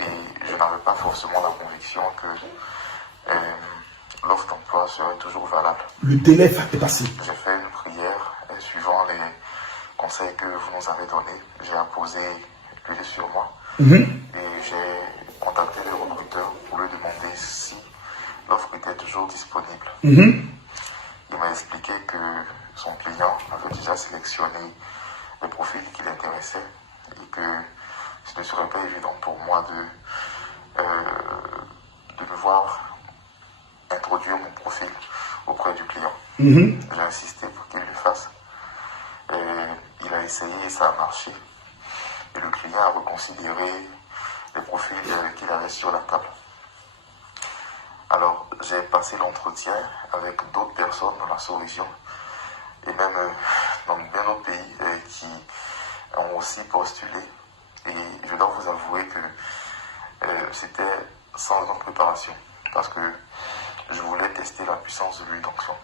Et je n'avais pas forcément la conviction que l'offre d'emploi serait toujours valable. Le délai est passé. J'ai fait une prière et suivant les conseils que vous nous avez donnés, j'ai apposé l'huile sur moi. Et j'ai contacté le recruteur pour lui demander si l'offre était toujours disponible. Il m'a expliqué que son client avait déjà sélectionné les profils qui l'intéressaient et que ce ne serait pas évident pour moi de devoir introduire mon profil auprès du client. J'ai insisté pour qu'il le fasse. Et il a essayé et ça a marché. Et le client a reconsidéré les profils qu'il avait sur la table. Alors, j'ai passé l'entretien avec d'autres personnes dans la sous-région et même dans bien d'autres pays qui ont aussi postulé. Et je dois vous avouer que c'était sans grande préparation parce que je voulais tester la puissance de l'huile d'onction.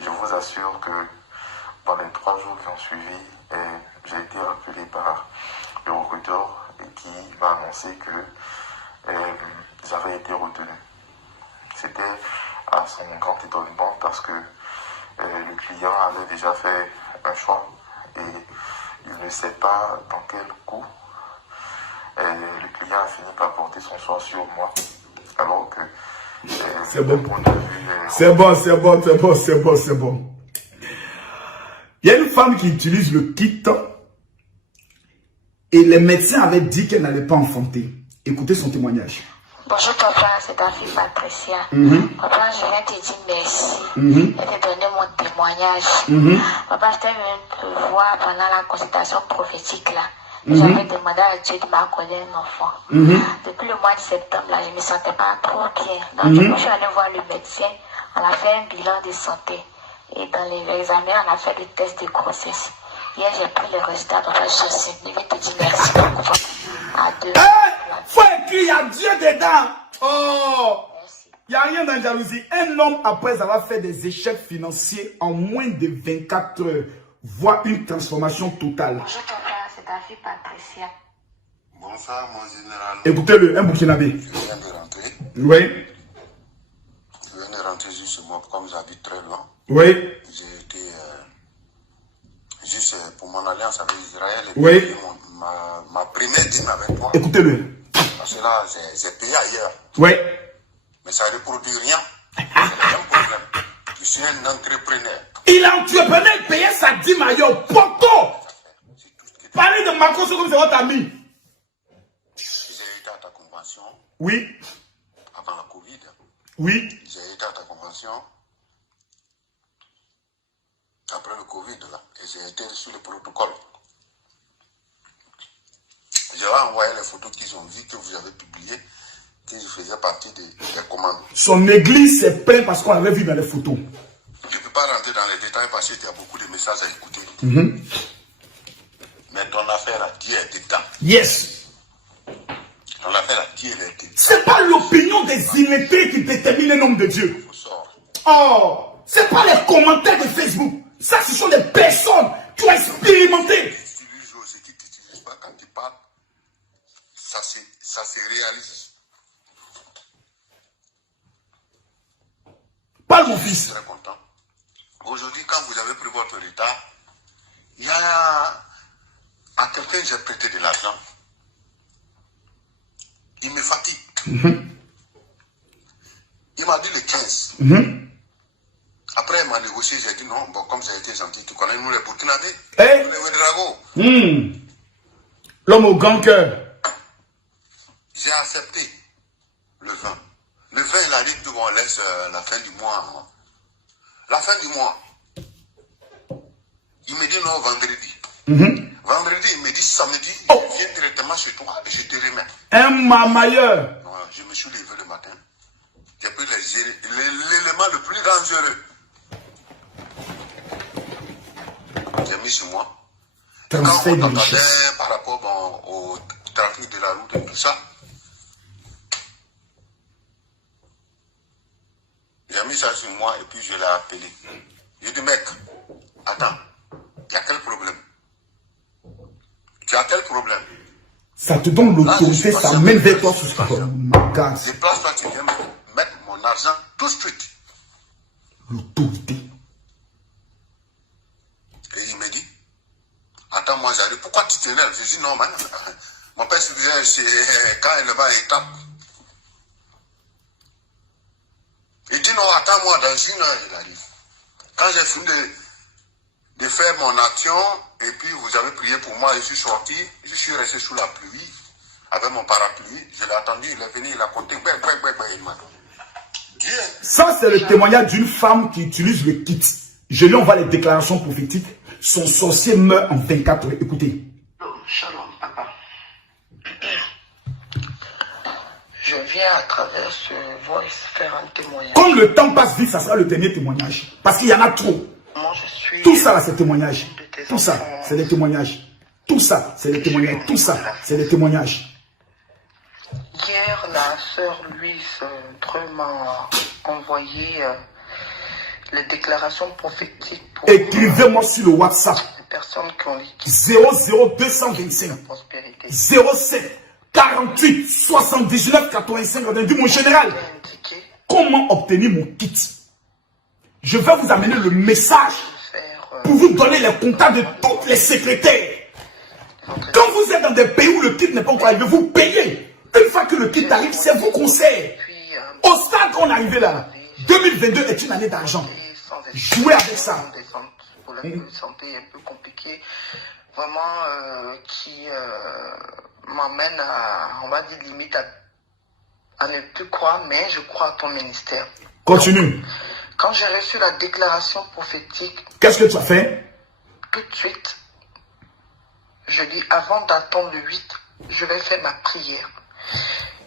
Je vous assure que dans les 3 jours qui ont suivi, j'ai été appelé par le recruteur qui m'a annoncé que j'avais été retenu. C'était à son grand étonnement parce que le client avait déjà fait un choix et il ne sait pas dans quel coup le client a fini par porter son choix sur moi. Alors que c'est bon. C'est bon, c'est bon, c'est bon, c'est bon, c'est bon. Il y a une femme qui utilise le kit et les médecins avaient dit qu'elle n'allait pas enfanter. Écoutez son témoignage. Bonjour papa, c'est ta fille Patricia. Papa, je viens te dire merci et te donner mon témoignage. Papa, je t'ai venu te voir pendant la consultation prophétique là. J'avais demandé à Dieu de m'accorder un enfant. Depuis le mois de septembre, là, je ne me sentais pas trop bien. Donc, je suis allée voir le médecin. On a fait un bilan de santé. Et dans les examens, on a fait des tests de grossesse. Hier, j'ai pris les résultats. Donc, je suis je vais te dire merci beaucoup. À deux. Faut écrire, il y a Dieu dedans. Oh! Il n'y a rien dans la jalousie. Un homme, après avoir fait des échecs financiers en moins de 24 heures, voit une transformation totale. Bonjour papa, c'est ta fille Patricia. Bonsoir mon général. Écoutez-le, un Burkinabé. Je viens de rentrer. Oui. Je viens de rentrer juste chez moi, comme j'habite très loin. Oui. J'ai été juste pour mon alliance avec Israël. Et Oui. puis ma première dîme avec toi. Écoutez-le. Parce que là, j'ai payé ailleurs. Oui. Mais ça ne reproduit rien. C'est le même problème. Je suis un entrepreneur. Il est entrepreneur, payer sa dîme ailleurs. Poto! Parlez de Marcos comme c'est votre ami. J'ai été à ta convention. Oui. Avant la Covid. Oui. J'ai été à ta convention. Après le Covid, là. Et j'ai été sur le protocole. Je leur ai envoyé les photos qu'ils ont vues, que vous avez publiées, que je faisais partie des commandes. Son église s'est plainte parce qu'on avait vu dans les photos. Je ne peux pas rentrer dans les détails parce qu'il y a beaucoup de messages à écouter. Mais ton affaire à Dieu est dedans. Yes. Ton affaire à Dieu est dedans. C'est pas l'opinion des illettrés qui détermine le nom de Dieu. Oh, c'est pas les commentaires de Facebook. Ça, ce sont des personnes qui ont expérimenté. Tu utilises aussi, qui ne t'utilisent pas quand tu parles. Ça se réalise. Parle, mon Je suis fils. très content. Aujourd'hui, quand vous avez pris votre retard, il y a à quelqu'un j'ai prêté de l'argent. Il me fatigue. Il m'a dit le 15. Après, il m'a négocié. J'ai dit non. Bon, comme j'ai été gentil, tu connais nous les Burkinabés. Eh? Les Ouedrago. L'homme au grand cœur. J'ai accepté le 20. Le 20, il a dit qu'on laisse la fin du mois. La fin du mois. Il me dit non, vendredi. Vendredi, il me dit samedi, je viens directement chez toi et je te remets. Un mamailleur. Je me suis levé le matin. J'ai pris l'élément le plus dangereux. J'ai mis sur moi. Quand Transfert on de entendait richesse. par rapport au trafic de la route et tout ça, j'ai mis ça sur moi et puis je l'ai appelé. J'ai dit, mec, attends, il y a quel problème? Tu as quel problème? Ça te donne l'autorité, ça mène vers toi sur ce oh my God. Déplace-toi, tu viens mettre mon argent tout de suite. L'autorité. Et il me dit, attends, moi j'arrive. Pourquoi tu t'énerves? Je dis non, man. Mon père se disait, c'est quand il va, il tape. Il dit non, attends-moi, dans une heure, il arrive. Quand j'ai fini de faire mon action, et puis vous avez prié pour moi, je suis sorti, je suis resté sous la pluie, avec mon parapluie, je l'ai attendu, il est venu, il a compté, il m'a dit. Dieu. Ça, c'est le témoignage d'une femme qui utilise le kit. Je lui envoie les déclarations prophétiques. Son sorcier meurt en 24 heures. Écoutez. Shalom, papa. Je viens à travers ce voice faire un témoignage. Comme le temps passe vite, ça sera le dernier témoignage. Parce qu'il y en a trop. Moi, je suis... Tout ça, là, c'est témoignage. Tout ça, c'est des témoignages. Tout ça, c'est des témoignages. Tout ça, c'est des témoignages. Hier, la sœur Louise Dreux m'a envoyé les déclarations prophétiques pour Écrivez-moi sur le WhatsApp. les personnes qui ont liquidé 00225 la prospérité. 07 48 79 85. On a dit, mon général, Indiqué comment obtenir mon kit? Je vais vous amener le message faire pour vous donner les contacts de toutes les secrétaires. Quand vous êtes dans des pays où le kit n'est pas encore arrivé, vous payez. Une fois que le kit arrive, c'est vous qu'on sert. puis Au stade qu'on est arrivé là, 2022 est une année d'argent. Jouez avec ça. Pour la santé un peu compliquée, vraiment qui m'emmène à, on va dire limite à ne plus croire, mais je crois à ton ministère. Continue. Quand j'ai reçu la déclaration prophétique, Qu'est-ce que tu as fait? tout de suite, je dis avant d'attendre le 8, je vais faire ma prière.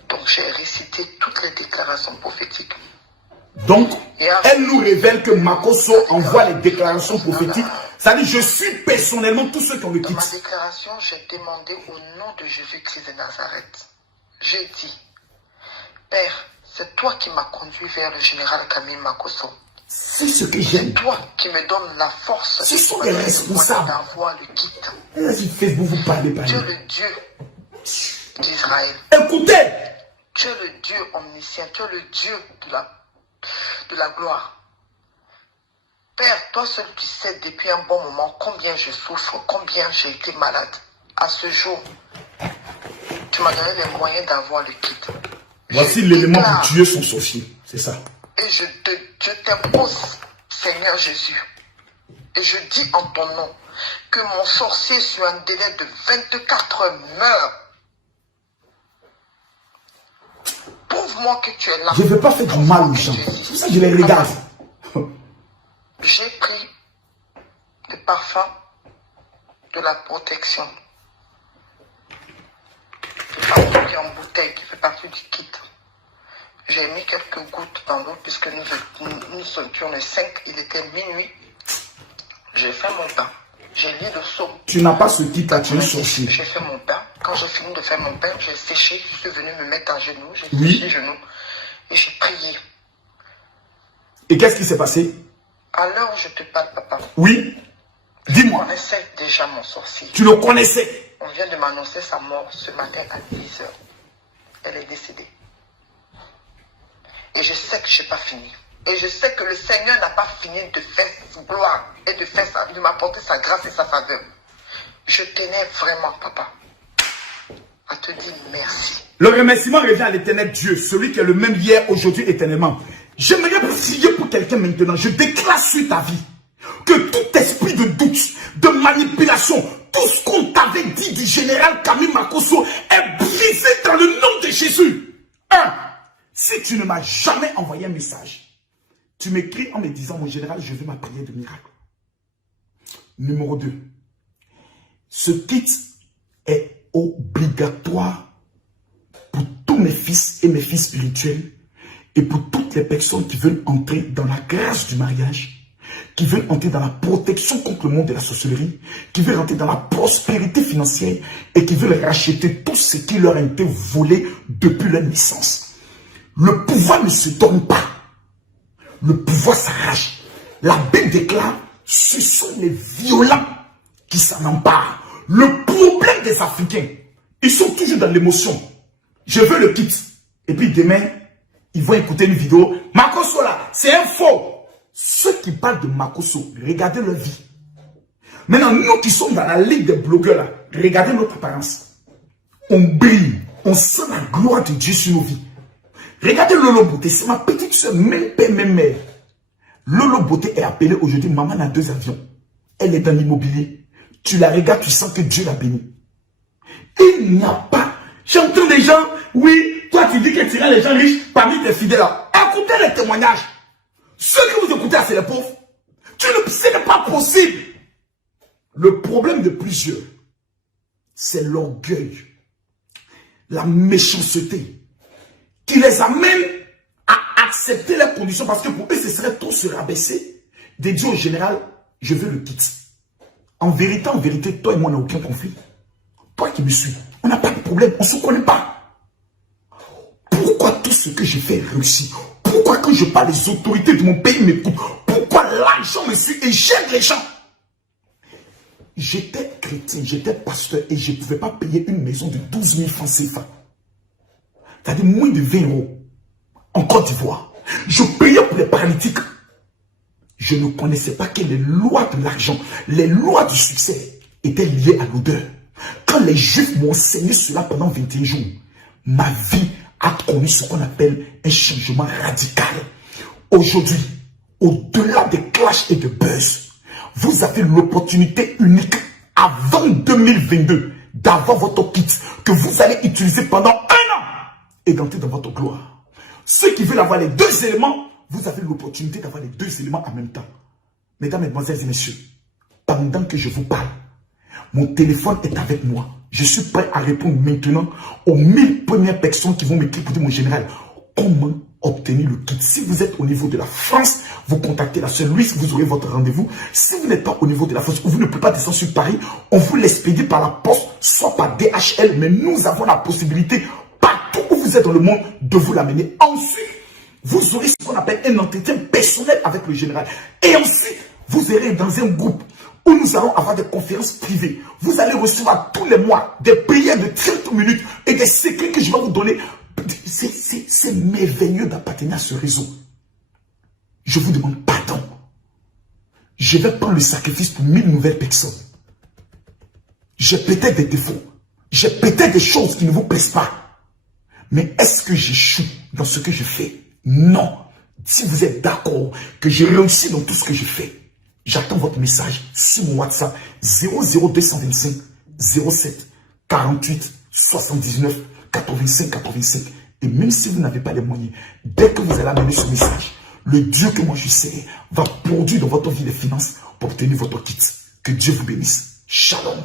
Donc j'ai récité toutes les déclarations prophétiques. Donc, elle nous révèle que Makoso envoie les déclarations prophétiques. Ça dit, je suis personnellement tous ceux qui ont le Dans kit. ma déclaration, j'ai demandé au nom de Jésus-Christ de Nazareth. J'ai dit, Père, c'est toi qui m'as conduit vers le général Camille Makoso. C'est ce que j'aime. Toi qui me donnes la force Ce sont les responsables. d'avoir le kit. Vas-y, Facebook, vous parlez, Tu es parlez. le Dieu d'Israël. Écoutez, Tu es le Dieu omniscient. Tu es le Dieu de la gloire. Père, toi seul tu sais depuis un bon moment combien je souffre, combien j'ai été malade. À ce jour, tu m'as donné les moyens d'avoir le kit. voici Je l'élément déclare pour tuer son sorcier. C'est ça. Et je t'impose, Seigneur Jésus. Et je dis en ton nom que mon sorcier sur un délai de 24 heures meurt. Prouve-moi que tu es là. Je ne veux pas faire du mal aux gens. C'est pour ça que je les regarde. J'ai pris le parfum de la protection. qui est parti en bouteille, qui fait partie du kit. J'ai mis quelques gouttes dans l'eau puisque nous étions les 5, il était minuit. J'ai fait mon pain. J'ai lié le seau. Tu n'as pas ce kit-là, tu es sorcier. J'ai fait mon pain. Quand j'ai fini de faire mon pain, j'ai séché. Je suis venu me mettre à genoux. J'ai Oui. séché les genoux et j'ai prié. Et qu'est-ce qui s'est passé? À l'heure où je te parle, papa. Oui. Je Dis-moi. connaissais déjà mon sorcier. Tu le connaissais? On vient de m'annoncer sa mort ce matin à 10h. Elle est décédée. Et je sais que je n'ai pas fini. Et je sais que le Seigneur n'a pas fini de faire sa gloire et de m'apporter sa grâce et sa faveur. Je tenais vraiment, papa, à te dire merci. Le remerciement revient à l'éternel Dieu, celui qui est le même hier, aujourd'hui, éternellement. J'aimerais prier pour quelqu'un maintenant. Je déclare sur ta vie que tout esprit de doute, de manipulation, tout ce qu'on t'avait dit du général Camille Makosso est brisé dans le nom de Jésus. 1. Si tu ne m'as jamais envoyé un message, tu m'écris en me disant, mon général, je veux ma prière de miracle. Numéro 2. Ce kit est obligatoire pour tous mes fils et mes filles spirituels et pour toutes les personnes qui veulent entrer dans la grâce du mariage, qui veulent entrer dans la protection contre le monde de la sorcellerie, qui veulent entrer dans la prospérité financière et qui veulent racheter tout ce qui leur a été volé depuis leur naissance. Le pouvoir ne se donne pas. Le pouvoir s'arrache. La Bible déclare, ce sont les violents qui s'en emparent. Le problème des Africains, ils sont toujours dans l'émotion. Je veux le kit. Et puis demain, ils vont écouter une vidéo. Makosso là, c'est un faux. Ceux qui parlent de Makosso, regardez leur vie. Maintenant, nous qui sommes dans la ligue des blogueurs là, regardez notre apparence. On brille. On sent la gloire de Dieu sur nos vies. Regardez Lolo Beauté, c'est ma petite soeur, même père, même mère. Lolo Beauté est appelée aujourd'hui maman à 2 avions. Elle est dans l'immobilier. Tu la regardes, tu sens que Dieu l'a bénie. Il n'y a pas. J'entends des gens, oui, toi tu dis que tu rends les gens riches parmi tes fidèles là. Écoutez les témoignages. Ceux que vous écoutez, c'est les pauvres. Ce n'est pas possible. Le problème de plusieurs, c'est l'orgueil, la méchanceté, qui les amène à accepter leurs conditions parce que pour eux, ce serait trop se rabaisser de dire au général, je veux le kit. En vérité, toi et moi, on n'a aucun conflit. Toi qui me suis, on n'a pas de problème, on ne se connaît pas. Pourquoi tout ce que j'ai fait réussit? Pourquoi quand je parle, les autorités de mon pays m'écoutent? Pourquoi l'argent me suit et j'aide les gens? J'étais chrétien, j'étais pasteur et je ne pouvais pas payer une maison de 12 000 francs CFA. C'est-à-dire moins de 20 € en Côte d'Ivoire. Je payais pour les paralytiques. Je ne connaissais pas que les lois de l'argent, les lois du succès étaient liées à l'odeur. Quand les Juifs m'ont enseigné cela pendant 21 jours, ma vie a connu ce qu'on appelle un changement radical. Aujourd'hui, au-delà des clashs et de buzz, vous avez l'opportunité unique avant 2022 d'avoir votre kit que vous allez utiliser pendant 1 an et d'entrer dans votre gloire. Ceux qui veulent avoir les 2 éléments, vous avez l'opportunité d'avoir les 2 éléments en même temps. Mesdames, Mesdemoiselles et Messieurs, pendant que je vous parle, mon téléphone est avec moi. Je suis prêt à répondre maintenant aux 1000 premières personnes qui vont m'écrire pour dire, mon général, comment obtenir le kit? Si vous êtes au niveau de la France, vous contactez la sœur Louise, vous aurez votre rendez-vous. Si vous n'êtes pas au niveau de la France ou vous ne pouvez pas descendre sur Paris, on vous l'expédie par la poste, soit par DHL, mais nous avons la possibilité, partout où vous êtes dans le monde, de vous l'amener. Ensuite, vous aurez ce qu'on appelle un entretien personnel avec le général. Et ensuite, vous irez dans un groupe où nous allons avoir des conférences privées. Vous allez recevoir tous les mois des prières de 30 minutes et des secrets que je vais vous donner. C'est merveilleux d'appartenir à ce réseau. Je vous demande pardon. Je vais prendre le sacrifice pour 1000 nouvelles personnes. J'ai peut-être des défauts. J'ai peut-être des choses qui ne vous plaisent pas. Mais est-ce que j'échoue dans ce que je fais? Non. Si vous êtes d'accord que j'ai réussi dans tout ce que je fais, j'attends votre message sur mon WhatsApp 00225 07 48 79 85 85. Et même si vous n'avez pas les moyens, dès que vous allez amener ce message, le Dieu que moi je sais va produire dans votre vie les finances pour obtenir votre kit. Que Dieu vous bénisse. Shalom.